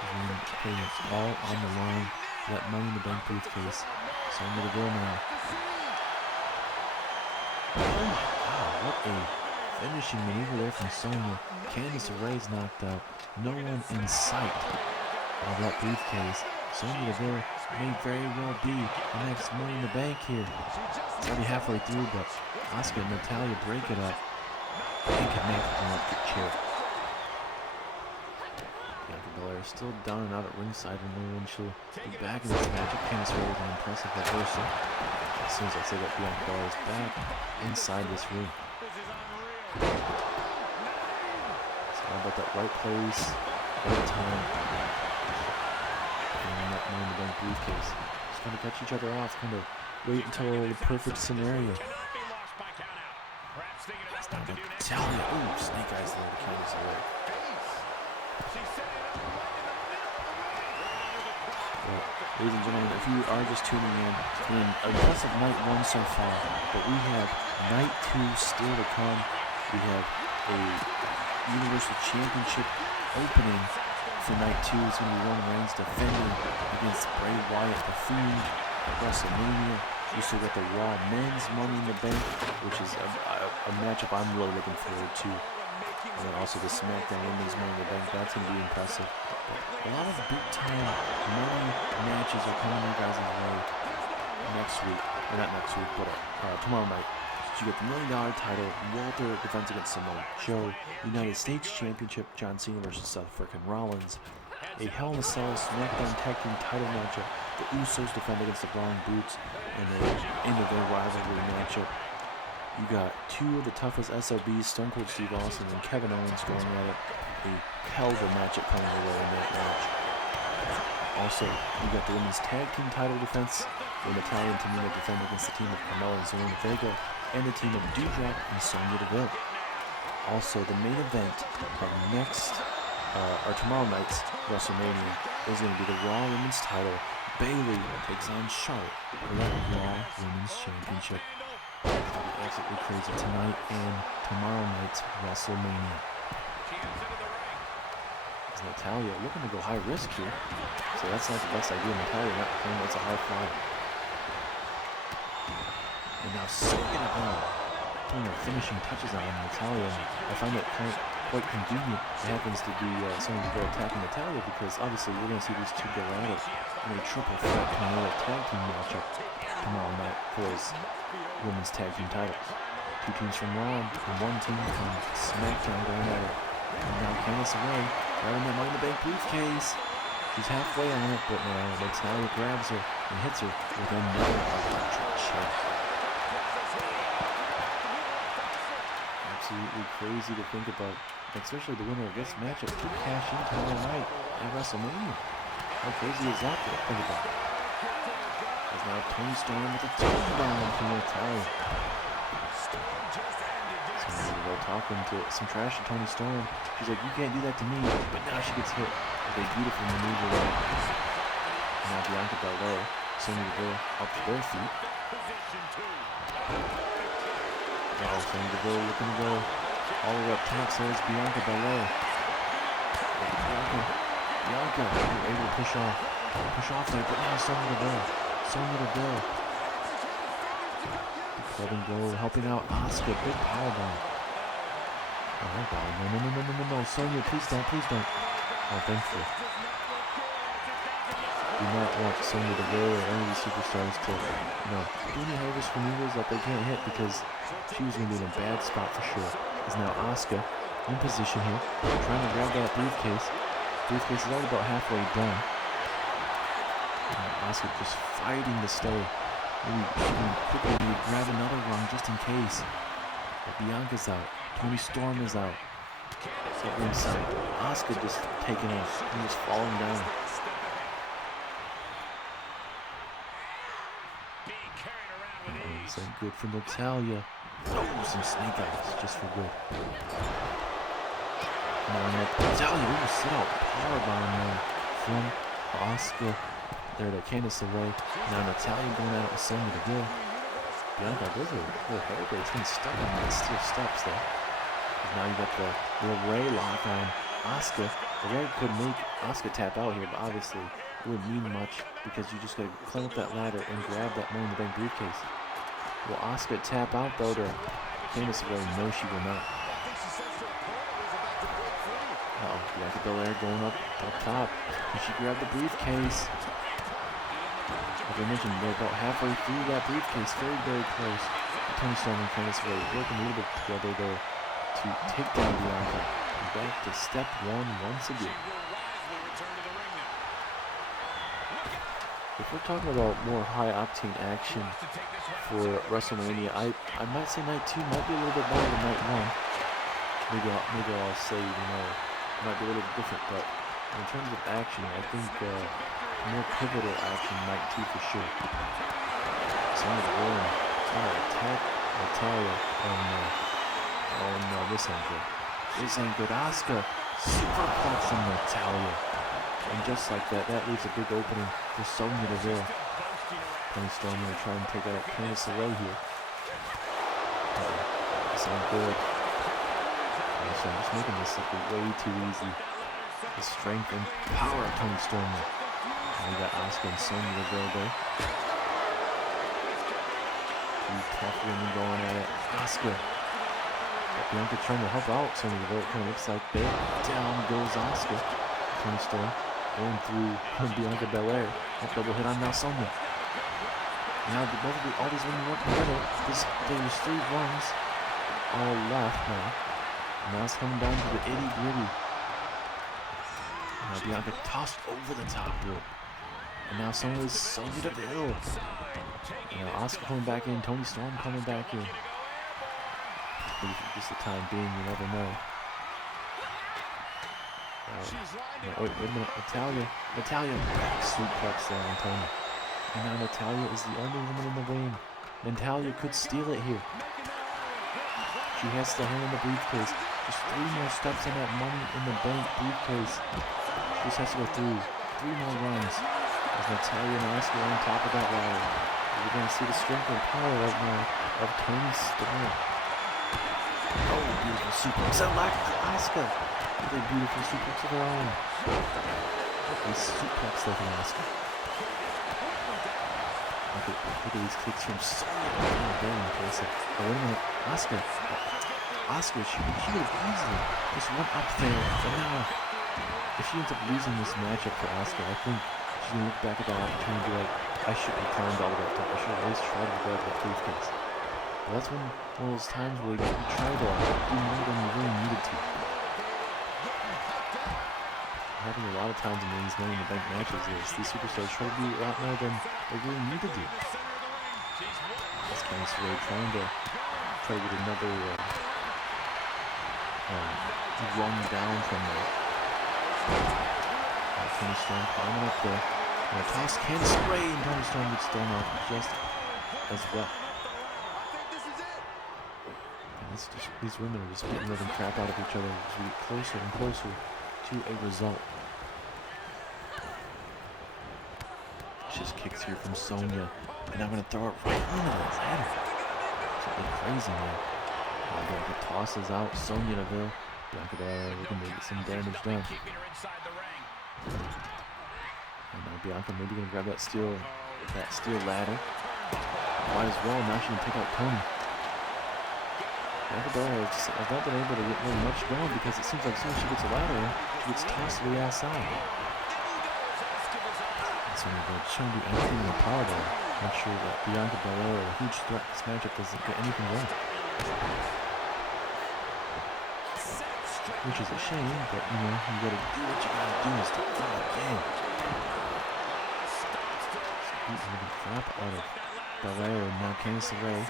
And putting it all on the line for that Money in the Bank briefcase. Sonya Deville now. Oh my God, what a finishing maneuver there from Sonya. Candice LeRae's knocked out. No one in sight of that briefcase. Sonya Deville may very well be the next Money in the Bank here. It's already halfway through, but Asuka and Natalya break it up and connect with an electric chair. Bianca Belair is still down and out at ringside, and when she'll be back in this match, Candice LeRae with an impressive reversal. As soon as I say that, Bianca Belair is back inside this ring. It's all about that right place, right time. And that Money in the Bank briefcase. Just kind of catch each other off, kind of wait until the perfect scenario. It's not like Natalya. Ooh, snake eyes there to Candice LeRae. Well, ladies and gentlemen, if you are just tuning in, it's been an impressive night 1 so far, but we have night 2 still to come. We have a Universal Championship opening for night 2. It's going to be Roman Reigns defending against Bray Wyatt, the Fiend, at WrestleMania. We still got the Raw Men's Money in the Bank, which is a matchup I'm really looking forward to. And then also the Smackdown Women's Money in the Bank. That's going to be impressive. But a lot of big-time money matches are coming you guys' way next week. Or not next week, but tomorrow night. So you get the $1 million title, Walter defends against Samoa Joe, United States Championship, John Cena versus Seth frickin' Rollins, a Hell in a Cell Smackdown Tag Team title matchup, the Usos defend against the Brawling Brutes, and the end of their rivalry matchup. You got 2 of the toughest SOBs, Stone Cold Steve Austin and Kevin Owens going at it, a hell of a matchup coming your way in that match. Also, you got the Women's Tag Team title defense, where Natalya and Tamina defend against the team of Carmella and Zelina Vega, and the team of Doudrop and Sonya Deville. Also, the main event of tomorrow night's WrestleMania is going to be the Raw Women's title. Bayley takes on Charlotte for that Raw Women's Championship. It's going to be absolutely crazy tonight and tomorrow night's WrestleMania. Is Natalya looking to go high risk here? So that's not the best idea. Natalya not playing what's a high fly. And now Sonya Deville putting her finishing touches on Natalya. I find it kind of quite convenient. It happens to be Sonya Deville attacking Natalya because obviously we're going to see these two go at it in a triple threat Canelo tag team matchup tomorrow night for those women's tag team titles. Two teams from Raw and one team from Smackdown going at it. And now Candice away, grabbing that Money in the Bank briefcase. She's halfway on it, but now Natalya grabs her and hits her with another electric choke. Absolutely crazy to think about, especially the winner of this matchup could cash in tomorrow night at WrestleMania. How crazy is that to think about? There's now Toni Storm with a takedown from Natalya. They're talking to some trash to Toni Storm. She's like, you can't do that to me, but now she gets hit with a beautiful maneuver there. Now Bianca Belair, Sonya Deville up to their feet. Oh, Sonya Deville looking to go all the way up top, so is Bianca Belair. Bianca, you're able to push off there, but now Sonya Deville. Clubbing blow, helping out Asuka, big powerbomb. Oh god, no, Sonya, please don't. Oh, thankfully. Do not want Sonya Deville or any of these superstars to, do any high-risk maneuvers that they can't hit because she was going to be in a bad spot for sure. Is now Asuka in position here, trying to grab that briefcase. Briefcase is already about halfway done. And Asuka just fighting to stay. Maybe she can quickly grab another rung just in case. But Bianca's out. Toni Storm is out. So inside. Asuka just taking off and just falling down. Is that good for Natalya? Oh, some snake eyes just for good. Now Natalya, we will sit out powerbomb there from Asuka. There to Candice away. Now Natalya going at it with Sonya Deville. Bianca, those are her hair braids getting stuck on those steel steps there. And now you got the little Ray lock on Asuka. The Ray could make Asuka tap out here, but obviously it wouldn't mean much because you just gotta climb up that ladder and grab that Money in the Bank briefcase. Will Asuka tap out though to Candice away? No, she will not. Bianca Belair going up top. And she grabbed the briefcase. Like I mentioned, they're about halfway through that briefcase, very, very close. Toni Storm and Candice Ray working a little bit together there to take down Bianca. And back to step one once again. If we're talking about more high-octane action for WrestleMania, I might say night 2 might be a little bit better than night 1. Maybe I'll say, it might be a little bit different, but in terms of action, I think more pivotal action night 2 for sure. Sonya Deville attack Natalya, oh no, this ain't good. This ain't good. Asuka superplex from Natalya, and just like that, that leaves a big opening for Sonya Deville. Toni Storm going to try and take out Candice away here. This ain't good. So I'm just making this look way too easy. The strength and power of Toni Storm. And we got Asuka and Sonya Deville there. Two tough women going at it. Asuka. But Bianca trying to help out Sonya Deville. It kind of looks like there. Down goes Asuka. Toni Storm going through Bianca Belair. That double hit on now Sonya. Now all these women working together. There's 3 rungs all left now. And now it's coming down to the itty-gritty. Now Bianca tossed over the top rope. And now Sonya Deville. And now Asuka coming back in. Toni Storm coming back in. Just the time being, you never know. Wait a minute. Natalya suplex there on Toni. And now Natalya is the only woman in the ring. Natalya could steal it here. She has to hand in the briefcase. Just 3 more steps in that Money in the Bank briefcase. She just has to go through 3 more runs. As Natalya and Asuka are on top of that ladder. We're going to see the strength and power right now of Toni Storm. Oh, beautiful suplex. Asuka with a beautiful suplex of her own. A suplex like an Asuka. Look at these kicks from Sonya. Very impressive. Oh, wait a minute. Asuka, she would have easily just went up there. But now, if she ends up losing this matchup for Asuka, I think she's going to look back at that opportunity and be like, I should have climbed all the way up top. I should have at least tried to grab that briefcase. But that's one of those times where you try to do more than you really needed to. Having a lot of times in these Money in the Bank matches is these superstars try to do a lot more than they really need to do. This kind of really trying to get another run down from there. Tony Storm climbing up there. Toss Candice LeRae, and Tony Storm gets thrown off just as well. And these women are just beating the living crap out of each other as we get closer and closer to a result. Just kicks here from Sonya, and I'm gonna throw it right into the ladder. Something crazy, man. Bianca tosses out Sonya Deville. Bianca Belair looking to get some damage done. And now Bianca maybe gonna grab that steel ladder. Might as well. Now she can take out Tony. Bianca Belair has not been able to get really much going because it seems like as soon as she gets a ladder in, she gets tossed to the outside. So they're trying to do anything in the power to make sure that Bianca Belair, a huge threat in this matchup, doesn't get anything wrong. Which is a shame, but you know, you gotta do what you gotta do is to win the game. Beating the crap out of Belair, and now Candice LeRae.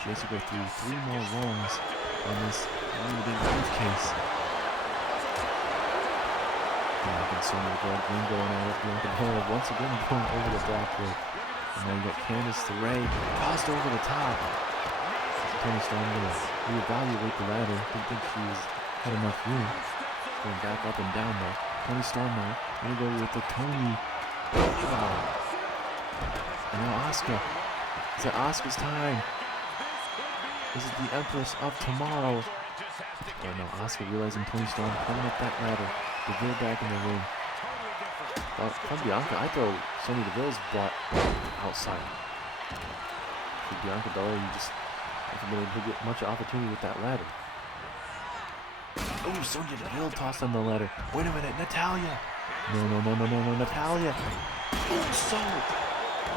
She has to go through 3 more rungs on this really big briefcase. And Sonya Deville going at it. Bianca Belair once again going over the block rope. And now you got Candice LeRae tossed over the top. Tony Storm gonna reevaluate the ladder. Didn't think she's had enough room. Going back up and down though. Tony Storm now gonna go with the Tony. And now Asuka. It's Asuka's time. This is the Empress of Tomorrow. Oh no, Asuka realizing Tony Storm coming up that ladder. Deville back in the ring. From Bianca, I throw Sonya Deville's butt outside. For Bianca Belair, you just haven't been able to get much opportunity with that ladder. Oh, Sonya Deville tossed on the ladder. Wait a minute, Natalya! No, Natalya!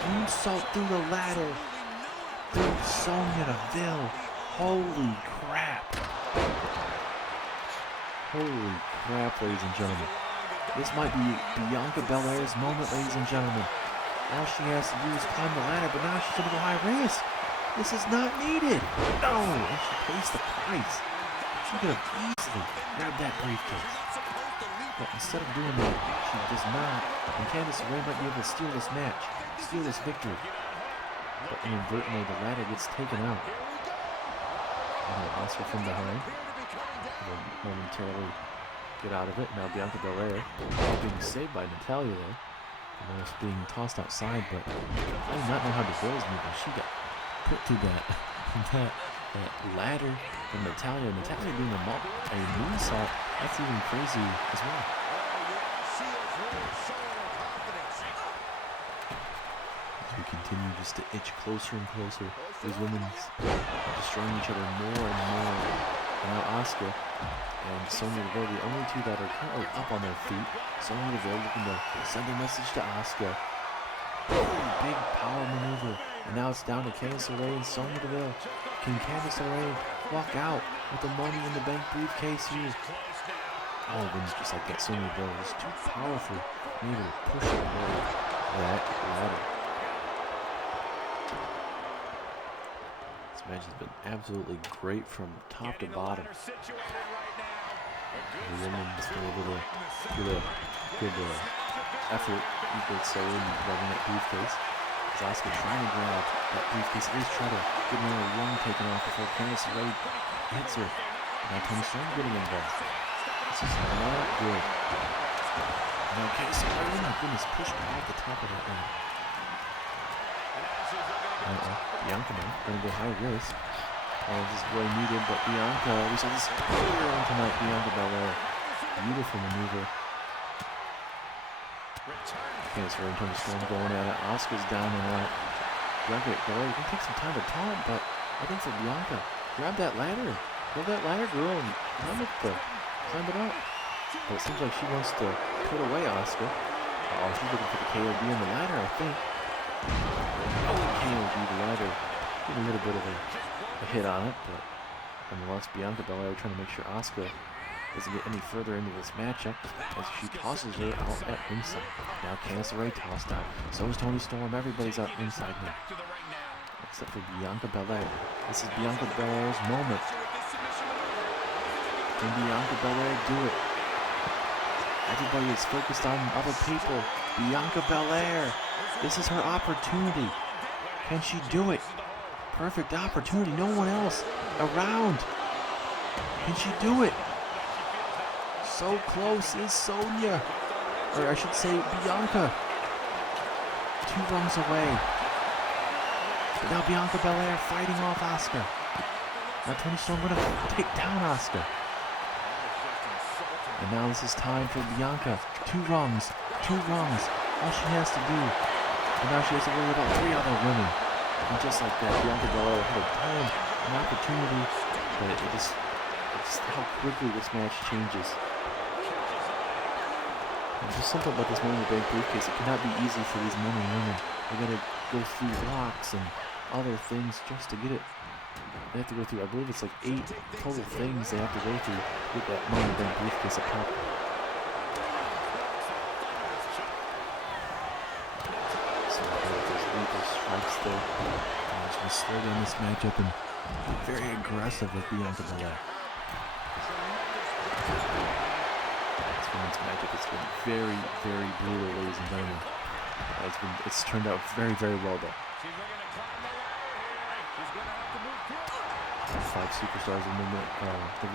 Moonsault through the ladder. Through Sonya Deville. Holy crap. Holy crap, ladies and gentlemen. This might be Bianca Belair's moment, ladies and gentlemen. All she has to do is climb the ladder, but now she's going to go high risk. This is not needed. No, and she pays the price. She could have easily grabbed that briefcase. But instead of doing that, she does not. And Candice LeRae might be able to steal this match, steal this victory. But inadvertently, the ladder gets taken out. And Asuka from behind. Will momentarily get out of it. Now Bianca Belair being saved by Natalya there. Almost being tossed outside, but I do not know how Deville's moving. She got put through that ladder from Natalya. Natalya doing a moonsault. That's even crazy as well. As we continue just to itch closer and closer, these women destroying each other more and more. Now Asuka and Sonya Deville, the only two that are currently up on their feet. Sonya Deville looking to send a message to Asuka. Big power maneuver. And now it's down to Candice LeRae and Sonya Deville. Can Candice LeRae walk out with the Money in the Bank briefcase here? Oh, wins just like that. Sonya Deville is too powerful. Able to push away that ladder. This match has been absolutely great from top to bottom. The women's been able to get a good effort, you could say, in grabbing that briefcase. Asuka trying to grab that briefcase, at least try to get another run taken off before Candice LeRae hits her. Now Tony Storm getting involved. This is not good. Now Candice LeRae, oh my goodness, pushed off the top of that ladder. Bianca now going to go high risk. This is really needed, but Bianca, we saw this earlier on tonight, Bianca Belair. Beautiful maneuver. Candice LeRae and Tony Storm going at it. Asuka's down and out. Bianca Belair, you can take some time to taunt, but I think for Bianca, grab that ladder. Go that ladder, girl, and climb it up. But it seems like she wants to put away Asuka. Oh, she's looking for the KOD on the ladder, I think. Oh, KOD, the ladder. Getting a little bit of a hit on it, but nonetheless, Bianca Belair trying to make sure Asuka doesn't get any further into this matchup as she tosses her out at ringside. Now Candice LeRae tossed out. So is Toni Storm. Everybody's out ringside now. Except for Bianca Belair. This is Bianca Belair's moment. Can Bianca Belair do it? Everybody is focused on other people. Bianca Belair. This is her opportunity. Can she do it? Perfect opportunity. No one else around. Can she do it? So close is Sonya. Or I should say Bianca. 2 rungs away. But now Bianca Belair fighting off Asuka. Now Toni Storm going to take down Asuka. And now this is time for Bianca. 2 rungs. All she has to do. And now she has to worry about 3 other women. And just like that, Bianca Belair had a time, an opportunity, but it's how quickly this match changes. And just something about this Money in the Bank briefcase. It cannot be easy for these men and women. They gotta go through locks and other things just to get it. They have to go through, I believe it's like 8 total things they have to go through to get that Money in the Bank briefcase apart. Strikes there. She's going to slow down this matchup and be very aggressive with Bianca Belair. This women's matchup has been very, very brutal, ladies and gentlemen. It's turned out very, very well though. 5 superstars in the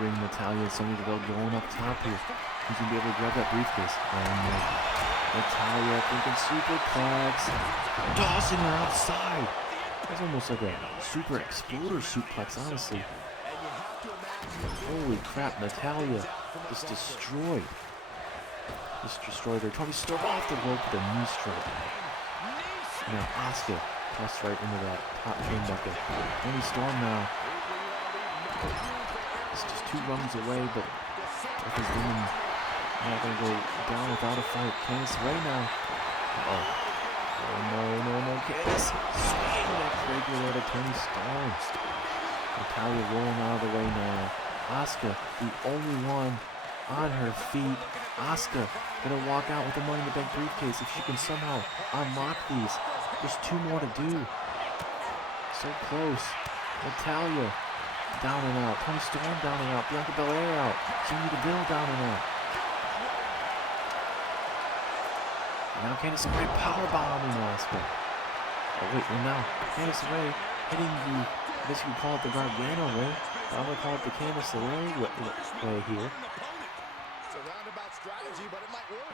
ring. Natalya and Sonya Deville going up top here. Who's going to be able to grab that briefcase? Natalya thinking superplex, tossing her outside. That's almost like a super exploder suplex, honestly. Holy crap, Natalya just destroyed. Her. Toni Storm off the rope with a knee strike. Now Asuka tossed right into that top turnbuckle. Toni Storm now. It's just 2 rungs away, but if his women not going to go down without a fight. Candice LeRae now. Oh no. Candice swinging that breaker there to Toni Storm. Natalya rolling out of the way now. Asuka, the only one on her feet. Asuka going to walk out with the Money in the Bank briefcase if she can somehow unlock these. There's 2 more to do. So close. Natalya down and out. Toni Storm down and out. Bianca Belair out. Sonya Deville down and out. Now Candice LeRae powerbombing Asuka. Oh wait, and now Candice LeRae hitting the, I guess you could call it the Gargano way. But I'm going to call it the Candice LeRae way here.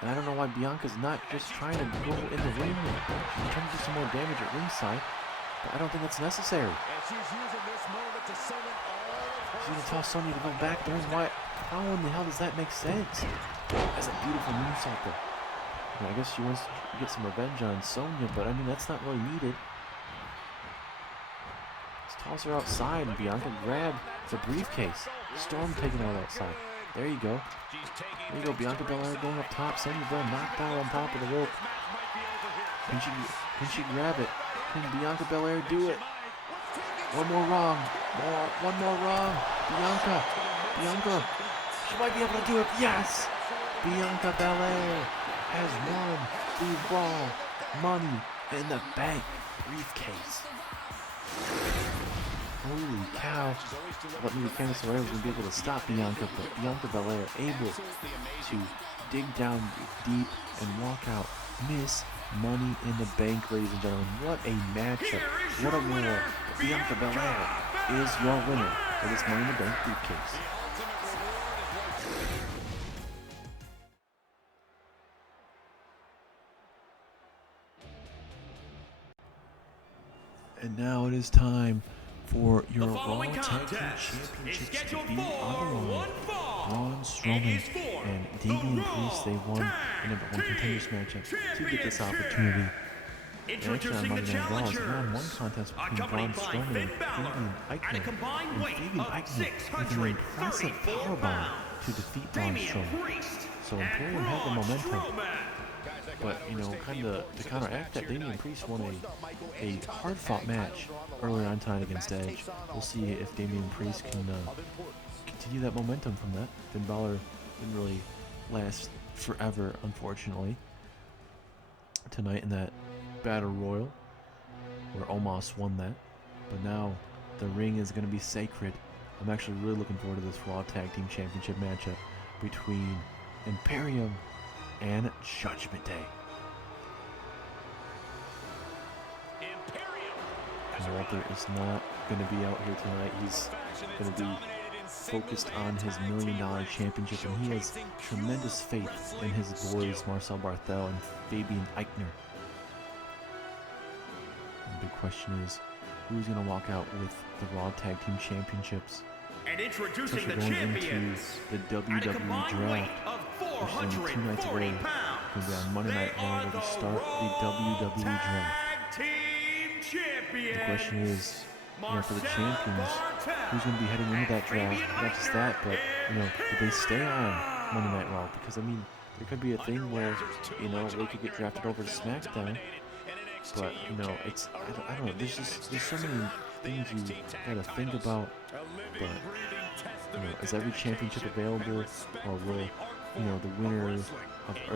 And I don't know why Bianca's not just trying to go in the ring. She's trying to do some more damage at ringside. But I don't think that's necessary. She's going to toss Sonya to go back there. Why? How in the hell does that make sense? That's a beautiful moonsault though. I guess she wants to get some revenge on Sonya, but I mean, that's not really needed. Let's toss her outside and Bianca grab the briefcase. Storm taking her outside. There you go. There you go, Bianca Belair going up top. Sonya Deville knocked out on top of the rope. Can she grab it? Can Bianca Belair do it? One more wrong. One more wrong. Bianca. She might be able to do it. Yes! Bianca Belair has won the Raw Money in the Bank briefcase. Holy cow. I thought maybe Candice LeRae was going to be able to stop Bianca, but Bianca Belair able to dig down deep and walk out. Miss Money in the Bank, ladies and gentlemen. What a matchup. What a winner. Bianca Belair is your winner for this Money in the Bank briefcase. And now it is time for your Raw Tag Team Championships to be on the line. Braun Strowman and Damien Priest, they won the #1 contenders matchup to get this opportunity Introducing the It's a challengers, one-on-one contest between Braun accompanied by Strowman Finn and Balor, Fabian at a Eichner. combined And weight Fabian of Eichner with an impressive 634 powerbomb pounds. to defeat Braun Damien Strowman. Priest So and Imperium had the Braun momentum. Strowman. But, you know, kind of to counteract that, Damien Priest won a hard-fought match earlier on tonight against Edge. We'll see if Damien Priest can continue that momentum from that. Finn Balor didn't really last forever, unfortunately, tonight in that Battle Royal, where Omos won that. But now the ring is going to be sacred. I'm actually really looking forward to this Raw Tag Team Championship matchup between Imperium and Judgment Day. And Walter is not going to be out here tonight. He's going to be focused on his $1 million championship, and he has tremendous faith in his boys Marcel Barthel and Fabian Eichner. The big question is, who's going to walk out with the Raw Tag Team Championships? And introducing the Going champions, into the WWE Draft, which is only 2 nights away. It's going to be on Monday Night Raw where we start the WWE Draft. The question is, you know, for the champions, who's going to be heading into that draft? Not just that, but, you know, do they stay on Monday Night Raw? Because, I mean, there could be a thing where, you know, they could get drafted over to SmackDown. But, you know, it's, I don't know, there's so many things you gotta think about. But, you know, is every championship available, or will, you know, the winner of, or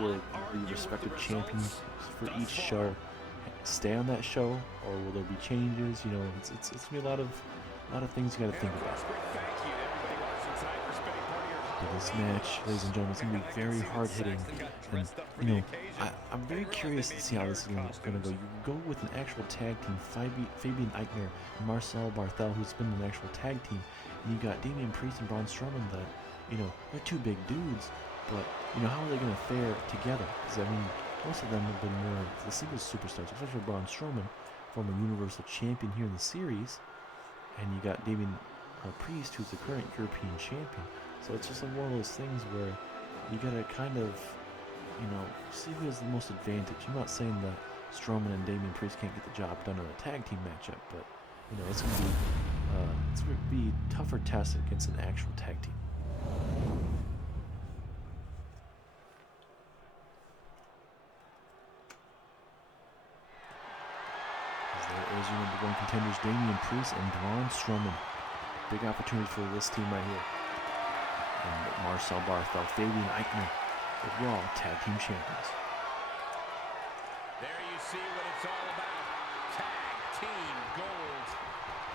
will the respective champions for each show stay on that show, or will there be changes? You know, it's gonna be a lot of things you gotta think about. But this match, ladies and gentlemen, is gonna be very hard hitting, and you know, I'm very curious to see how this is gonna go. You go with an actual tag team, Fabian Eichner and Marcel Barthel, who's been an actual tag team, and you got Damien Priest and Braun Strowman that, you know, they're two big dudes, but you know, how are they gonna fare together? Because I mean, most of them have been more the singles superstars, especially Braun Strowman, former Universal Champion here in the series, and you got Damien Priest, who's the current European Champion. So it's just like one of those things where you gotta kind of, you know, see who has the most advantage. I'm not saying that Strowman and Damien Priest can't get the job done in a tag team matchup, but you know, it's gonna be a tougher test against an actual tag team. There is your number one contenders, Damien Priest and Braun Strowman. Big opportunity for this team right here. And Marcel Barthel, Fabian Eichner, the Raw Tag Team Champions. There you see what it's all about. Tag team gold.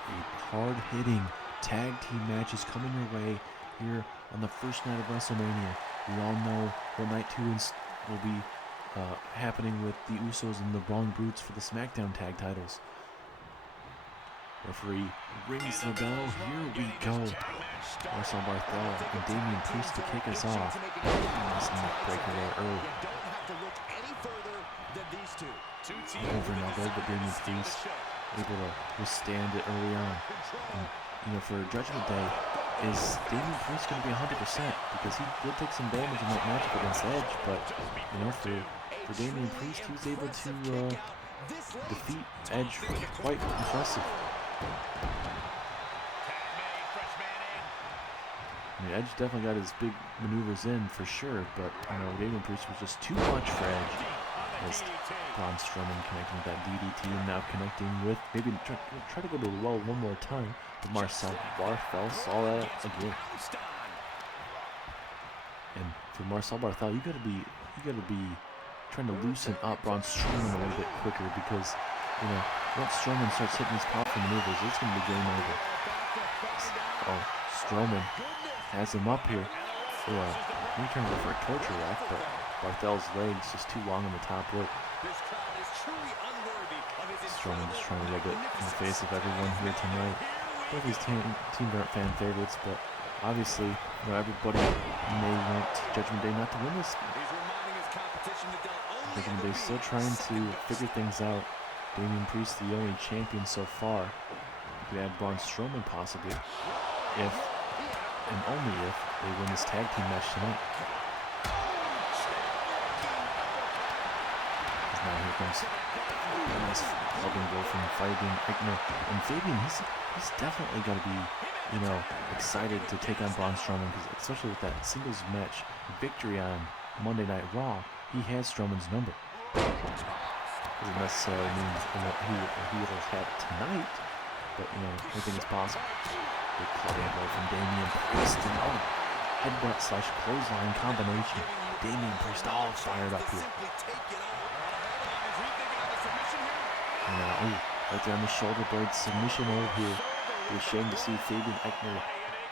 A hard-hitting tag team match is coming your way here on the first night of WrestleMania. We all know what night 2 will be happening with the Usos and the Brawling Brutes for the Smackdown tag titles. Referee rings the bell. Here we go. Marcel Barthel and Damien Priest to kick us off. Nice neck breaker there early. Over and over, but Damien Priest able to withstand it early on. And, you know, for Judgment Day, is Damien Priest going to be 100%? Because he did take some damage in that matchup against Edge, but, you know, for Damien Priest, he was able to defeat Edge quite impressive. I mean, Edge definitely got his big maneuvers in for sure, but you know, Damien Priest was just too much for Edge. As Braun Strowman connecting with that DDT and now connecting with, maybe try to go to the well one more time, but Marcel Barthel saw that again. And for Marcel Barthel, you gotta be trying to loosen up Braun Strowman a little bit quicker, because you know, once Strowman starts hitting these powerful maneuvers, it's gonna be game over. Oh, Strowman has him up here. He turned over for a torture rack, but Barthel's legs just too long on the top rope. Strowman just trying to rub it in the face of everyone here tonight. Both these teams aren't fan favorites, but obviously, you know, everybody may want Judgment Day not to win this. Judgment Day's still trying to figure things out. Damien Priest, the only champion so far. You could add Braun Strowman possibly, if and only if they win this tag team match tonight. He's now here Here comes a nice clubbing blow from Fabian Eichner. And Fabian, he's definitely got to be, you know, excited to take on Braun Strowman, because especially with that singles match victory on Monday Night Raw, he has Strowman's number. Doesn't necessarily mean he will have it tonight, but you know, anything is possible. Big clubbing blow from Damien Priest, and headbutt slash clothesline combination. Damien Priest all fired up here. Right there on the shoulder blade submission hold here. Be ashamed to see Fabian Eichner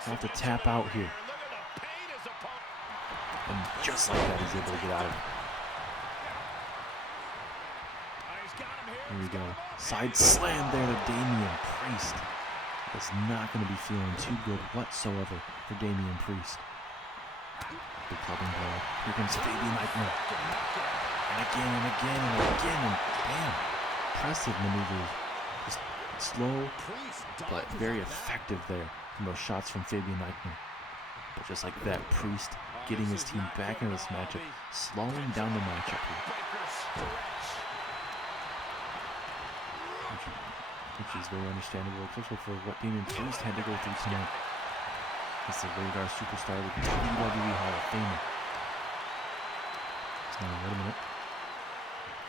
have to tap out here. And just like that, he's able to get out of it. Here we go. Side slam there to Damien Priest. It's not going to be feeling too good whatsoever for Damien Priest. Big clubbing blow. Here comes Fabian Eichner. And again and again and again. And bam. Impressive maneuvers. Just slow, but very effective there from those shots from Fabian Eichner. But just like that, Priest getting his team back into this matchup, slowing down the matchup here. Which is very understandable, especially for what Damien Priest had to go through tonight. He's the radar superstar, the WWE Hall of Famer. So now, wait a minute.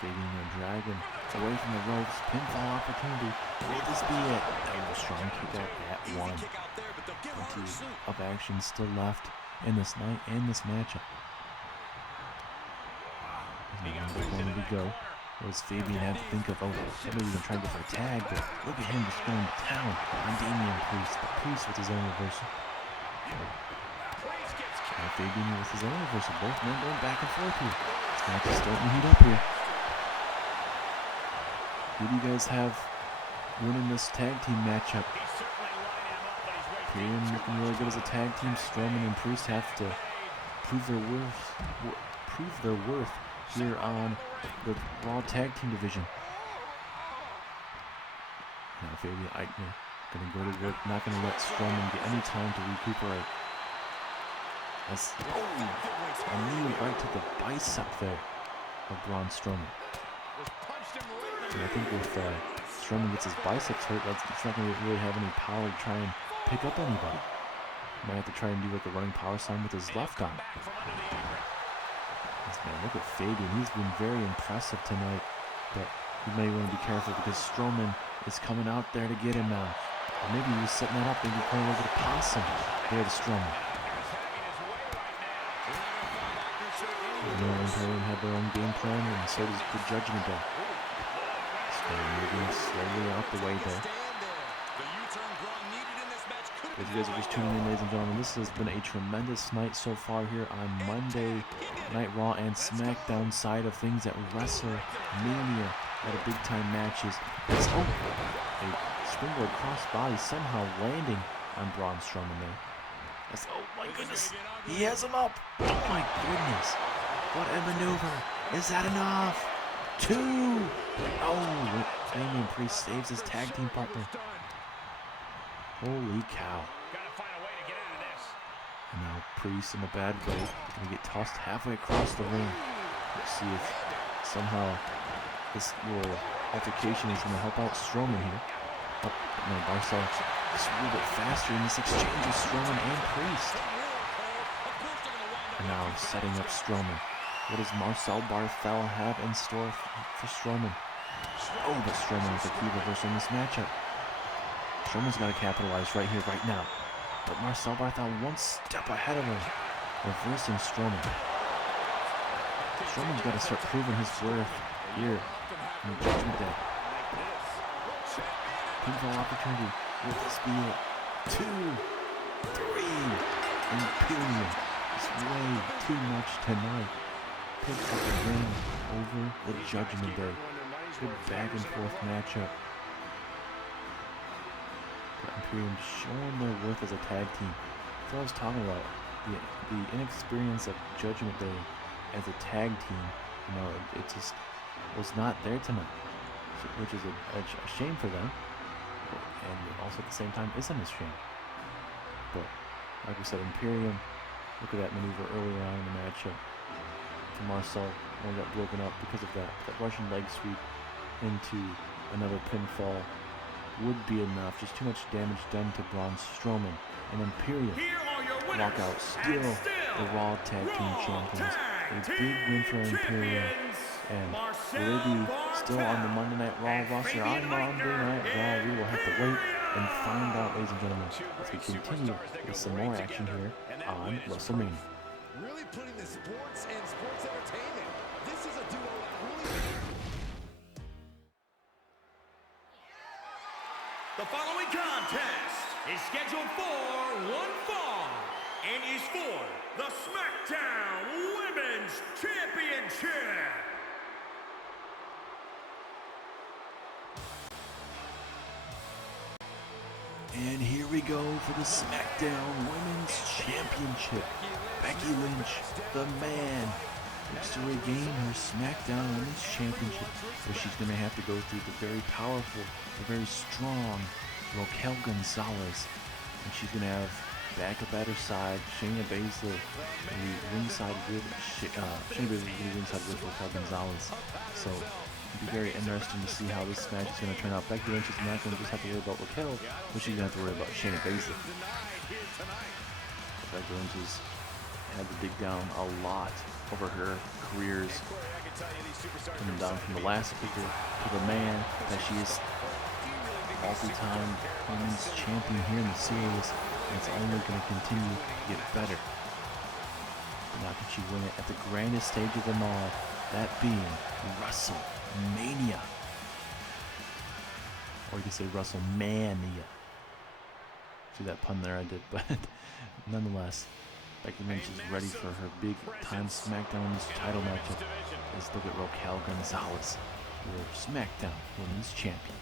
Fabian Dragon away from the ropes, pinfall opportunity. Will this be it? Oh, strong kick out at one. Plenty of action still left in this night and this matchup. Where did we go? What does Fabian have to think of? Oh, maybe even trying to go for a tag, but look at him just going to town on Damien Priest. But Priest with his own reversal. And Fabian with his own reversal. Both men going back and forth here. This match is starting to heat up here. Who do you guys have winning this tag team matchup? Imperium looking really good as a tag team. Strowman and Priest have to prove their worth here on the Raw Tag Team division. Now Fabian Eichner gonna go to work, not gonna let Strowman get any time to recuperate. As a knee right to the bicep there of Braun Strowman. And I think if Strowman gets his biceps hurt, it's not gonna really have any power to try and pick up anybody. Might have to try and do like a running power slam with his left arm. Man, look at Fabian. He's been very impressive tonight, but you may want to be careful because Strowman is coming out there to get him now. Or maybe he was setting that up, maybe playing over the possum there to Strowman. You know, Imperium had their own game plan, and so does the Judgement Day. Strowman moving slowly out the way there. If you guys are just tuning in, ladies and gentlemen, this has been a tremendous night so far here on Monday Night Raw and Smackdown side of things at WrestleMania at a big-time matches. A springboard crossbody somehow landing on Braun Strowman there. Oh my goodness, he has him up. Oh my goodness, what a maneuver. Is that enough? 2. Oh, Damien Priest saves his tag team partner. Holy cow. And now Priest in a bad way, gonna get tossed halfway across the ring. Let's see if somehow this little altercation is gonna help out Strowman here. Oh, no, Marcel just a little bit faster in this exchange with Strowman and Priest. And now setting up Strowman. What does Marcel Barthel have in store for Strowman? Oh, but Strowman with a key reversal in this matchup. Strowman's got to capitalize right here, right now. But Marcel Barthel one step ahead of him, reversing Strowman. Strowman's got to start proving his worth here in the Judgement Day. Pinfall opportunity. Will this be it? 2, 3. Imperium. It's way too much tonight. Picks up the ring over the Judgement Day. Good back and forth matchup. Imperium showing their worth as a tag team. That's what I was talking about. The inexperience of Judgement Day as a tag team. You know, it just was not there tonight, which is a shame for them, and also at the same time isn't a shame. But like we said, Imperium. Look at that maneuver earlier on in the matchup. for Marcel only got broken up because of that. That Russian leg sweep into another pinfall would be enough. Just too much damage done to Braun Strowman. And Imperium walk out, still the Raw Tag Team Champions. A big win for Imperium. And will they be still on the Monday Night Raw roster on Monday Night Raw? We will have to wait and find out, ladies and gentlemen, as we continue with some more action here on WrestleMania. Really putting the sports and sports entertainment. This is a duo that really... The following contest is scheduled for one fall and is for the Smackdown Women's Championship. And here we go for the Smackdown Women's Championship. Becky Lynch, the man, looks to regain her Smackdown Women's Championship, where she's going to have to go through the very powerful, the very strong Raquel Gonzalez. And she's going to have back up at her side Shayna Baszler, the ringside with Shayna Baszler will be ringside with Raquel Gonzalez. So it'll be very interesting to see how this match is going to turn out. Becky Lynch is not going to just have to worry about Raquel, but she's going to have to worry about Shayna Baszler. Becky Lynch has had to dig down a lot over her careers, coming down from the last figure to the man that she is multi-time women's champion here in the series, and it's only going to continue to get better. Now can she win it at the grandest stage of them all, that being WrestleMania. Or you could say WrestleMania. See that pun there I did, but nonetheless, Becky Lynch is ready for her big-time SmackDown Women's title matchup. Let's look at Raquel Gonzalez, your SmackDown Women's Champion.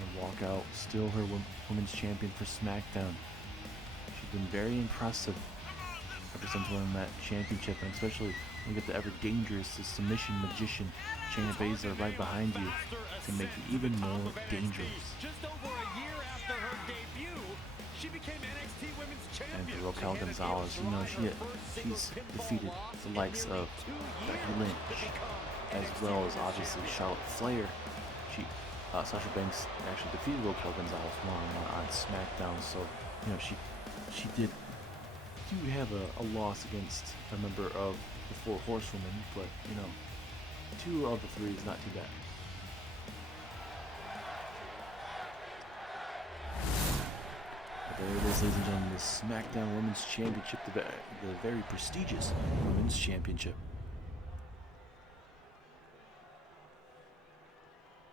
And walk out, still her Women's Champion for SmackDown. She's been very impressive ever since winning that championship, and especially look at the ever-dangerous, the submission magician, Shayna Baszler right behind you to make it even more dangerous. Just over a year after her debut, she became NXT Women's Champion. And for Raquel Gonzalez, you know, she's defeated the likes of Becky Lynch, as well as obviously Charlotte Flair. Sasha Banks actually defeated Raquel Gonzalez one-on-one on SmackDown, so you know she do have a loss against a member of the Four Horsewomen, but you know, 2 of the 3 is not too bad. There it is, ladies and gentlemen, the SmackDown Women's Championship, the very prestigious Women's Championship.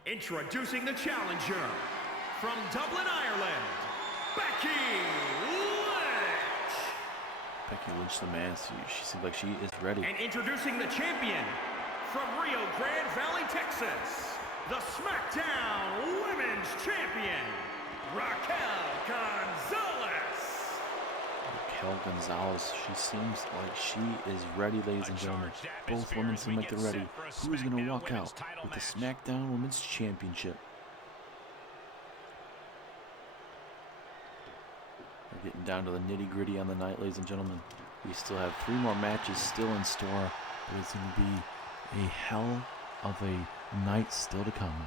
Introducing the challenger from Dublin, Ireland, Becky Lynch. Becky Lynch, the man, she seems like she is ready. And introducing the champion from Rio Grande Valley, Texas, the SmackDown Women's Champion, Raquel Gonzalez. Raquel Gonzalez, she seems like she is ready, ladies and gentlemen. Both women seem like they're ready. Who's going to walk out with the SmackDown Women's Championship? We're getting down to the nitty-gritty on the night, ladies and gentlemen. We still have 3 more matches still in store, but it's going to be a hell of a night still to come.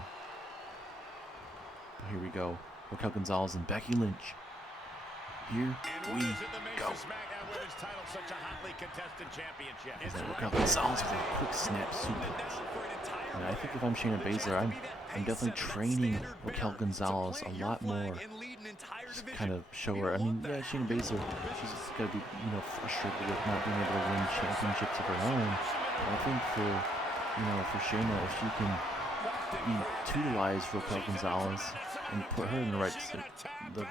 But here we go. Raquel Gonzalez and Becky Lynch. Here we go. As that Raquel Gonzalez with a quick snap suplex. And I think if I'm Shayna Baszler, I'm definitely training Raquel Gonzalez a lot more. Just kind of show her. I mean, yeah, Shayna Baszler, she's got to be, you know, frustrated with not being able to win championships of her own. But I think for Shayna, if she can utilize Raquel Gonzalez and put her in the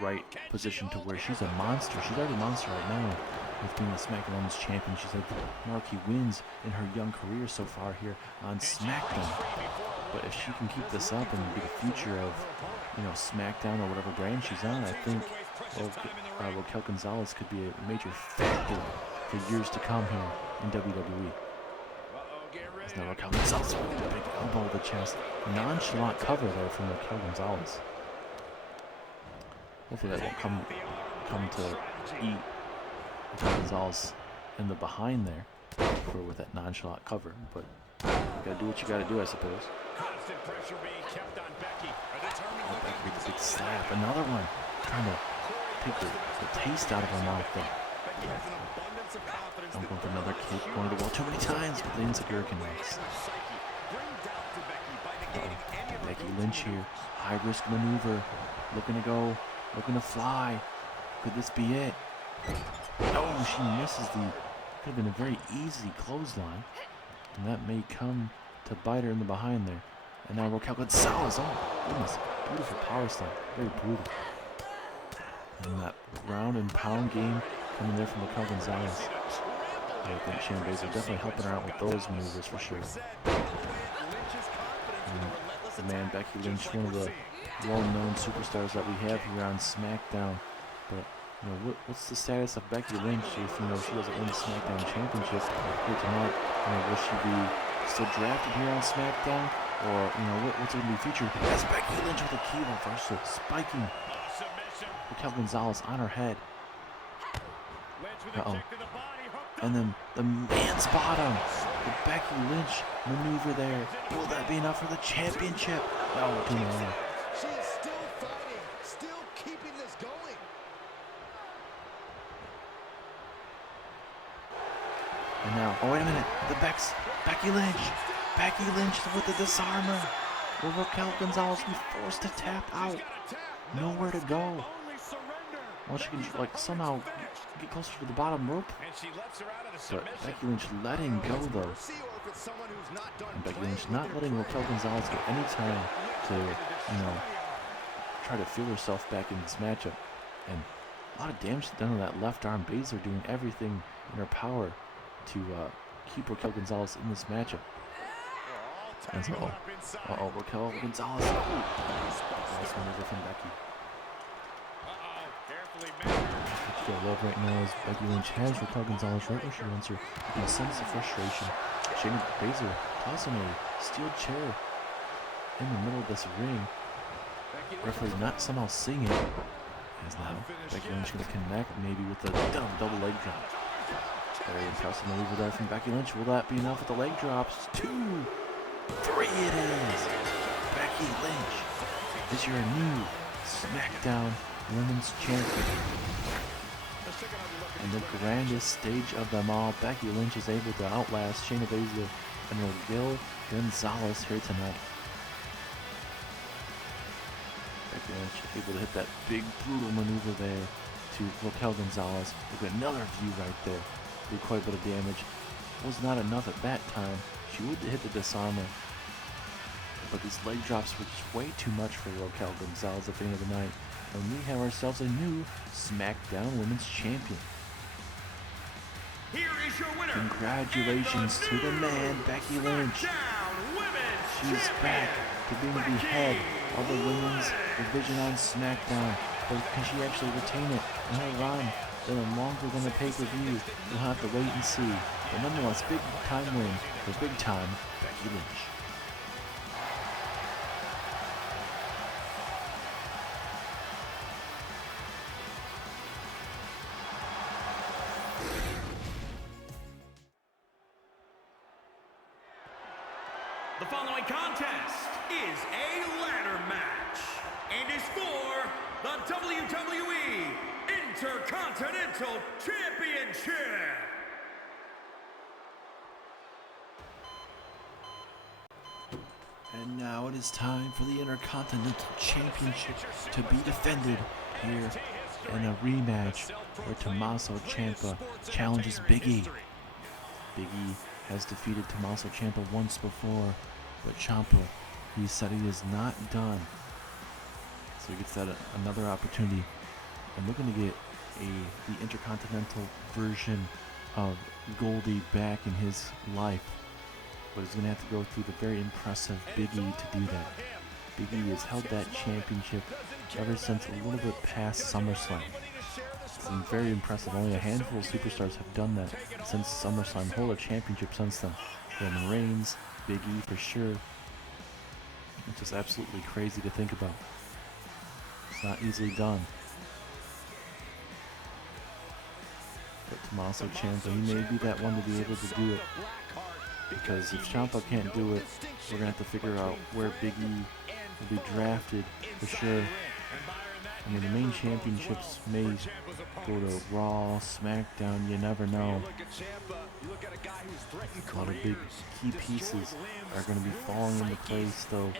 right position to where she's a monster. She's already a monster right now with being the SmackDown Women's Champion. She's had marquee wins in her young career so far here on SmackDown. But if she can keep this up and be the future of, you know, SmackDown or whatever brand she's on, I think Raquel Gonzalez could be a major factor for years to come here in WWE. As now Raquel Gonzalez with a big elbow to the chest. Nonchalant cover there from Raquel Gonzalez. Hopefully that won't come to eat Raquel Gonzalez in the behind there with that nonchalant cover, but you gotta do what you gotta do, I suppose. Constant pressure being kept on Becky. Oh, Becky with the big slap. Another one. Trying to take the taste out of her mouth there. I'm going for another kick. Going to the wall too many times, but then it's a Gherkin next. Becky Lynch here. High risk maneuver. Looking to go. Looking to fly. Could this be it? Oh, she misses the... Could have been a very easy clothesline. And that may come to bite her in the behind there. And now Raquel Gonzalez. Oh, goodness. Beautiful power slam. Very brutal. And that ground and pound game coming there from Raquel Gonzalez. I think Shayna Baszler definitely helping her out with those maneuvers for sure. And man, Becky Lynch, one of the well-known superstars that we have here on SmackDown. But you know, what's the status of Becky Lynch if she doesn't win the SmackDown Championship here tonight? Will she be still drafted here on SmackDown, or what's going to be featured as Becky Lynch with a key reversal, spiking Raquel Gonzalez on her head. And then the man's bottom. The Becky Lynch maneuver there. Will that be enough for the championship? No, too long. She is still fighting, still keeping this going. And now, oh wait a minute, Becky Lynch with the disarmer. Will Raquel Gonzalez be forced to tap out? Nowhere to go. Well, she can somehow get closer to the bottom rope. But Becky Lynch letting go though. And Becky Lynch not letting Raquel Gonzalez get any time to, try to feel herself back in this matchup. And a lot of damage done on that left arm. Baszler doing everything in her power to keep Raquel Gonzalez in this matchup. And so, Raquel Gonzalez. Nice maneuver from Becky. What I love right now is Becky Lynch has Raquel Gonzalez right where she wants her. You can sense the frustration. Shayna Baszler tossing a steel chair in the middle of this ring. Referee not somehow seeing it. As now Becky Lynch going to connect maybe with the double leg drop. Very impressive maneuver there from Becky Lynch. Will that be enough with the leg drops? 2, 3 it is. Becky Lynch is your new SmackDown Women's Champion. And the grandest stage of them all, Becky Lynch is able to outlast Shayna Baszler and Raquel Gonzalez here tonight. Becky Lynch able to hit that big brutal maneuver there to Raquel Gonzalez. Look at another view right there. Did quite a bit of damage. Was not enough at that time. She would hit the disarmer. But these leg drops were just way too much for Raquel Gonzalez at the end of the night. And we have ourselves a new SmackDown Women's Champion. Here is your winner. Congratulations to the man, Becky Lynch. She's back to being the head of the women's division on SmackDown. But can she actually retain it in her run? Then longer than the pay-per-view. We'll have to wait and see. But nonetheless, big time win for big time Becky Lynch. The following contest is a ladder match and is for the WWE Intercontinental Championship. And now it is time for the Intercontinental Championship to be defended here in a rematch where Tommaso Ciampa challenges Big E. Big E has defeated Tommaso Ciampa once before, but Ciampa, he said he is not done. So he gets that another opportunity. I'm looking to get the Intercontinental version of Goldie back in his life. But he's going to have to go through the very impressive Big E to do that. Big E has held that championship ever since a little bit past SummerSlam. It's been very impressive. Only a handful of superstars have done that since SummerSlam. Hold a championship since then. Roman Reigns, Big E for sure. It's just absolutely crazy to think about. It's not easily done. But Tommaso Ciampa, he may be that one to be able to do it. Because if Ciampa can't do it, we're going to have to figure out where Big E will be drafted for sure. I mean, the main championships may go to Raw, SmackDown, you never know. A lot of big key pieces are going to be falling into place, though.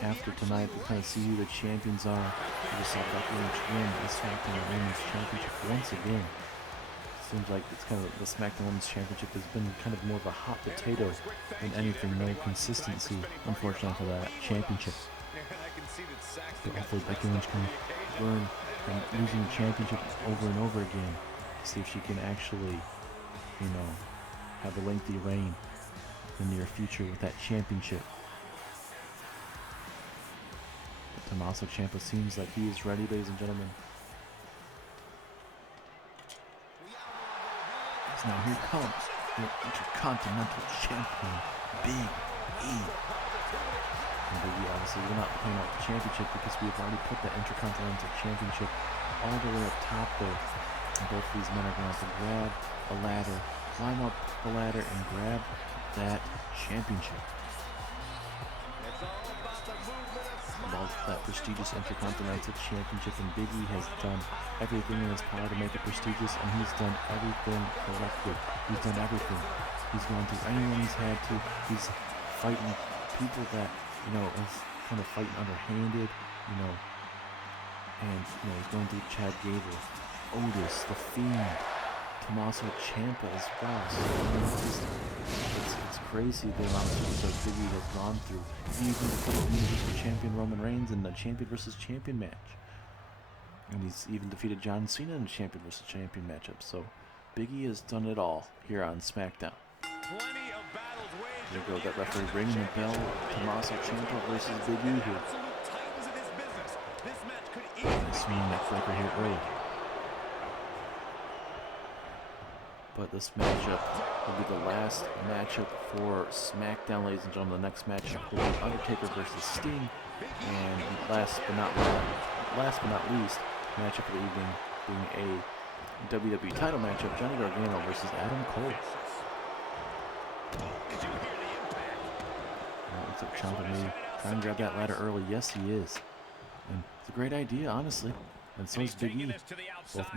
After tonight, we'll kind of see who the champions are. We just saw Becky Lynch win the SmackDown Women's Championship once again. Seems like it's kind of the SmackDown Women's Championship has been kind of more of a hot potato than anything. No consistency, unfortunately, for that championship. So hopefully Becky Lynch can learn from losing the championship over and over again. See if she can actually, you know, have a lengthy reign in the near future with that championship. But Tommaso Ciampa seems like he is ready, ladies and gentlemen. So now here comes the Intercontinental Champion, Big E. And Big E, obviously, we're not playing out the championship because we've already put the Intercontinental Championship all the way up top there. And both of these men are going to have to grab a ladder, climb up the ladder, and grab that championship. About that prestigious Intercontinental Championship, and Big E has done everything in his power to make it prestigious, and he's done everything correctly. He's done everything. He's gone through anyone he's had to. He's fighting people that, you know, is kind of fighting underhanded, you know, and, you know, he's going through Chad Gable, Otis, The Fiend, Tommaso Ciampa as well. So, I mean, it's crazy the amount of things that Big E has gone through. He even defeated Universal Champion Roman Reigns in the Champion vs. Champion match. And he's even defeated John Cena in the Champion vs. Champion matchup. So Big E has done it all here on SmackDown. There you go, that referee ringing the bell. Tommaso Ciampa versus Big E here. Swinging that breaker here early. But this matchup will be the last matchup for SmackDown, ladies and gentlemen. The next matchup will be Undertaker versus Sting. And last but not least, matchup of the evening being a WWE title matchup, Johnny Gargano versus Adam Cole. Looks like Ciampa may try and grab that ladder early. Yes, he is. And it's a great idea, honestly. And so is Big E. Both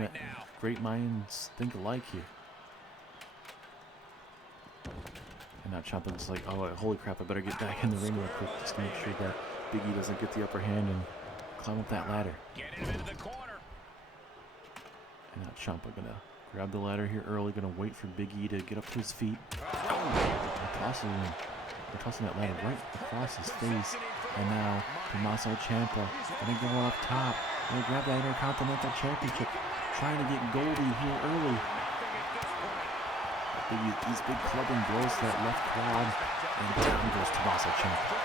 great minds think alike here. And now Ciampa's like, oh, holy crap, I better get back in the ring real quick just to make sure that Big E doesn't get the upper hand and climb up that ladder. And now Ciampa gonna grab the ladder here early, gonna wait for Big E to get up to his feet. They're tossing that ladder right across his face. And now Tommaso Ciampa gonna go up top, gonna grab that Intercontinental Championship, trying to get Goldie here early. These big clubbing blows to that left quad, and down goes Tommaso Ciampa.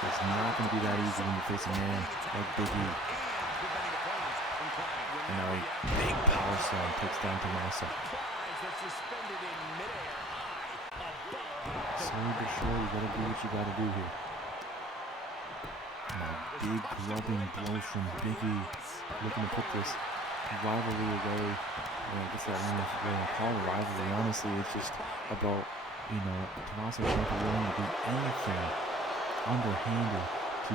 It's not going to be that easy when you face a man like Big E. And now a big power slam takes down Tommaso. Slowly but surely, you got to do what you got to do here. And a big clubbing blow from Big E, looking to put this rivalry away. I guess that means we're going to call it a rivalry. Honestly, it's just about, you know, Tommaso Ciampa willing to do anything underhanded to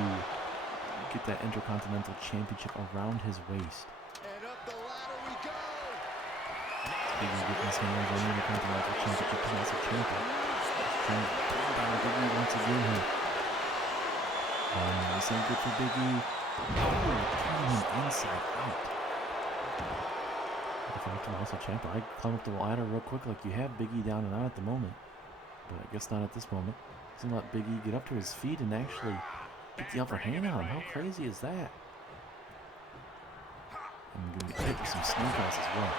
get that Intercontinental Championship around his waist. And up the ladder we go. Big E getting his hands on the Intercontinental Championship. Tommaso Ciampa trying to pull down Big E once again here. This ain't good for Big E. Turning him inside out. Tommaso Ciampa, I climb up the ladder real quick like you have Big E down and out at the moment. But I guess not at this moment. He's gonna let Big E get up to his feet and actually get the upper hand on him. How crazy is that? And gonna get hit with some snake eyes as well.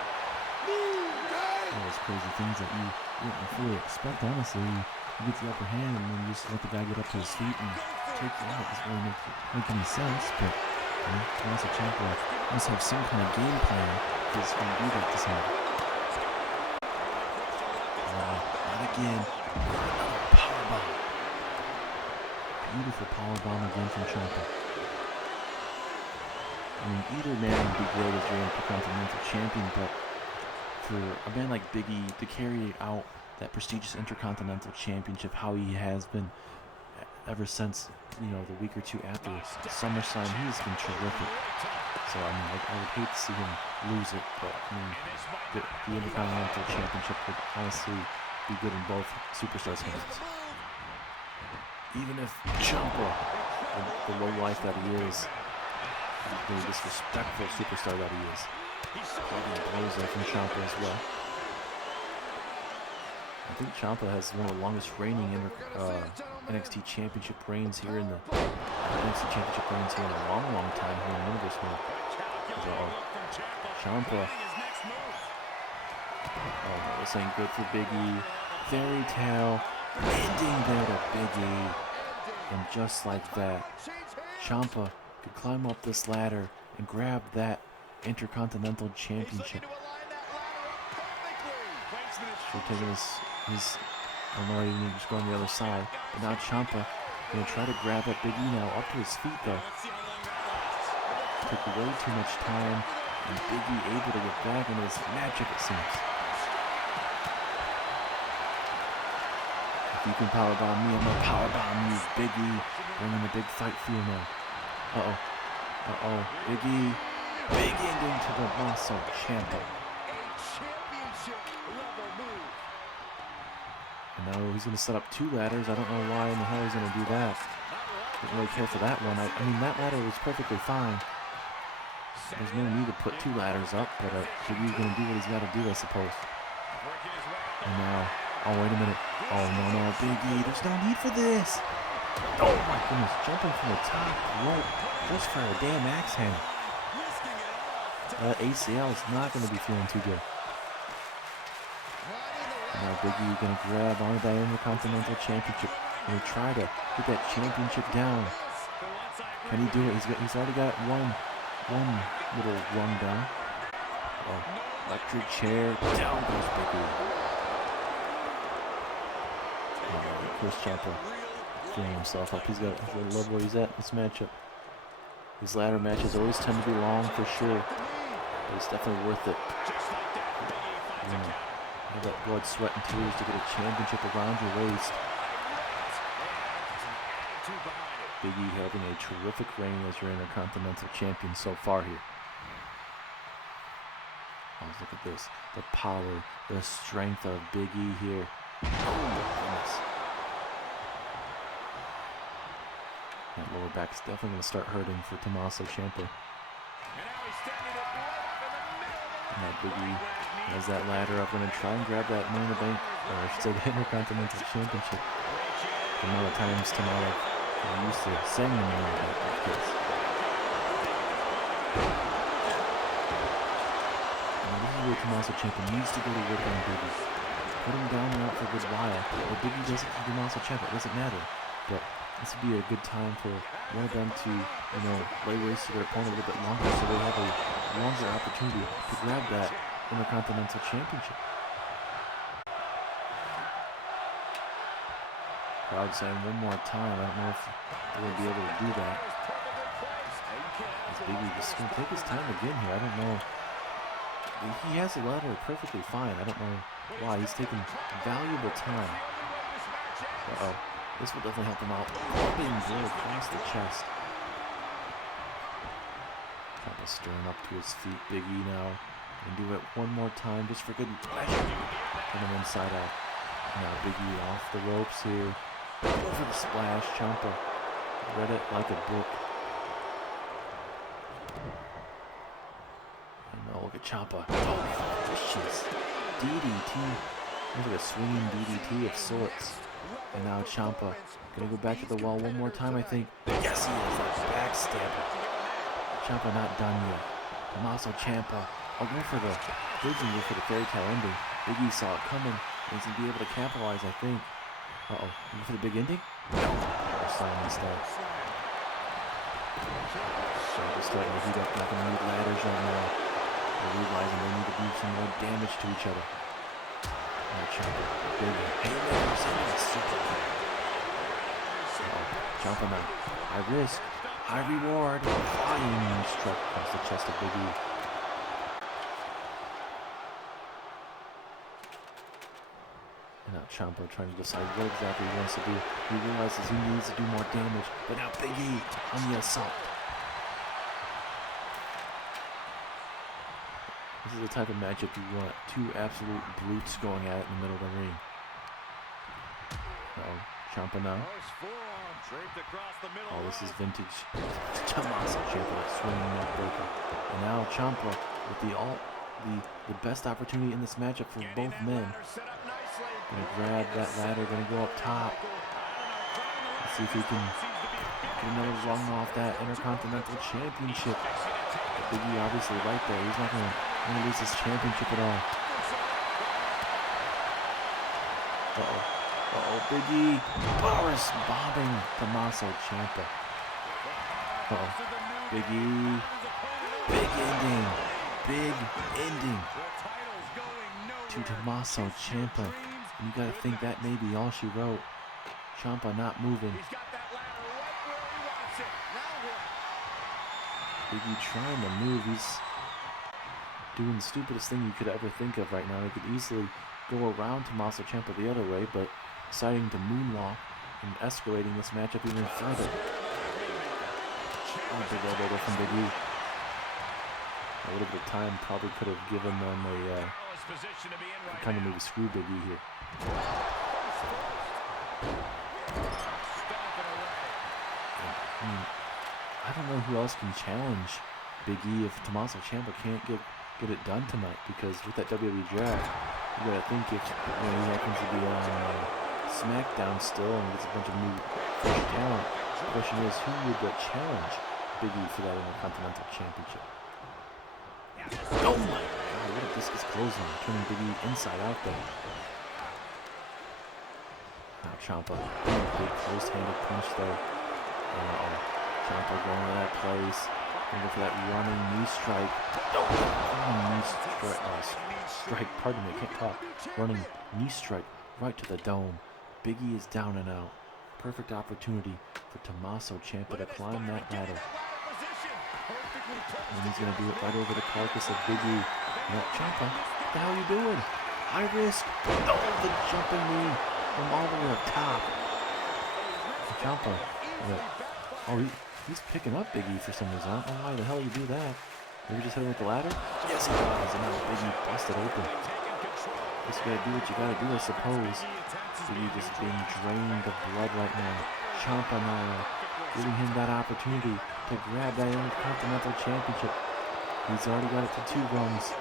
All those crazy things that you wouldn't fully expect, honestly. You get the upper hand and then you just let the guy get up to his feet and take you out. It doesn't really make any sense, but Tommaso Ciampa must have some kind of game plan. He's going to do that this time. And again, powerbomb. Beautiful powerbomb again from Ciampa. I mean, either man would be great as your Intercontinental Champion, but for a man like Big E to carry out that prestigious Intercontinental Championship, how he has been ever since, you know, the week or two after SummerSlam. He's been terrific. So, I mean, I would hate to see him lose it, but, I mean, the Intercontinental Championship would honestly be good in both superstars' hands. Even if Ciampa, the low life that he is, the disrespectful superstar that he is, getting blows there from Ciampa as well. I think Ciampa has one of the longest reigning NXT Championship reigns here in the NXT Championship reigns here in a long, long time here in Universe Mode. Ciampa. Oh, this ain't good for Big E. Fairy tale ending there to Big E, and just like that, Ciampa could climb up this ladder and grab that Intercontinental Championship. So taking his I don't know, he just go on the other side. But now Ciampa gonna try to grab that Big E now up to his feet though. Took way too much time, and Big E able to get back into this matchup, it seems. If you can powerbomb me, I'm gonna powerbomb you, Big E. Bringing the big fight feel now. Big E. Big ending to the muscle, Ciampa. And now he's going to set up two ladders. I don't know why in the hell he's going to do that. Didn't really care for that one. I mean, that ladder was perfectly fine. There's no need to put two ladders up, but Big E's going to do what he's got to do, I suppose. And now, oh, wait a minute. Oh, no, Big E, there's no need for this. Oh, my goodness, jumping from the top rope just for a damn axe handle. That ACL is not going to be feeling too good. Now Big E gonna grab onto that Intercontinental Championship and try to get that championship down. Can he do it? He's already got one little run down. Oh, electric chair. Down goes Big E. Oh, Chris Ciampa feeling himself up. He's got. I love where he's at in this matchup. These ladder matches always tend to be long for sure, but it's definitely worth it. All that blood, sweat, and tears to get a championship around your waist. Big E having a terrific reign as your Intercontinental Champion so far here. Oh, look at this. The power, the strength of Big E here. Oh my goodness. That lower back's definitely going to start hurting for Tommaso Ciampa. And that Big E has that ladder up, going to try and grab that Money in the Bank, or I should say the Intercontinental Championship. The amount of times Tommaso used to saying the Money in the Bank, of course. And this is where Tommaso Ciampa needs to go to work on Big E. Put him down and out for good Wyatt. But Big E doesn't for Tommaso Ciampa, it doesn't matter. But this would be a good time for one of them to, you know, lay waste to their opponent a little bit longer, so they have a longer opportunity to grab that Intercontinental Championship. Crowd saying one more time. I don't know if they'll be able to do that. As Big E just going to take his time again here. I don't know. He has the ladder perfectly fine. I don't know why. He's taking valuable time. This will definitely help him out. Clubbing blow across the chest. Kind of stirring up to his feet. Big E now. And do it one more time just for good pleasure. Turn him inside out. Now Big E off the ropes here. Go for the splash. Ciampa read it like a book. And now look at Ciampa. Oh, vicious DDT. Looks like a swinging DDT of sorts. And now Ciampa gonna go back to the wall one more time, I think. Yes, he is. That backstabber. Ciampa not done yet. Tommaso Ciampa. I'll go for the bridge and go for the fairy tale ending. Big E saw it coming, and he's gonna be able to capitalize, I think. Go for the big ending? No. Slam instead. Ciampa's starting to heat up, not gonna need ladders right now. They're realizing they need to do some more damage to each other. Now Ciampa, big haymaker, super. Ciampa now. High risk, high reward. Flying struck across the chest of Big E. And now Ciampa trying to decide what exactly he wants to do. He realizes he needs to do more damage, but now Big E on the assault. This is the type of matchup you want. Two absolute brutes going at it in the middle of the ring. Uh-oh, Ciampa now. Oh, this is vintage Tommaso Ciampa swinging that breaker. And now Ciampa with the best opportunity in this matchup for both men. Gonna grab that ladder, gonna go up top. Let's see if he can get another run off that Intercontinental Championship. Big E obviously right there. He's not gonna lose his championship at all. Uh-oh, Big E. Boris bombing Tommaso Ciampa. Uh-oh, Big E. Big ending to Tommaso Ciampa. And you gotta think that may be all she wrote. Ciampa not moving. Big E trying to move. He's doing the stupidest thing you could ever think of right now. He could easily go around Tommaso Ciampa the other way, but deciding to moonwalk and escalating this matchup even further. Oh, big elbow from Big E. A little bit of time probably could have given them a kind of maybe screw Big E here. I don't know who else can challenge Big E if Tommaso Ciampa can't get it done tonight, because with that WWE draft, you gotta think if he happens to be on Smackdown still and gets a bunch of new fresh talent, the question is who would challenge Big E for that Intercontinental Championship? Oh my god, what a discus clothesline, turning Big E inside out there. Now Ciampa, big close-handed punch there. Ciampa going to that place, going for that running knee strike. Pardon me, I can't talk. Running knee strike right to the dome. Big E is down and out. Perfect opportunity for Tommaso Ciampa to climb that ladder. And he's going to do it right over the carcass of Big E. Now, Ciampa, what the hell are you doing? High risk. Oh, the jumping knee from all the way up top. Ciampa, he's picking up Big E for some reason. I don't know why the hell you do that. Maybe just hit him with the ladder? Yes, he does. And now Big E busted open. Just gotta do what you gotta do, I suppose. Big E just being drained of blood right now. Ciampa now giving him that opportunity to grab that Intercontinental Championship. He's already got it to 2 runs.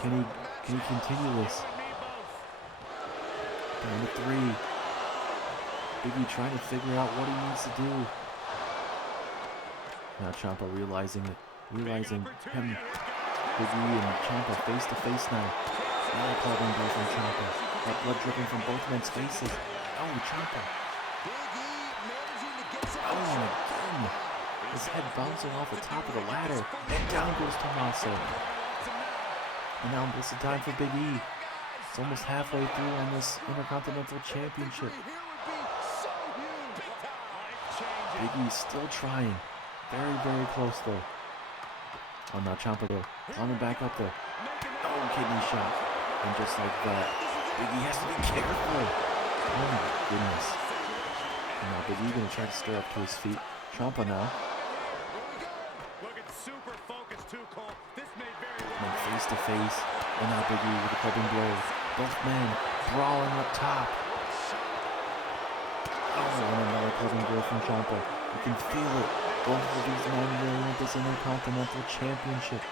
Can he continue this? Down to 3. Big E trying to figure out what he needs to do. Now Ciampa realizing him. Big E and Ciampa face to face now. Now clubbing blow from Ciampa. That blood dripping from both men's faces. Oh, Ciampa. Oh, and again. His head bouncing off the top of the ladder. And down goes Tommaso. And now it's the time for Big E. It's almost halfway through on this Intercontinental Championship. Big E's still trying. Very, very close though. Oh, now Ciampa climbing back up there. Oh, kidney shot. And just like that, Big E has to be careful. Oh my goodness. And now Big E gonna try to stir up to his feet. Ciampa now. And face to face. And now Big E with a clubbing blow. Both men brawling up top. Oh, and another clubbing blow from Ciampa. You can feel it. Both of these men will win this Intercontinental Championship.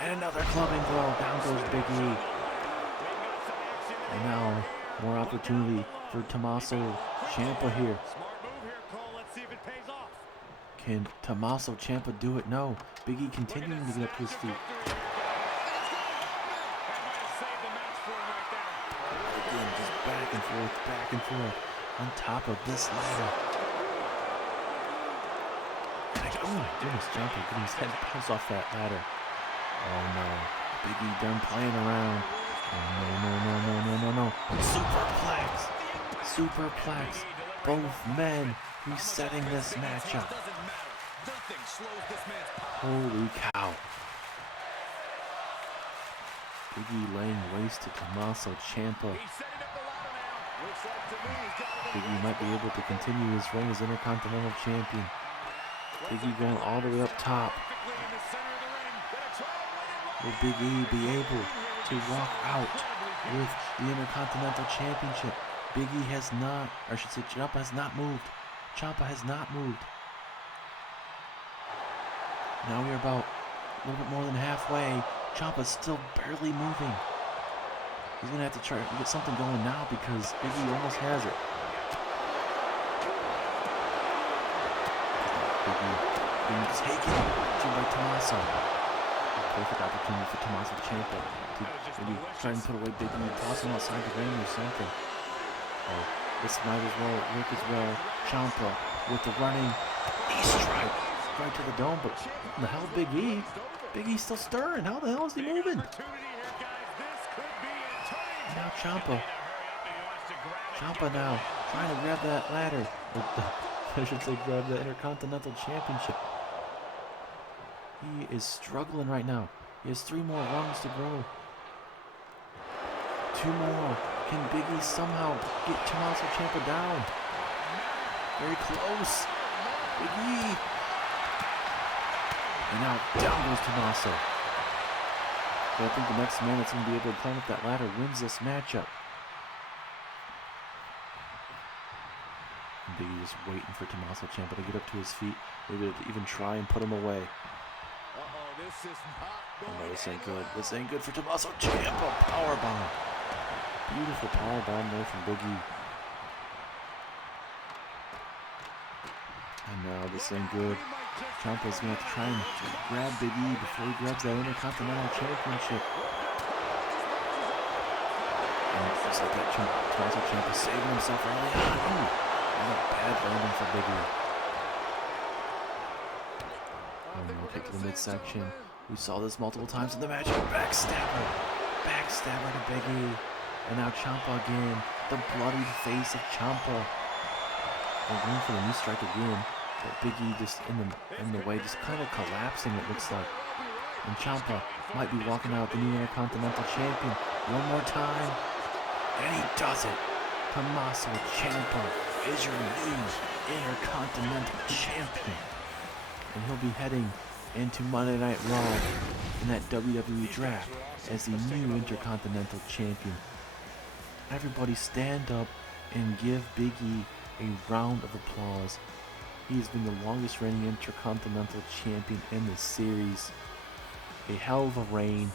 And another clubbing blow. Down goes Big E. And now, more opportunity for Tommaso Ciampa here. Can Tommaso Ciampa do it? No. Big E continuing to get up to his feet. Again, just back and forth, on top of this ladder. Oh my goodness, Ciampa getting his head bounced off that ladder. Oh no. Big E done playing around. Oh no. Superplex. Both men resetting this matchup. Holy cow. Big E laying waste to Tommaso Ciampa. Big E might be able to continue his reign as Intercontinental Champion. Big E going all the way up top. Will Big E be able to walk out with the Intercontinental Championship? Big E has not, or I should say Ciampa has not moved. Ciampa has not moved. Now we're about a little bit more than halfway. Ciampa's still barely moving. He's going to have to try to get something going now because Big E almost has it. Big E being taken by Tommaso. A perfect opportunity for Tommaso Ciampa to maybe try and put away Big E and toss him outside the ring or something. Oh, this might as well work as well. Ciampa with the running knee strike right to the dome, but what the hell, Big E? Big E's still stirring. How the hell is he moving? Now Ciampa now trying to grab that ladder. I should say grab the Intercontinental Championship. He is struggling right now. He has 3 more rungs to go. 2 more. Can Big E somehow get Tommaso Ciampa down? Very close. Big E. And now down goes Tommaso. So I think the next man that's going to be able to climb up that ladder wins this matchup. And Big E just waiting for Tommaso Ciampa to get up to his feet. Maybe to even try and put him away. Oh no, this ain't good. This ain't good for Tommaso Ciampa. Powerbomb. Beautiful powerbomb there from Big E. And now this ain't good. Ciampa's going to have to try and grab Big E before he grabs that Intercontinental Championship. And it looks like that Tommaso Ciampa saving himself early on. Ooh, what a bad landing for Big E. And we'll take to the midsection. We saw this multiple times in the match. Backstabber. Backstabber to Big E. And now Ciampa again. The bloody face of Ciampa. They're going for the knee strike again. But Big E just in the way, just kind of collapsing, it looks like. And Ciampa might be walking out the new Intercontinental Champion one more time. And he does it. Tommaso Ciampa is your new Intercontinental Champion. And he'll be heading into Monday Night Raw in that WWE draft as the new Intercontinental Champion. Everybody stand up and give Big E a round of applause. He has been the longest reigning Intercontinental Champion in the series. A hell of a reign.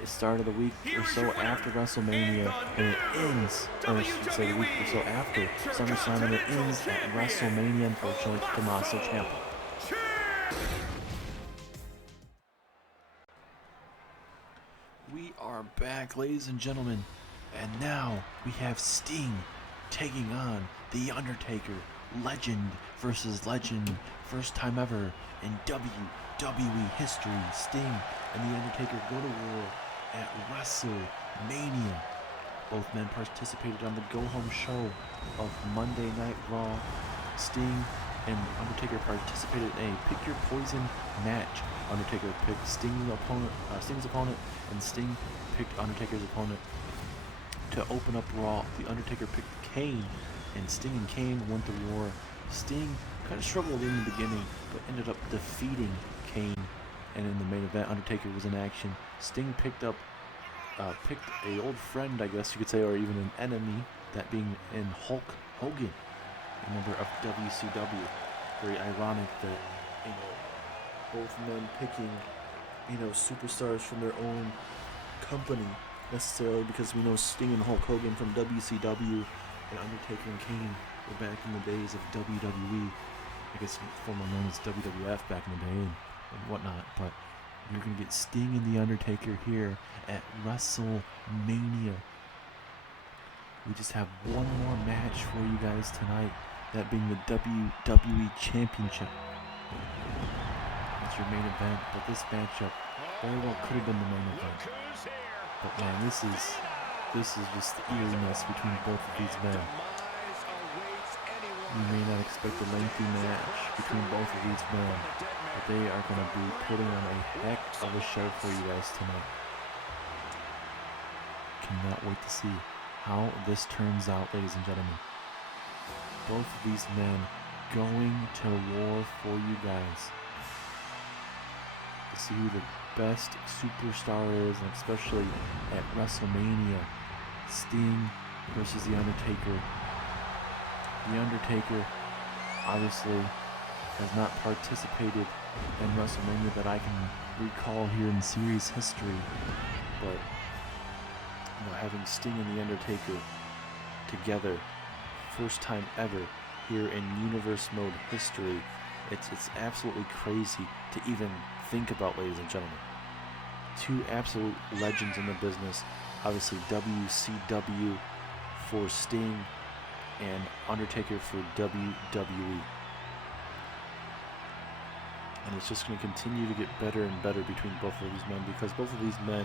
It started a week or so after WrestleMania, and it ends, or I should say a week or so after SummerSlam, and it ends at WrestleMania, unfortunately, for Tommaso Ciampa. We are back, ladies and gentlemen, and now we have Sting taking on The Undertaker. Legend versus legend. First time ever in WWE history. Sting and The Undertaker go to war at WrestleMania. Both men participated on the go-home show of Monday Night Raw. Sting and Undertaker participated in a pick-your-poison match. Undertaker picked Sting's opponent, and Sting picked Undertaker's opponent. To open up Raw, The Undertaker picked Kane, and Sting and Kane went to war. Sting kind of struggled in the beginning, but ended up defeating Kane. And in the main event, Undertaker was in action. Sting picked a old friend, I guess you could say, or even an enemy, that being in Hulk Hogan, a member of WCW. Very ironic that, both men picking, superstars from their own company, necessarily, because we know Sting and Hulk Hogan from WCW, and Undertaker and Kane were back in the days of WWE, I guess formerly known as WWF back in the day and whatnot. But you're going to get Sting and The Undertaker here at WrestleMania. We just have one more match for you guys tonight, that being the WWE Championship. That's your main event, but this matchup very well could have been the main event. But man, this is just the eeriness between both of these men. You may not expect a lengthy match between both of these men, but they are going to be putting on a heck of a show for you guys tonight. Cannot wait to see how this turns out, ladies and gentlemen. Both of these men going to war for you guys. To see who the best superstar is, and especially at WrestleMania. Sting versus The Undertaker. The Undertaker obviously has not participated in WrestleMania that I can recall here in series history, but having Sting and The Undertaker together, first time ever here in universe mode history, it's absolutely crazy to even think about, ladies and gentlemen. Two absolute legends in the business, obviously WCW for Sting and Undertaker for WWE. And it's just going to continue to get better and better between both of these men, because both of these men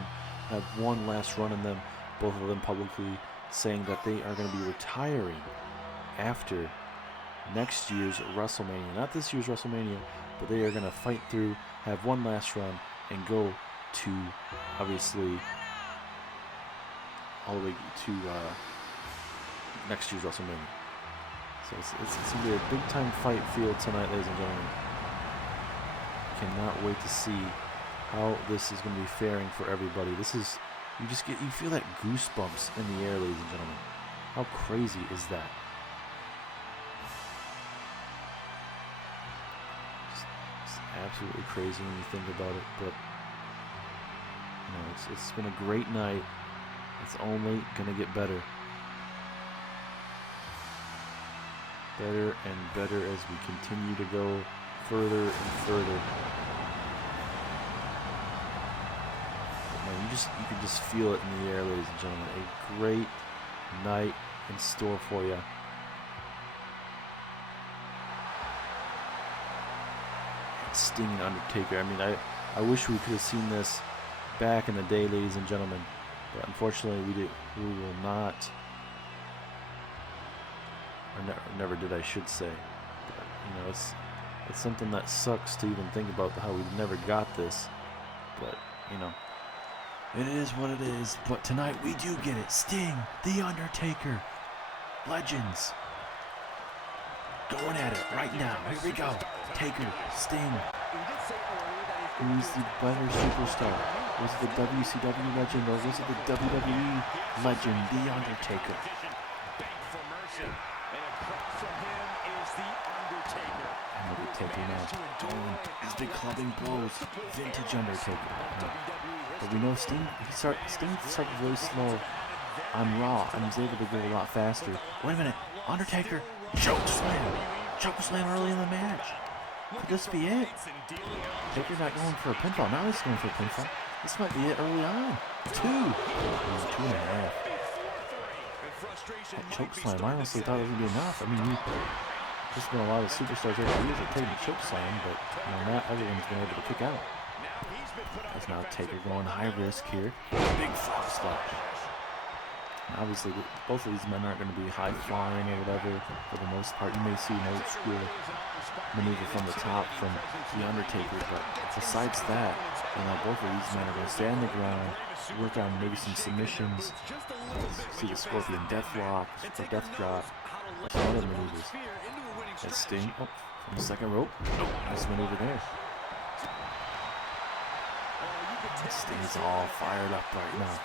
have one last run in them, both of them publicly saying that they are going to be retiring after next year's WrestleMania. Not this year's WrestleMania, but they are going to fight through, have one last run, and go to, obviously, all the way to next year's WrestleMania. So it's going to be a big-time fight field tonight, ladies and gentlemen. Cannot wait to see how this is going to be faring for everybody. This is, you feel that goosebumps in the air, ladies and gentlemen. How crazy is that? It's absolutely crazy when you think about it, but it's been a great night. It's only going to get better. Better and better as we continue to go further and further. But man, you can just feel it in the air, ladies and gentlemen. A great night in store for you. Sting and Undertaker. I mean, I wish we could have seen this back in the day, ladies and gentlemen, but unfortunately we will not, or never did, I should say. But, it's something that sucks to even think about, how we never got this, but it is what it is. But tonight we do get it. Sting, The Undertaker, legends, going at it right now. Here we go. Taker, Sting. Who's the better superstar? Was it the WCW legend, or was it the WWE legend, The Undertaker? Undertaker now. These big clubbing blows. Vintage Undertaker. But we know Sting started really slow on Raw and was able to go a lot faster. Wait a minute. Undertaker, choke slam early in the match. Could this be it? Taker's not going for a pinfall. Now he's going for a pinfall. This might be it early on. 2.5. That choke slam, I honestly thought it would be enough. I mean, there's been a lot of superstars over the years that taken the choke slam, but not everyone's been able to kick out. That's now Taker going high risk here. Big frog splash. And obviously, both of these men aren't going to be high flying or whatever for the most part. You may see an old school maneuver from the top from The Undertaker, but besides that, both of these men are going to stay on the ground, work on maybe some submissions, see the Scorpion death lock or death drop, some other maneuvers. That Sting, from the second rope, nice maneuver there. Sting's all fired up right now,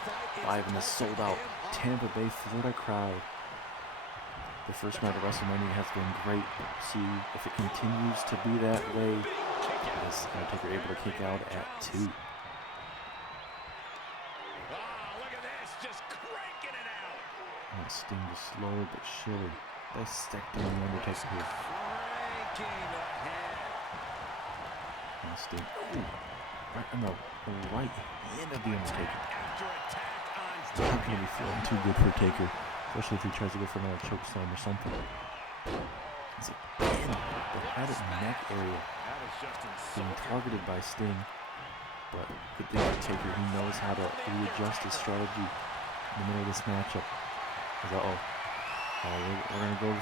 live in the sold-out Tampa Bay, Florida crowd. The first night of WrestleMania has been great. See if it continues to be that way. Is Undertaker able to kick out at 2? Look at this, just cranking it out. And Sting just slow but surely. Let's stack down the Undertaker here. And Sting, right in the right hand of the Undertaker. It's not going to be feeling too good for Taker, especially if he tries to go for another choke slam or something. It's again the head and neck area being targeted by Sting, but good thing for Taker, he knows how to readjust his strategy in the middle of this matchup. We're going to go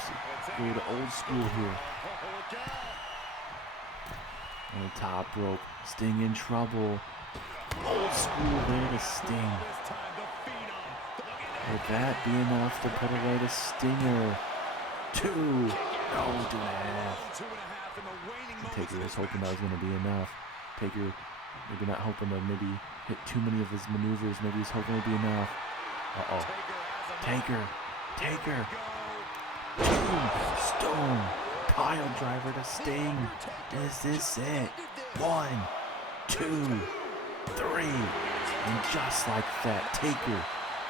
to old school here. On the top rope, Sting in trouble. Old school there to Sting. Would that be enough to put away the Stinger? 2. No, 2.5. Taker was hoping that was going to be enough. Taker maybe not hoping to maybe hit too many of his maneuvers. Maybe he's hoping it would be enough. Uh-oh. Taker. Tombstone. Pile driver to Sting. Is this it? 1, 2, 3. And just like that, Taker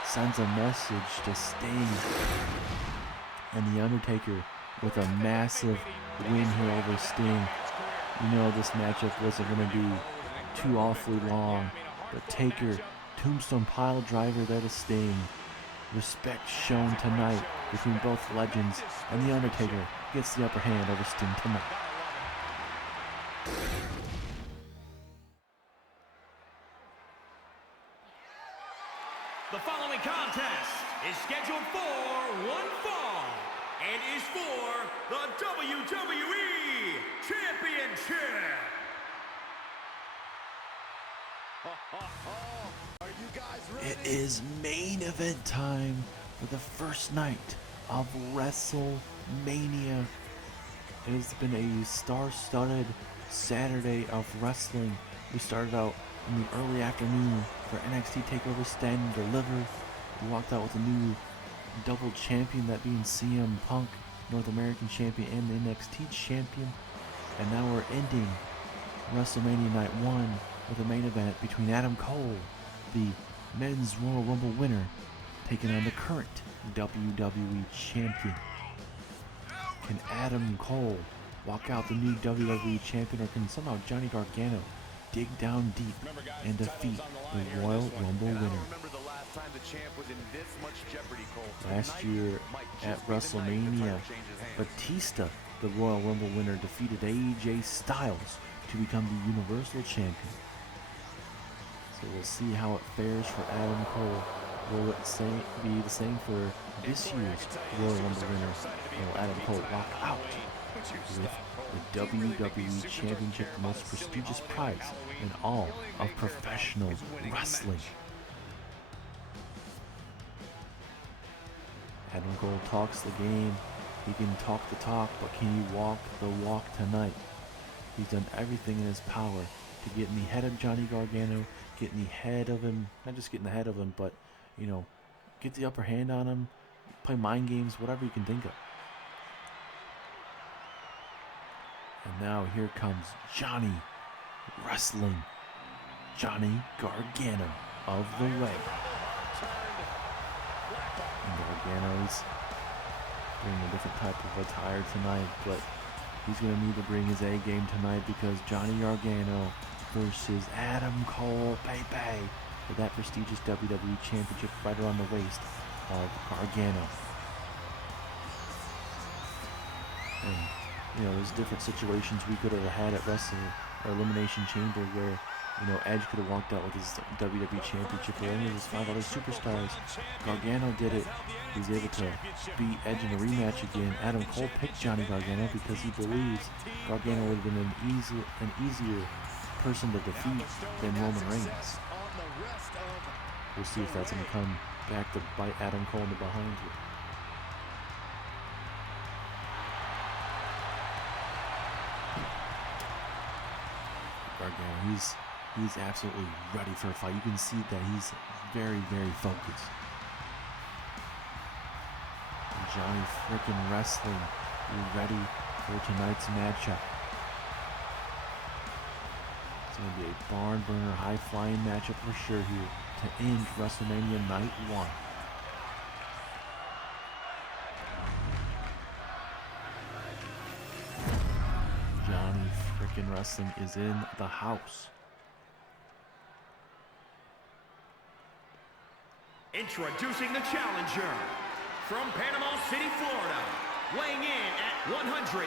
sends a message to Sting. And the Undertaker with a massive win here over Sting. You know this matchup wasn't going to be too awfully long. But Taker, Tombstone pile driver there to Sting. Respect shown tonight between both legends, and the Undertaker gets the upper hand over Sting tonight. The following contest is scheduled for one fall and is for the WWE Championship. It is main event time for the first night of WrestleMania. It has been a star-studded Saturday of wrestling. We started out in the early afternoon for NXT TakeOver Stand and Deliver. We walked out with a new double champion, that being CM Punk, North American champion and the NXT champion. And now we're ending WrestleMania Night 1 with a main event between Adam Cole, the Men's Royal Rumble winner, taking on the current WWE champion. Can Adam Cole walk out the new WWE champion, or can somehow Johnny Gargano dig down deep and defeat the Royal Rumble winner? Last year at WrestleMania, Batista, the Royal Rumble winner, defeated AJ Styles to become the Universal champion. So we'll see how it fares for Adam Cole. Will it be the same for this year's Royal Rumble winner? Will Adam Cole walk out with the WWE Championship, the most prestigious prize in all of professional wrestling? Adam Cole talks the game. He can talk the talk, but can he walk the walk tonight? He's done everything in his power to get in the head of Johnny Gargano, get in the head of him, not just get in the head of him, but, you know, get the upper hand on him, play mind games, whatever you can think of. And now here comes Johnny Wrestling, Johnny Gargano of the way. And Gargano's bringing a different type of attire tonight, but he's going to need to bring his A game tonight, because Johnny Gargano versus Adam Cole, baby, for that prestigious WWE Championship right around the waist of Gargano. And, you know, there's different situations we could have had at Elimination Chamber where, you know, Edge could have walked out with his WWE Championship or any of his 5 other superstars. Gargano did it. He was able to beat Edge in a rematch again. Adam Cole picked Johnny Gargano because he believes Gargano would have been an easier person to defeat than Roman Reigns. We'll see if that's going to come back to bite Adam Cole in the behind here. Gargano, he's absolutely ready for a fight. You can see that he's very, very focused. And Johnny frickin' Wrestling, you ready for tonight's matchup? It's going to be a barn burner, high-flying matchup for sure here to end WrestleMania Night 1. Johnny frickin' Wrestling is in the house. Introducing the challenger from Panama City, Florida, weighing in at 182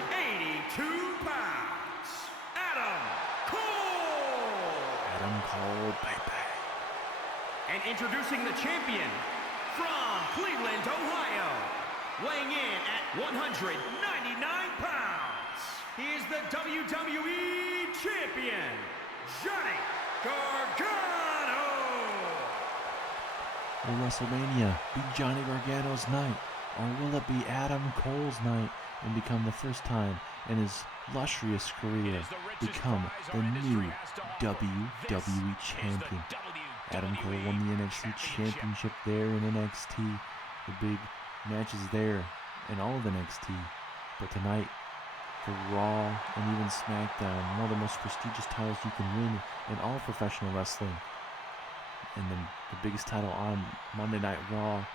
pounds, Adam Cole. Adam Cole, baby. And introducing the champion from Cleveland, Ohio, weighing in at 199 pounds, he is the WWE Champion, Johnny Gargano. Will WrestleMania be Johnny Gargano's night, or will it be Adam Cole's night and become the first time in his illustrious career become the new WWE Champion? Adam Cole won the NXT Championship there in NXT. The big matches there in all of NXT. But tonight, for Raw and even Smackdown, one of the most prestigious titles you can win in all professional wrestling. And the biggest title on Monday Night Raw.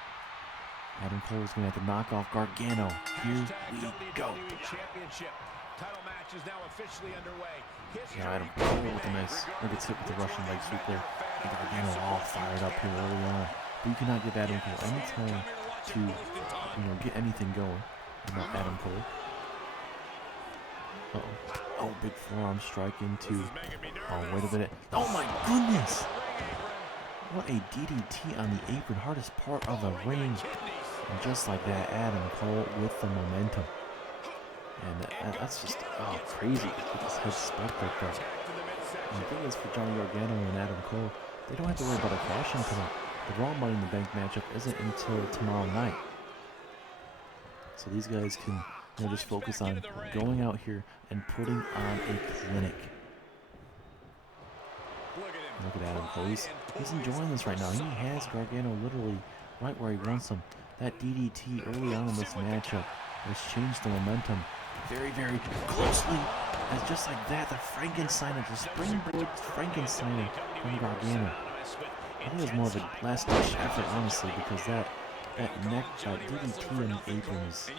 Adam Cole is going to have to knock off Gargano. Here we go. Now Adam Cole with a nice, gets hit with the Russian leg sweep there. And Gargano all fired up here early on. But you cannot give Adam Cole any time to, get anything going. Not Adam Cole. Oh, big forearm strike into. Oh, wait a minute. Oh my goodness! What a DDT on the apron, hardest part of the ring. And just like that, Adam Cole with the momentum. And that's just crazy. With his head stuck like that. And the thing is, for Johnny Gargano and Adam Cole, they don't have to worry about a caution tonight. The Raw Money in the Bank matchup isn't until tomorrow night. So these guys can just focus on going out here and putting on a clinic. Look at Adam Cole. He's enjoying this right now. He has Gargano literally right where he wants him. That DDT early on in this matchup has changed the momentum very, very closely. As just like that, the Frankensteiner, the springboard Frankensteiner from Gargano. I think it was more of a last-ditch effort, honestly, because that DDT in the apron is,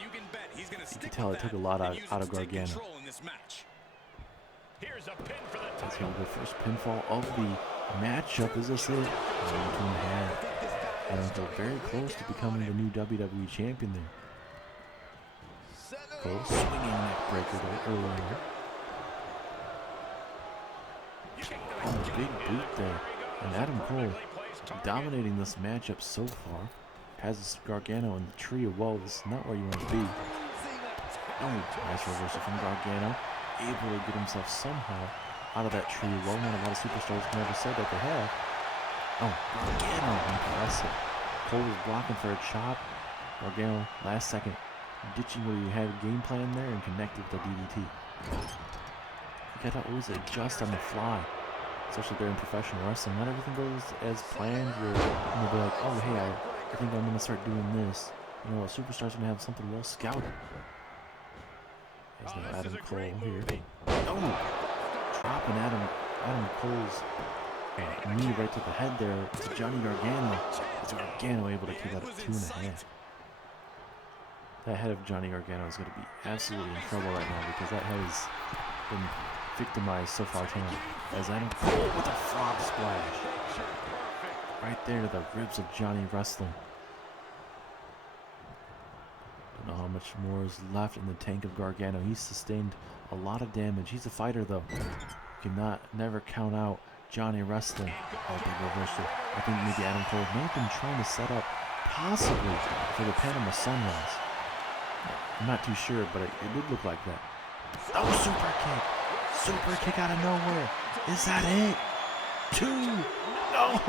you can tell it took a lot out of Gargano. That's going to be the first pinfall of the matchup. Is this it? Adam Cole very close to becoming the new WWE Champion there. Cole swinging neck breaker there earlier. Oh, big boot there. And Adam Cole dominating this matchup so far. Has Gargano in the tree of woes. Not where you want to be. Oh, nice reversal from Gargano. Able to get himself somehow out of that tree of woe. Not a lot of superstars can ever say that they have. Oh, Gargano, impressive. Cole was blocking for a chop. Gargano, last second, ditching what he had a game plan there and connected with the DDT. You gotta always adjust on the fly, especially there in professional wrestling. Not everything goes as planned. You'll be like, oh, hey, I think I'm gonna start doing this. You know, a superstar's gonna have something well scouted. There's no Adam Cole here. Oh, dropping Adam Cole's knee right to the head there to Johnny Gargano. Is Gargano able to kick out at 2.5? That head of Johnny Gargano is going to be absolutely in trouble right now because that head has been victimized so far tonight. As Adam Cole with a frog splash. Right there to the ribs of Johnny Wrestling. Don't know how much more is left in the tank of Gargano. He's sustained a lot of damage. He's a fighter though. You cannot never count out Johnny Wrestling. Oh, big reversal. I think maybe Adam Cole may have been trying to set up possibly for the Panama Sunrise. I'm not too sure, but it did look like that. Oh, super kick. Super kick out of nowhere. Is that it? 2. No.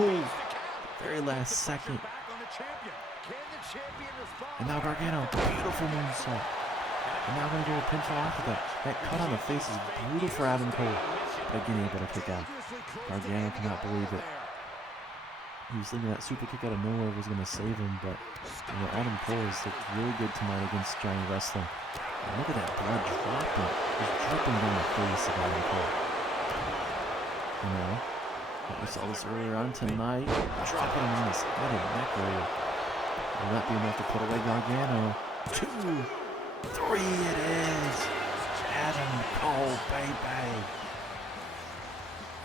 Very last second. And now Gargano, beautiful moonsault. And now going to do a pinfall after that. That cut on the face is brutal for Adam Cole. But again, able to kick out. Gargano cannot believe it. He was thinking that super kick out of nowhere was going to save him, but Adam Cole has looked really good tonight against Johnny Wrestling. And look at that blood dropping. It's dripping down the face of Adam Cole. We saw this earlier on tonight. Dropping him in his head and neck area. Will that be enough to put away Gargano? 2, 3 it is. Adam Cole, baby.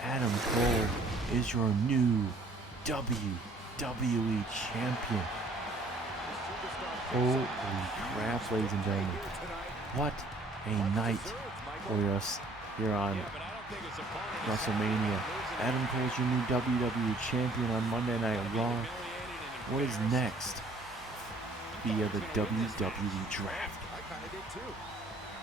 Adam Cole is your new WWE Champion. Holy crap, ladies and gentlemen. What a night for us here on WrestleMania. Adam Cole's your new WWE Champion on Monday Night Raw. What is next via the WWE Draft?